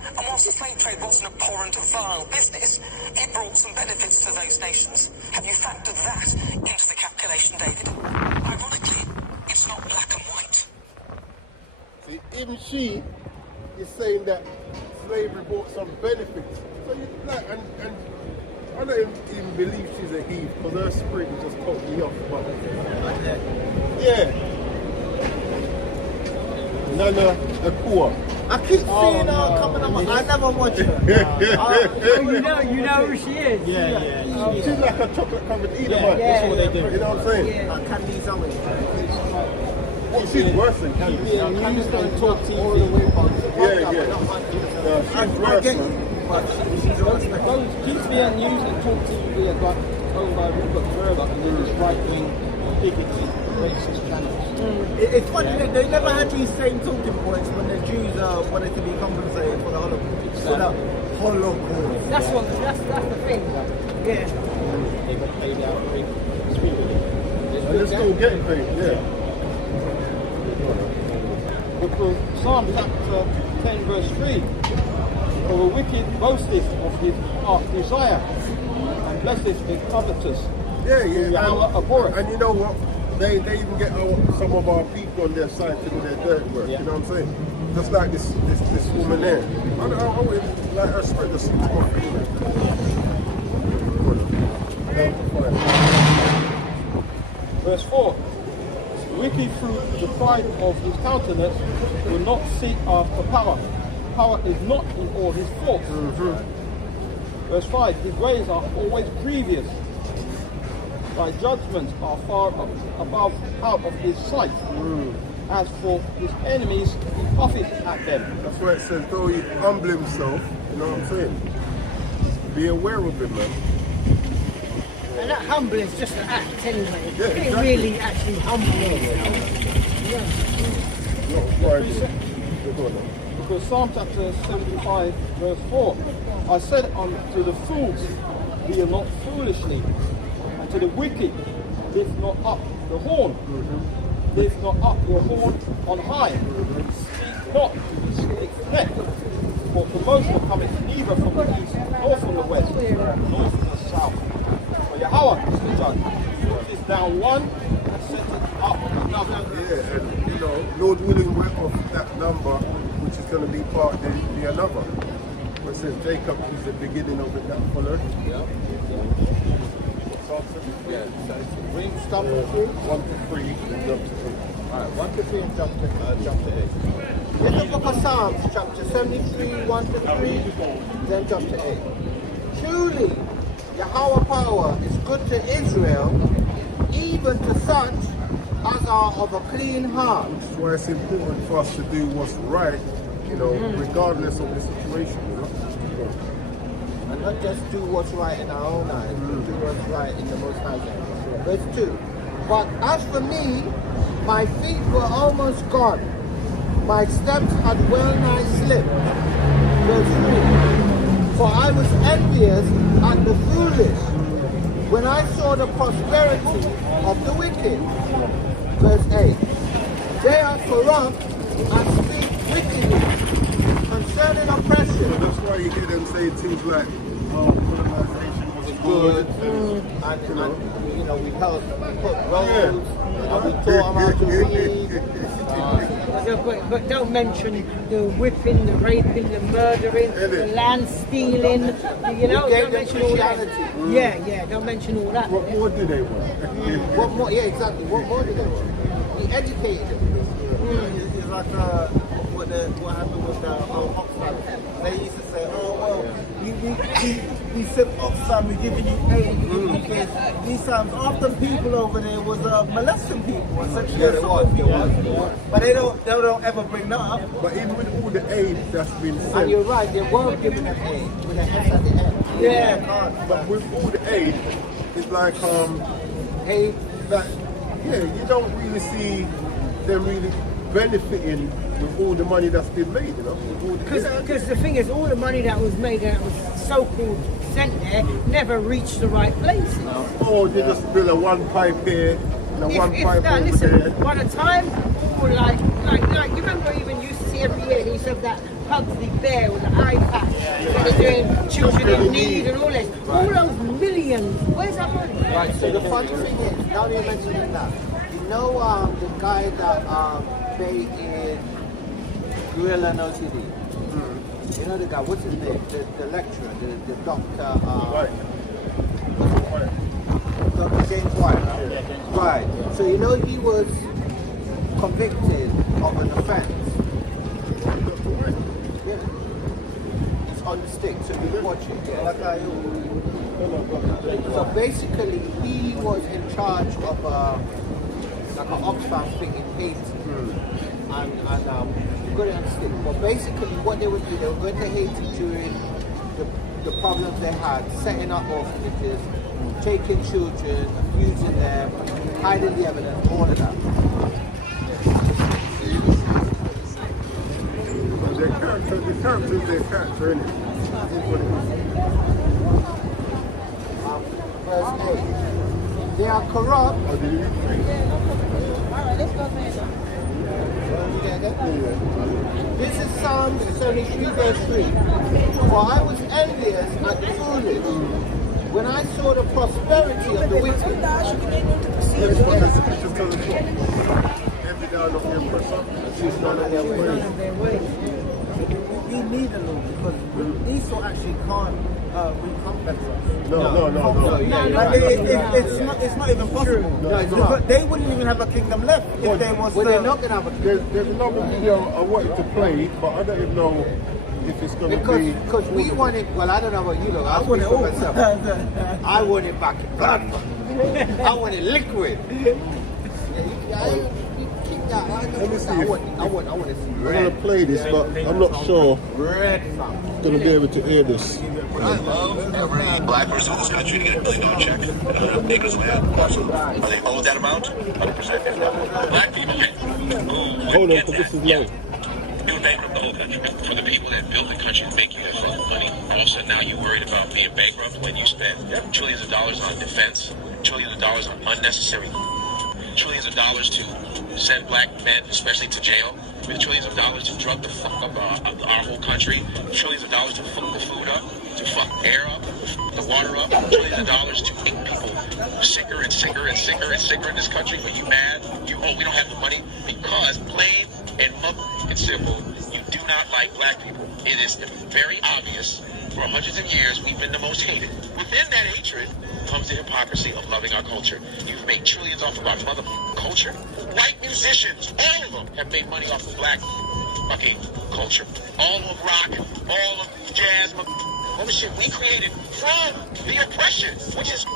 And whilst the slave trade was an abhorrent, vile business, it brought some benefits to those nations. Have you factored that into the calculation, David? Ironically, it's not black and white. See, even she is saying that slavery brought some benefits. So you like, and I don't even believe she's a Eve because her spirit just caught me off. But yeah, Nana Akua. I keep seeing her coming on. I never watch her. You know who she is. Yeah. She's like a chocolate covered Edomite. Yeah, That's what they do. yeah. You know what I'm saying? Candy Zoe. Well, she's worse than Candy. Candy's going to talk TV. Yeah. She's worse, get man. you, but she's always Those GTN News and Talk TV are got owned by Rupert Murdoch and then this right-wing, bigoted, racist channels. It's funny that they never had these same talking points when the Jews wanted to be compensated for the Holocaust. For the Holocaust. That's the thing. Yeah. They got paid out big speedily. And they're still getting paid, yeah. Because Psalm chapter 10 verse 3, for the wicked boasteth of his heart desire, and blesseth the covetous. Yeah. Yahweh abhorreth. And you know what? They even get some of our people on their side to do their dirt work. You know what I'm saying? Just like this woman there. I would like her spirit to seem to go through it. Verse 4, wicked through the pride of his countenance will not seek after power. Power is not in all his thoughts. Verse 5, his ways are always grievous. Thy judgments are far above out of his sight. As for his enemies, he puffeth at them. That's why it says, though he humble himself, you know what I'm saying? Be aware of him, man. And that humble is just an act anyway. Yeah, It exactly. really actually humble Not Friday. Because Psalm chapter 75 verse 4, I said unto the fools, deal not foolishly, and to the wicked, lift not up the horn. Lift not up your horn on high. Speak not to the stiff-necked, for promotion cometh neither from the east, nor from the west, nor from the south. For Yahweh is the judge. He putteth down one and setteth up another. Yeah, and you know, Lord willing, we're off that number, which is going to be part of the another. Where it says Jacob is the beginning of it, that followed. Bring stop at 3. 1 to 3, and jump to 3. Alright, 1 to 3 and jump to 8. In the book of Psalms, chapter 73, 1 to 3, then jump to 8. Truly, Yahweh power is good to Israel, even to such as are of a clean heart. That's why it's important for us to do what's right, you know, regardless of the situation, you know. And not just do what's right in our own eyes, but do what's right in the Most High's eyes. Verse 2. But as for me, my feet were almost gone. My steps had well nigh slipped. Verse 3. For I was envious at the foolish when I saw the prosperity of the wicked. Verse 8. They are corrupt and speak wickedly concerning oppression. That's why you hear them say things like, colonization was good, And you know, we put roads, and we taught them how to read. But don't mention the whipping, the raping, the murdering, the land stealing. You know, We gave don't them mention all that. Christianity. Yeah, don't mention all that. what more do they want? What more? Yeah, exactly. What more do they want? We educated them. It's like what happened with Oxfam. They used to say, oh, well, we sent Oxfam, we're giving you aid, we're giving you this. These times, often people over there was molesting people, essentially. Yeah, they was. But they don't ever bring that up. But even with all the aid that's been And sent, you're right, they were giving them aid with an S at the end. but with all the aid, it's like, Hey, that, yeah, you don't really see them really benefiting with all the money that's been made, you know. Because the thing is, all the money that was made, that was so-called sent there, never reached the right places. Or they just build a one pipe here and a one pipe Now, over listen, there. by the time, all like, you remember even used to see every year, they used to have that Pugsley Bear with the eye patch, they're doing children in need and all this. All those millions, where's that money? right, so the funny thing is, now that you mentioned that, you know the guy that made in Gorilla and OCD? You know the guy, what's his name? The lecturer, the doctor, Dr. James White. Right, so you know he was convicted of an offense to win. Yeah. It's on the stick, so you watch it. Yeah. So basically, he was in charge of like an Oxfam thing in Haiti. And you got it on the stick. But basically, what they would do, they were going to Haiti during the problems they had, setting up orphanages, taking children, abusing them, hiding the evidence, all of that. Their character is their character, isn't it? Verse 8. They are corrupt. Oh, did you read 3? This is Psalms 73 verse 3. For I was envious at the foolish when I saw the prosperity of the wicked. Yes, but the scripture tells us what? Every down of your person, she's none of their ways. We need a law because Esau actually can't recompense us. No. It's not even possible. They wouldn't even have a kingdom left if there was. Well, they're not going to have a There's another video I wanted to play, but I don't even know if it's going to be. Because we want it, well, I don't know about you, look, I want it all myself. I want it back in blood. I want it liquid. Let me see. I want to see I'm red. going to play this, but I'm not sure Red. I'm going to be able to hear this. I love every black person in this country to get a $1 million check. Acres of land, absolutely. Are they owed that amount? 100%. Black people, Hold on, because this is low. you bankrupt the whole country. For the people that built the country and make you that fucking money, all of a sudden now you're worried about being bankrupt when you spend trillions of dollars on defense, trillions of dollars on unnecessary, trillions of dollars to send black men, especially to jail, with trillions of dollars to drug the fuck up our whole country, trillions of dollars to fuck the food up, to fuck air up, the water up, trillions of dollars to make people sicker and sicker and sicker and sicker in this country. But you mad? We don't have the money because plain and simple, you do not like black people. It is very obvious. For hundreds of years, we've been the most hated. Within that hatred comes the hypocrisy of loving our culture. You've made trillions off of our motherfucking culture. White musicians, all of them, have made money off of black fucking culture. All of rock, all of jazz, all the shit we created from the oppression, which is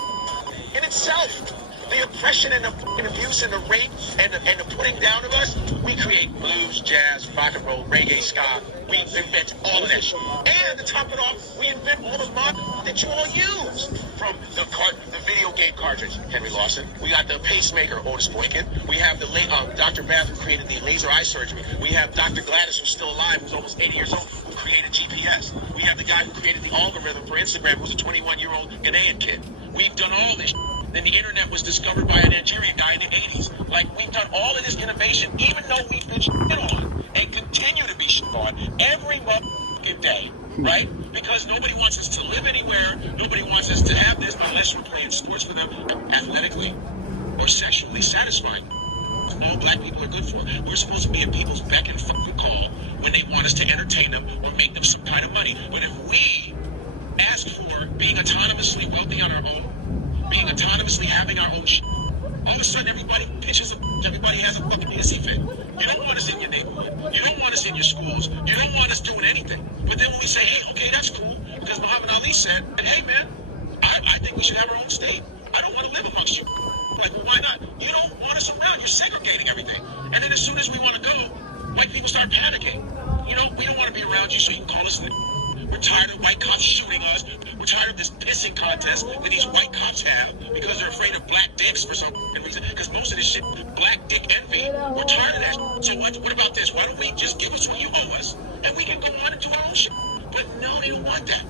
in itself. The oppression and the fucking abuse and the rape and the putting down of us, we create blues, jazz, rock and roll, reggae, ska. We invent all of that shit. And to top it off, we invent all the modern that you all use. From the video game cartridge, Henry Lawson. We got the pacemaker, Otis Boykin. We have the Dr. Bath, who created the laser eye surgery. We have Dr. Gladys, who's still alive, who's almost 80 years old, who created GPS. We have the guy who created the algorithm for Instagram, who's a 21-year-old Ghanaian kid. We've done all this shit. Then the internet was discovered by a Nigerian guy in the 80s. Like, we've done all of this innovation, even though we've been shit on and continue to be shit on every motherfucking day, right? Because nobody wants us to live anywhere. Nobody wants us to have this unless we're playing sports for them athletically or sexually satisfying. All black people are good for. We're supposed to be at people's beck and fucking call when they want us to entertain them or make them some kind of money. But if we ask for being autonomously wealthy on our own, being autonomously having our own shit, all of a sudden everybody pitches everybody has a fucking hissy fit. You don't want us in your neighborhood. You don't want us in your schools. You don't want us doing anything. But then when we say, hey, okay, that's cool, because Muhammad Ali said, hey man, I think we should have our own state. I don't want to live amongst you. Like, well, why not? You don't want us around. You're segregating everything. And then as soon as we want to go, white people start panicking. You know, we don't want to be around you, so you can call us We're tired of white cops shooting us. We're tired of this pissing contest that these white cops have because they're afraid of black dicks for some reason. Because most of this shit, black dick envy. We're tired of that. So what about this? Why don't we just give us what you owe us? And we can go on and do our own shit. But no, they don't want that.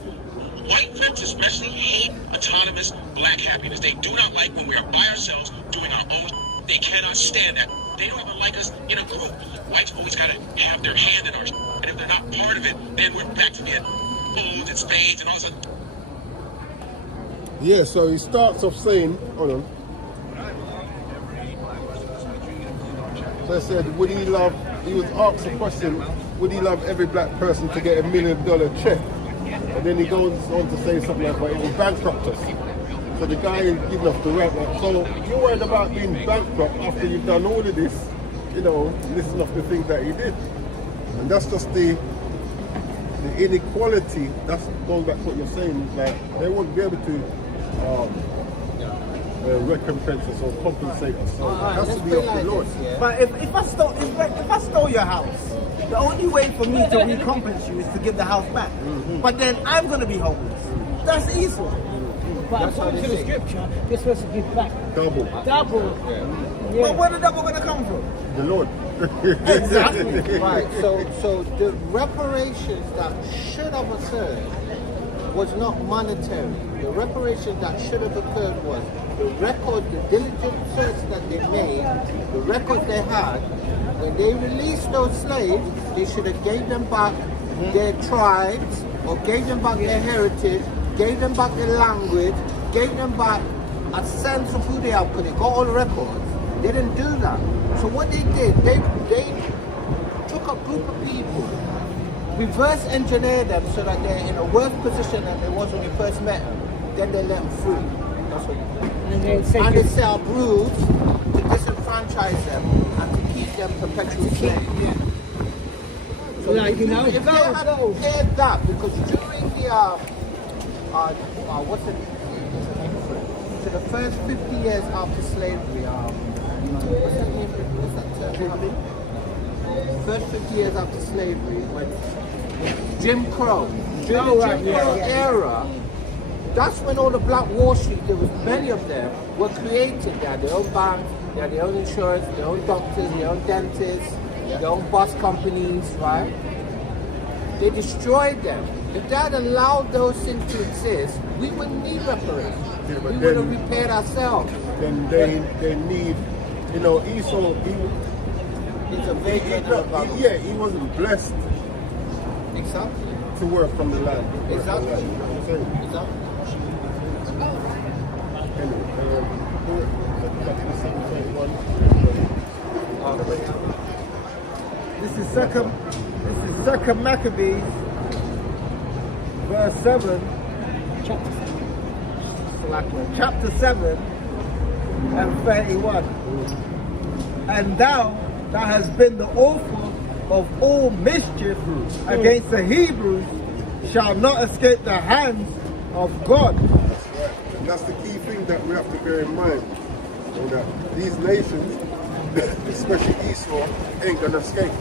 White folks especially hate autonomous black happiness. They do not like when we are by ourselves doing our own shit. They cannot stand that. They don't even like us in a group. Whites always got to have their hand in our shit. And if they're not part of it, then we're back to being fools and spades and all this other. Yeah, so he starts off saying, hold on. So I said, he was asked a question, would he love every black person to get $1 million check? And then he goes on to say something like, well, it will bankrupt us. So the guy is giving off the right one. So you're worried about being bankrupt after you've done all of this, you know, listen off the things that he did. And that's just the inequality. That's going back to what you're saying. Like they won't be able to recompense us or compensate us. So it has to be of the Lord. But if I stole your house, the only way for me to recompense you is to give the house back. But then I'm going to be homeless. That's Esau. But according to the scripture, you're supposed to give back Double. double. Yeah. But where the double going to come from? The Lord. Exactly. Right, so the reparations that should have occurred was not monetary. The reparations that should have occurred was the record, the diligent search that they made, the records they had. When they released those slaves, they should have gave them back their tribes, or gave them back their heritage, gave them back their language, gave them back a sense of who they are, because they got all the records. They didn't do that. So what they did, they took a group of people, reverse engineered them so that they're in a worse position than they was when you first met them. Then they let them free. That's what you do. And they set up rules to disenfranchise them and to keep them perpetually slaves. So Like, if you know, if they had prepared that, because during the what's it? So the first 50 years after slavery, what's that term? First 50 years after slavery, when Jim Crow, during the Jim Crow era, that's when all the Black Wall Street, there was many of them, were created. They had their own banks, they had their own insurance, their own doctors, their own dentists, their own bus companies, right? They destroyed them. If they had allowed those things to exist, we wouldn't need reparations. Yeah, we would have repaired ourselves. Then they need, you know, Esau, It's a vacant he wasn't blessed exactly to work from the land. Exactly. Exactly. This is Second Maccabees, verse 7. Chapter 7 and 31. And thou that hast been the author of all mischief against the Hebrews shall not escape the hands of God. That's right. And that's the key thing that we have to bear in mind. So that these nations, especially Esau, ain't gonna escape.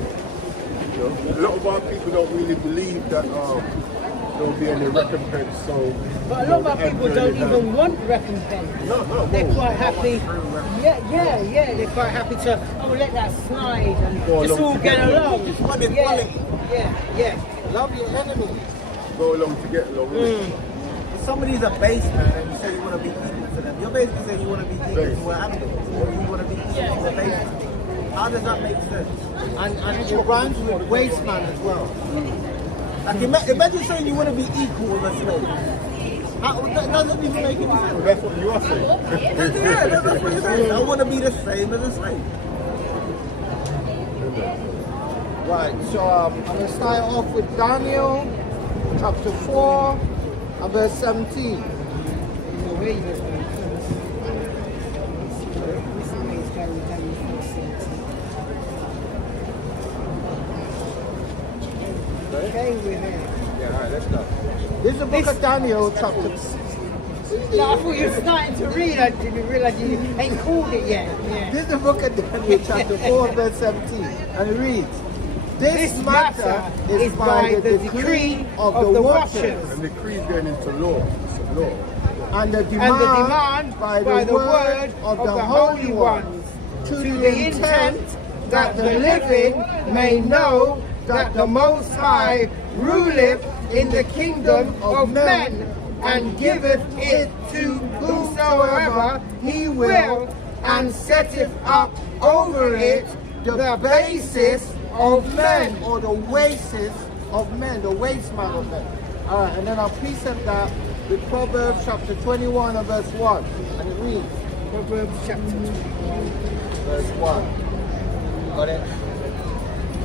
You know, a lot of our people don't really believe that there'll be any recompense. So, But a lot of our people don't even want recompense. No, They're quite happy. Yeah. They're quite happy to let that slide and just all get along. Just want it. Yeah. Love your enemy. Go along to get along. If somebody's a base man and you say you want to be equal to them, you're basically saying you want to be equal to what animals, or you want to be equal to the base. How does that make sense? And it rhymes with waste man as well. Like imagine saying you want to be equal with a slave. That doesn't even make any sense. That's what you are saying. Yeah, that's what you're saying. I want to be the same as a slave. Right, so I'm going to start off with Daniel chapter 4 and verse 17. Okay, we're there. Yeah, all right, let's go. This is the book of Daniel chapter. No, I thought you were starting to read. I didn't realize you ain't called it yet. Yeah. This is the book of Daniel chapter 4 verse 17. And it reads, This matter is by the decree of the watchers. And the decree is going into law. It's a law. And the demand by the word of the Holy Ones, to the intent that the living may know that the Most High ruleth in the kingdom of men, and giveth it to whosoever he will, and setteth up over it the basis of men, or the waces of men, the waste man of men. All right, and then I'll precept that with Proverbs chapter 21 and verse 1. And it reads, Proverbs chapter 21, verse 1. Got it?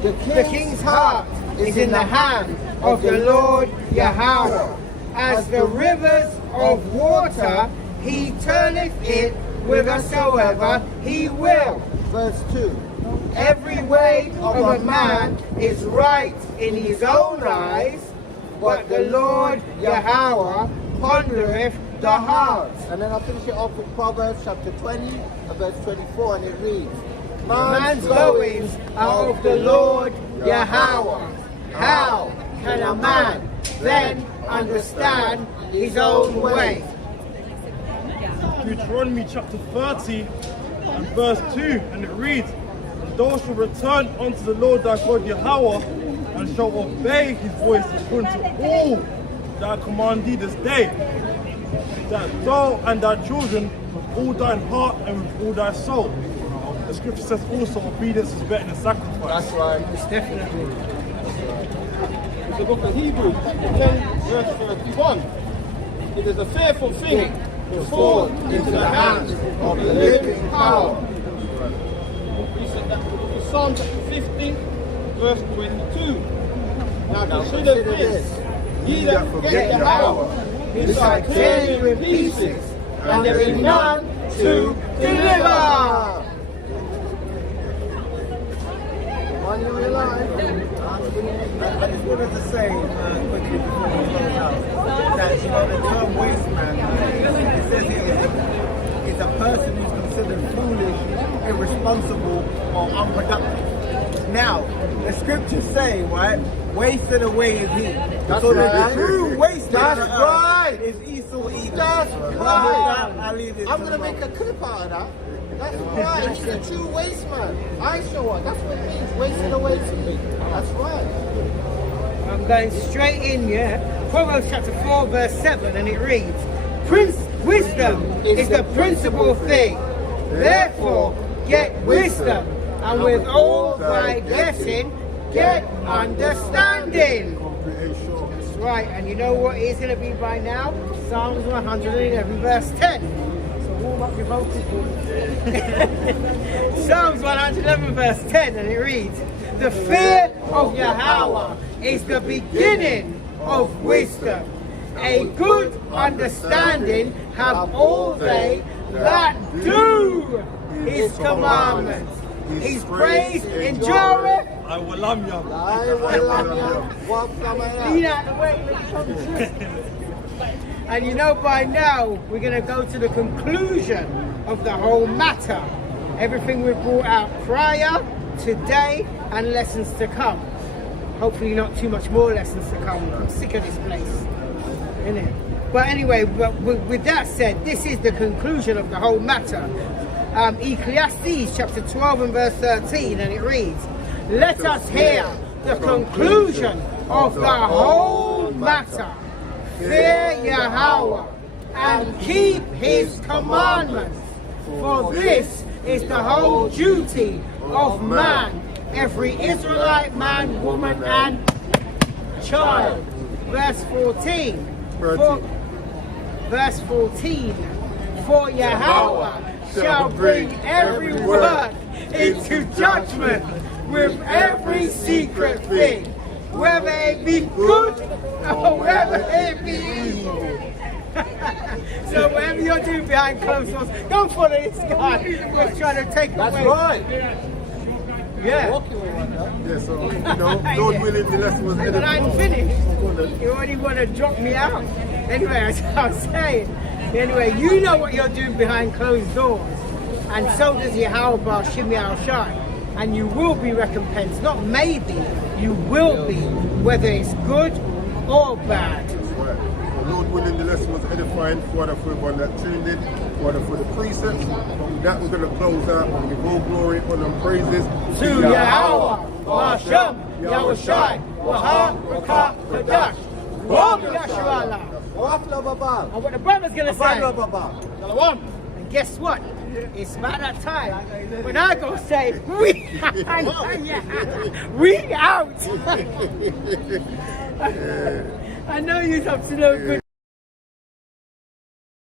The king's heart is in the hand of the Lord Yahweh. As the rivers of water, he turneth it whithersoever he will. Verse 2. every way of a man is right in his own eyes, but the Lord Yahweh pondereth the heart. And then I'll finish it off with Proverbs chapter 20, verse 24, and it reads, Man's goings are of the Lord Yahweh. How can a man then understand his own way? Deuteronomy chapter 30 and verse 2, and it reads, Thou shalt return unto the Lord thy God Yahweh, and shalt obey his voice according to all that I command thee this day, that thou and thy children with all thine heart and with all thy soul. The scripture says also obedience is better than sacrifice. That's right. It's definitely. It's the book of Hebrews, chapter 10, verse 31. It is a fearful thing to fall into the hands of the living power. We said that the book of Psalm chapter 15, verse 22. Now consider this, ye that forget Yahweh, he shall tear you in pieces, and there is none to deliver. On your life. I just wanted to say quickly before we close out that the term waste man, it says it is a person who's considered foolish, irresponsible, or unproductive. Now, the scriptures say, right, wasted away is he. That's so right. the true waste That's right. is Esau Edom. That's And right. with that, I leave it I'm to going to the make a clip out of that. That's right. He's a true waste man. I show up. That's what it means. Wasting away to me. That's right. I'm going straight in, yeah. Proverbs chapter 4, verse 7, and it reads, Wisdom is the principal thing. Therefore, get wisdom, and with all thy getting, get understanding. That's right, and you know what it's going to be by now? Psalms 111, verse 10. Warm up your vocal cords. Psalms 111 verse 10, and it reads, The fear of Yahweh is the beginning of wisdom. A good understanding have all they that do his commandments. His praise endureth. I will lam ya. Lean out the way, let me come to. And you know by now, we're going to go to the conclusion of the whole matter. Everything we've brought out prior, today, and lessons to come. Hopefully not too much more lessons to come. I'm sick of this place. Innit? But anyway, with that said, this is the conclusion of the whole matter. Ecclesiastes chapter 12 and verse 13, and it reads, Let us hear the conclusion of the whole matter. Fear Yahweh and keep his commandments, for this is the whole duty of man, every Israelite man, woman, and child. Verse 14. Verse 14. For Yahweh shall bring every word into judgment with every secret thing, whether it be good or whether it be evil. So whatever you're doing behind closed doors, don't follow this guy who's trying to take away. That's right. Yeah. Yeah, so, Lord willing, the lesson was But I ain't finished. You already want to drop me out. Anyway, as I was saying, anyway, you know what you're doing behind closed doors. And so does Yahweh Shimei Al-Shai. And you will be recompensed. Not maybe, you will be, whether it's good or bad. Right. So Lord willing, the lesson was edifying for everyone that tuned in, for the precepts. From that, we're going to close out and give all glory, honor, and praises to Yahweh, Hashem, Yahweh Shai, Wahab, Rakah, Kadash, Wahab, Yahshua. And what the brother's going to say. And guess what? It's about that time when I go say, we out. I know you're up to no good.